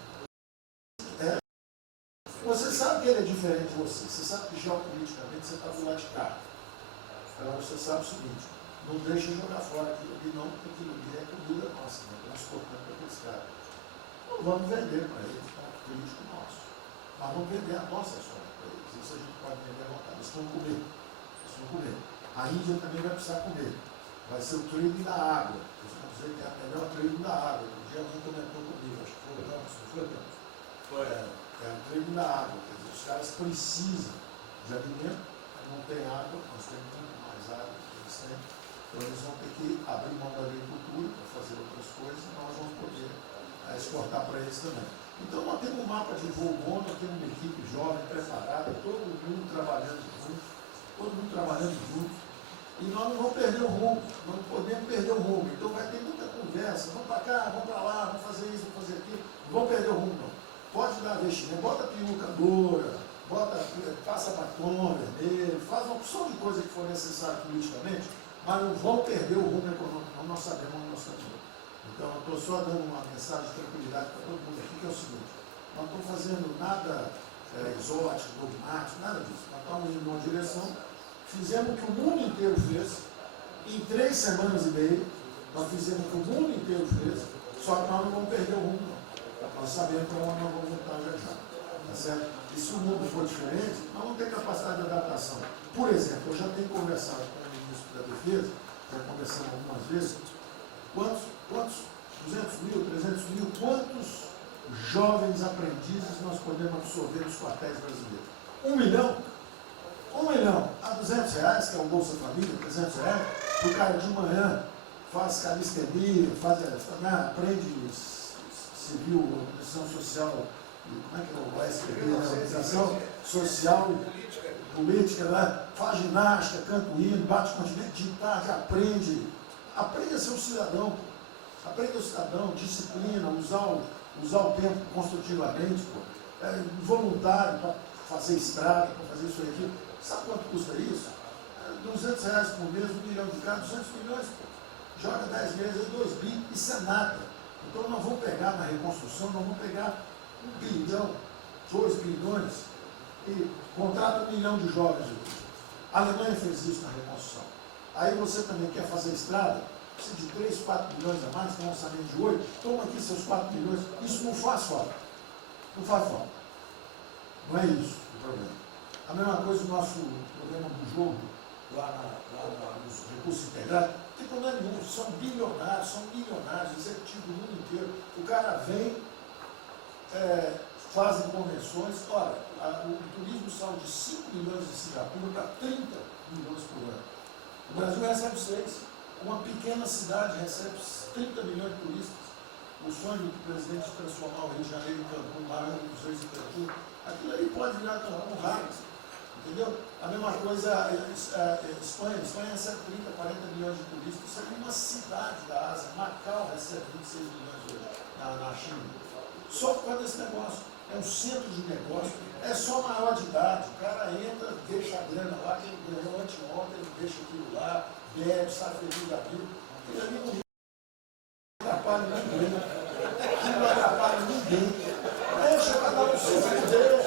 Você sabe que ele é diferente de você, você sabe que geopoliticamente você está do lado de cá. Então você sabe o seguinte, não deixa jogar fora aquilo ali não, porque aquilo ali é comida nossa, né? Nós exportamos para aqueles caras. Não vamos vender para eles, é um político nosso. Mas vamos vender a nossa história para eles. Isso a gente pode vender à vontade. Eles vão comer. Eles vão comer. A Índia também vai precisar comer. Vai ser o trading da água. Eles vão dizer que é a melhor trading da água. Um dia alguém comentou comigo, acho que foi o Ramos, não foi o Ramos? Foi. É o trading da água. Quer dizer, os caras precisam de alimento, não tem água, nós temos muito mais água que eles têm. Então eles vão ter que abrir mão da agricultura para fazer outras coisas e nós vamos poder exportar para eles também. Então nós temos um mapa de voo bom, nós temos uma equipe jovem, preparada, todo mundo trabalhando junto, e nós não vamos perder o rumo, nós não podemos perder o rumo. Então vai ter muita conversa, vamos para cá, vamos para lá, vamos fazer isso, vamos fazer aquilo, não vamos perder o rumo não. Pode dar vestimento, bota peruca loura, passa batom vermelho, faz uma opção de coisa que for necessária politicamente, mas não vão perder o rumo econômico, não, nós sabemos onde nós estamos. Então, eu estou só dando uma mensagem de tranquilidade para todo mundo aqui, que é o seguinte, nós não estamos fazendo nada exótico, dogmático, nada disso. Nós estamos indo numa direção, fizemos o que o mundo inteiro fez, em 3 semanas e meia, nós fizemos o que o mundo inteiro fez, só que nós não vamos perder o rumo, não. Nós sabemos para onde nós vamos voltar já já. Tá certo? E se o mundo for diferente, nós vamos ter capacidade de adaptação. Por exemplo, eu já tenho conversado com o ministro da Defesa, já conversamos algumas vezes, quantos 200 mil, 300 mil, quantos jovens aprendizes nós podemos absorver nos quartéis brasileiros? 1 milhão? 1 milhão a R$200, que é o Bolsa Família, R$300, o cara de manhã faz calistenia, aprende civil, organização social, como é que é o SPB, organização social, política, né? Faz ginástica, canta o hino, bate continente de tarde, aprende a ser um cidadão, aprende a ser um cidadão, disciplina, usar o tempo construtivamente, voluntário para fazer estrada, para fazer isso aqui. Sabe quanto custa isso? R$200 por mês, 1 milhão de cada, 200 milhões, joga 10 meses, 2 bi, isso é nada. Então nós vamos pegar na reconstrução, nós vamos pegar 1 bilhão, 2 bilhões, e contrata 1 milhão de jovens. A Alemanha fez isso na reconstrução. Aí você também quer fazer estrada, precisa de 3, 4 milhões a mais, tem um orçamento de 8, toma aqui seus 4 milhões, isso não faz falta. Não faz falta. Não é isso o problema. A mesma coisa o nosso programa do jogo, lá nos recursos integrados, não tem problema nenhum, são bilionários, executivos do mundo inteiro. O cara vem, fazem convenções, olha, o turismo saiu de 5 milhões de Singapura para 30 milhões por ano. O Brasil recebe 6. Uma pequena cidade recebe 30 milhões de turistas. O sonho do presidente de transformar o Rio de Janeiro em Cancún, Maracanã, dos Reis em Cancún, aquilo ali pode virar Cancún rápido. Entendeu? A mesma coisa a Espanha. Espanha recebe 30, 40 milhões de turistas. Isso aqui é uma cidade da Ásia. Macau recebe 26 milhões hoje na China. Só por causa desse negócio. É um centro de negócio. É só maior de idade. O cara entra, deixa a grana lá, que ele ganhou anteontem, ele deixa aquilo lá, bebe, sai feliz da vida. Ele ali não atrapalha ninguém. Ele não atrapalha ninguém. Deixa cada um se fuder.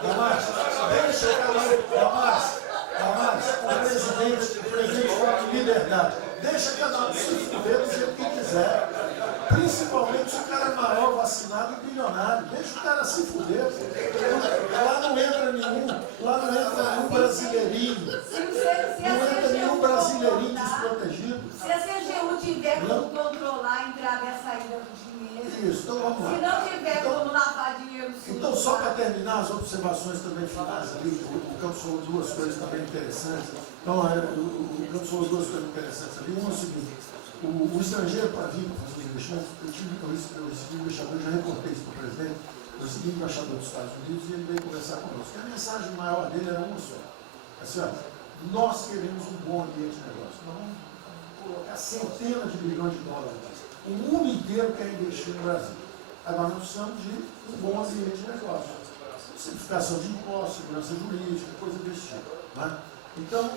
Damares, o presidente fala de liberdade. Deixa cada um se fuder do jeito que quiser. Principalmente se o cara é maior, vacinado e bilionário. Deixa o cara se fuder. Lá não entra nenhum brasileirinho. Não entra nenhum brasileirinho desprotegido. Se a CGU tiver como controlar a entrada e a saída do dinheiro. Isso, então vamos lá. Se não tiver como lavar dinheiro sujo. Então, só para terminar as observações também finais ali, o Campos falou duas coisas também interessantes. Então, o Campos falou duas coisas interessantes ali. Uma é o seguinte: o estrangeiro para vir para fazer investimento, eu tive um embaixador, já reportei isso para o presidente, eu segui o embaixador dos Estados Unidos e ele veio conversar conosco. E a mensagem maior dele era uma só. Assim, olha, nós queremos um bom ambiente de negócio. Nós vamos colocar centenas de milhões de dólares. O mundo inteiro quer investir no Brasil. Agora nós precisamos de um bom ambiente de negócio. Simplificação de impostos, segurança jurídica, coisa desse tipo. Né? Então,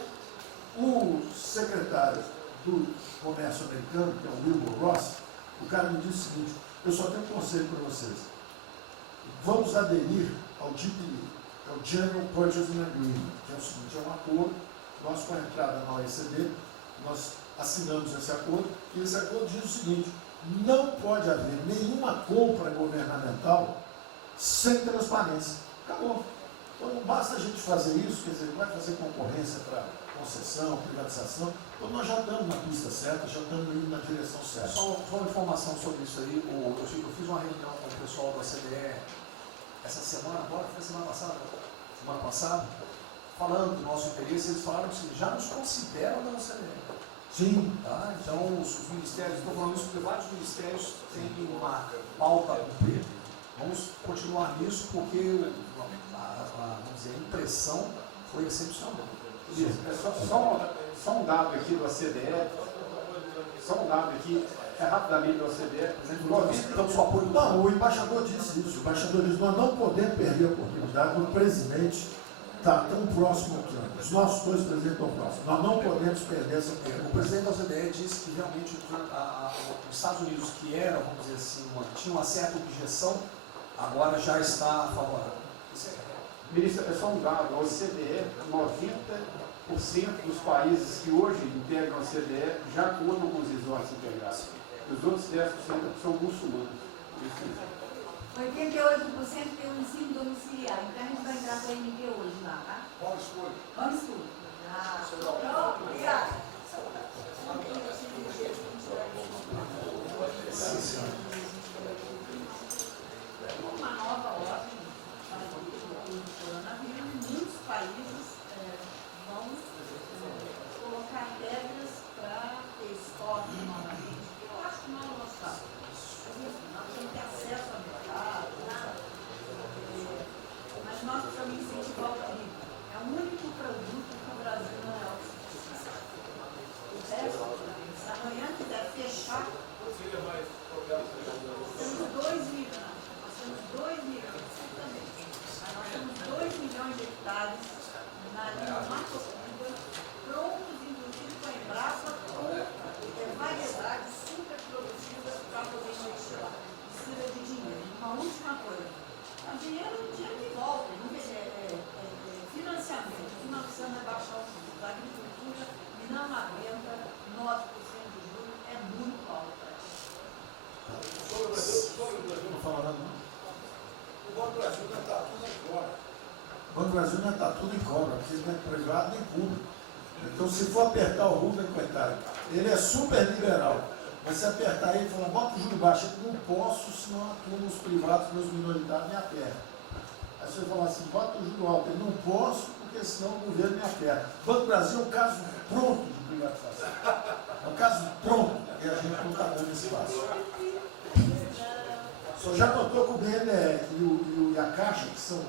o secretário do Comércio Americano, que é o Wilbur Ross, o cara me disse o seguinte: eu só tenho um conselho para vocês. Vamos aderir ao GPA, é o General Purchasing Agreement, que é o seguinte: é um acordo, nós com a entrada na OECD, nós assinamos esse acordo, e esse acordo diz o seguinte: não pode haver nenhuma compra governamental sem transparência. Acabou. Então não basta a gente fazer isso, quer dizer, não vai fazer concorrência para concessão, privatização. Então nós já estamos na pista certa, já estamos indo na direção certa. Só uma informação sobre isso aí. Eu fiz uma reunião com o pessoal da CDE essa semana, agora foi semana passada, falando do nosso interesse. Eles falaram que já nos consideram da CDE. Sim. Tá? Então, os ministérios, estou falando isso porque vários ministérios têm uma pauta a cumprir. Vamos continuar nisso porque vamos dizer, a impressão foi excepcional. Isso, só um dado aqui do OCDE, rapidamente do OCDE. Não, o embaixador disse isso. O embaixador disse: nós não podemos perder a oportunidade do presidente estar tão próximo aqui. Os nossos dois presidentes estão próximos. Nós não podemos perder essa oportunidade. O presidente da OCDE disse que realmente os Estados Unidos, que eram, vamos dizer assim, tinha uma certa objeção, agora já está favorável. Ministro, é só um dado: a OCDE, 90% dos países que hoje integram a OCDE já contam com os resorts integrados. Os outros 10% são muçulmanos. 88% tem um ensino domiciliar. Então a gente vai entrar para a MP hoje lá, tá? Vamos escuro. Obrigada. Uma nova ordem para o coronavírus. Muitos países vão colocar regras para ter estoque novamente. Eu acho que não é o nosso caso. Nós temos que ter acesso ao mercado, mas nós precisamos incentivar de juros é muito alto para gente. Sobre o Brasil não fala nada, não. O Banco do Brasil não está tudo em cobra. O Banco do Brasil não está tudo em cobra, porque ele não é privado nem público. Então, se for apertar o Rubem, coitado, ele é super liberal. Mas se apertar ele e falar, bota o juro baixo, eu não posso, senão a turma, os privados, meus minoritários, me apertam. Aí você fala assim, bota o juro alto, eu não posso, porque senão o governo me aperta. O Banco do Brasil é um caso pronto de privatização. É um caso pronto, e a gente não está dando espaço. Só já notou que o BNDES e a Caixa, que são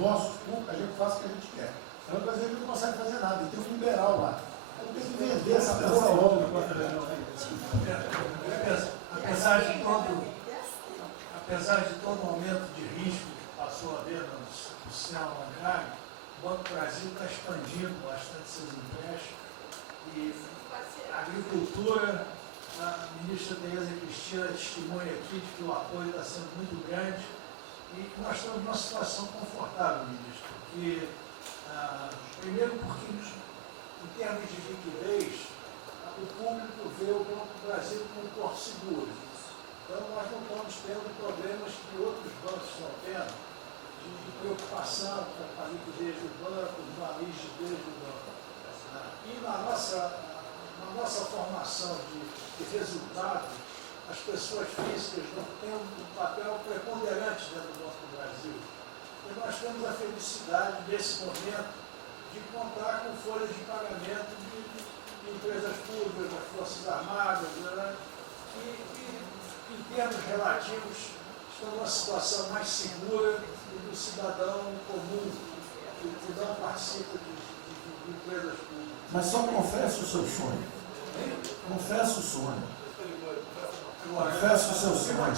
nossos públicos, a gente faz o que a gente quer. O Banco do Brasil não consegue fazer nada, ele tem um liberal lá. Então tem que vender essa porra logo. Apesar de todo o aumento de risco que passou a haver no sistema bancário, o Banco do Brasil está expandindo bastante seus empréstimos e a agricultura, a ministra Tereza Cristina testemunha aqui de que o apoio está sendo muito grande e nós estamos numa situação confortável, ministro, porque, primeiro porque em termos de liquidez, o público vê o Banco do Brasil como um porto seguro. Então, nós não estamos tendo problemas que outros bancos estão tendo, de preocupação com a liquidez do banco, com a rigidez do banco. E na nossa formação de resultado, as pessoas físicas não têm um papel preponderante dentro do Banco do Brasil. E nós temos a felicidade, nesse momento, de contar com folhas de pagamento de empresas públicas, das Forças Armadas, né, que em termos relativos estão numa situação mais segura do cidadão comum, que não participa de empresas públicas. Mas só confessa o seu sonho. Confessa o sonho. Confessa o seu sonho.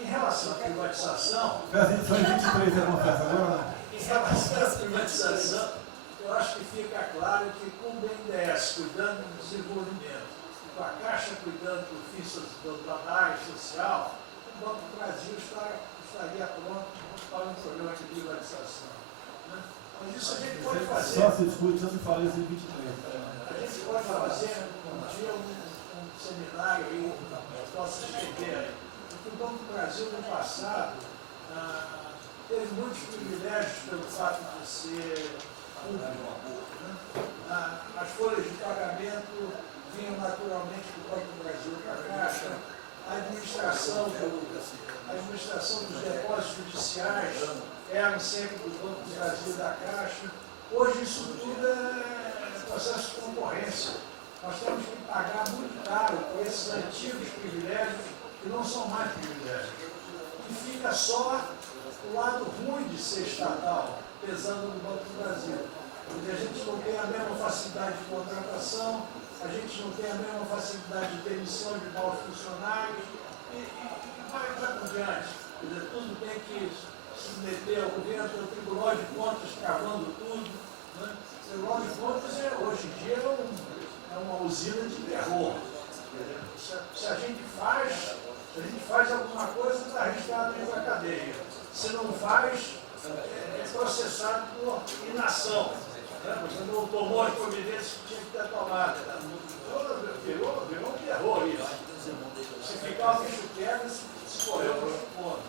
Em relação à privatização... Foi 23 a confessa, agora não. Em relação à privatização, eu acho que fica claro que com o BNDES cuidando do desenvolvimento, com a Caixa cuidando da área social, o Banco do Brasil estaria pronto para um programa de privatização. Né? Mas isso a gente pode fazer. Só se discute, só se fala isso em 23. A gente pode fazer um dia um seminário aí, que possa escrever. Porque o Banco do Brasil no passado teve muitos privilégios pelo fato de ser público. As folhas de pagamento vinham naturalmente do Banco do Brasil para a Caixa, a administração dos depósitos judiciais eram sempre do Banco do Brasil e da Caixa. Hoje isso tudo é processo de concorrência. Nós temos que pagar muito caro por esses antigos privilégios que não são mais privilégios. E fica só o lado ruim de ser estatal, pesando no Banco do Brasil. Porque a gente não tem a mesma facilidade de contratação, a gente não tem a mesma facilidade de demissão de maus funcionários e vai por diante. Quer dizer, tudo tem que se submeter ao governo, o Tribunal de Contas travando tudo. Né? O Tribunal de Contas hoje em dia é uma usina de terror. Se a gente faz alguma coisa, está arriscado dentro da cadeia. Se não faz, é processado por inação. Você não tomou as providências que tinha que ter tomado. Virou um terror isso. Se ficar o bicho quieto, se correr o bicho come.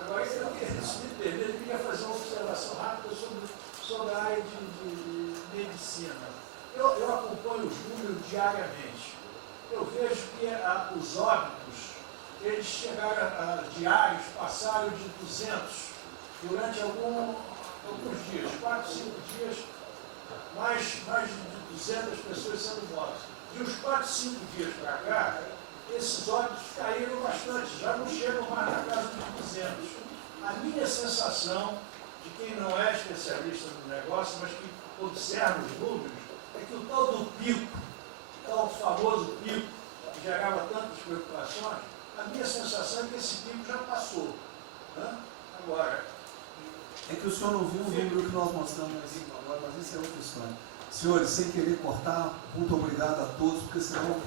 Agora, se me perder, eu queria fazer uma observação rápida sobre a área de medicina. Eu acompanho os números diariamente. Eu vejo que os óbitos, eles chegaram diários, passaram de 200 durante alguns dias, 4, 5 dias, mais de 200 pessoas sendo mortas. De uns 4, 5 dias para cá, esses óbitos caíram bastante, já não chegam mais na casa dos 200. A minha sensação, de quem não é especialista no negócio, mas que observa os números, é que o tal do pico, o tal famoso pico, que gerava tantas preocupações, a minha sensação é que esse pico já passou. Né? Agora, é que o senhor não viu o número que nós mostramos agora, mas isso é outra história. Senhores, sem querer cortar, muito obrigado a todos, porque senão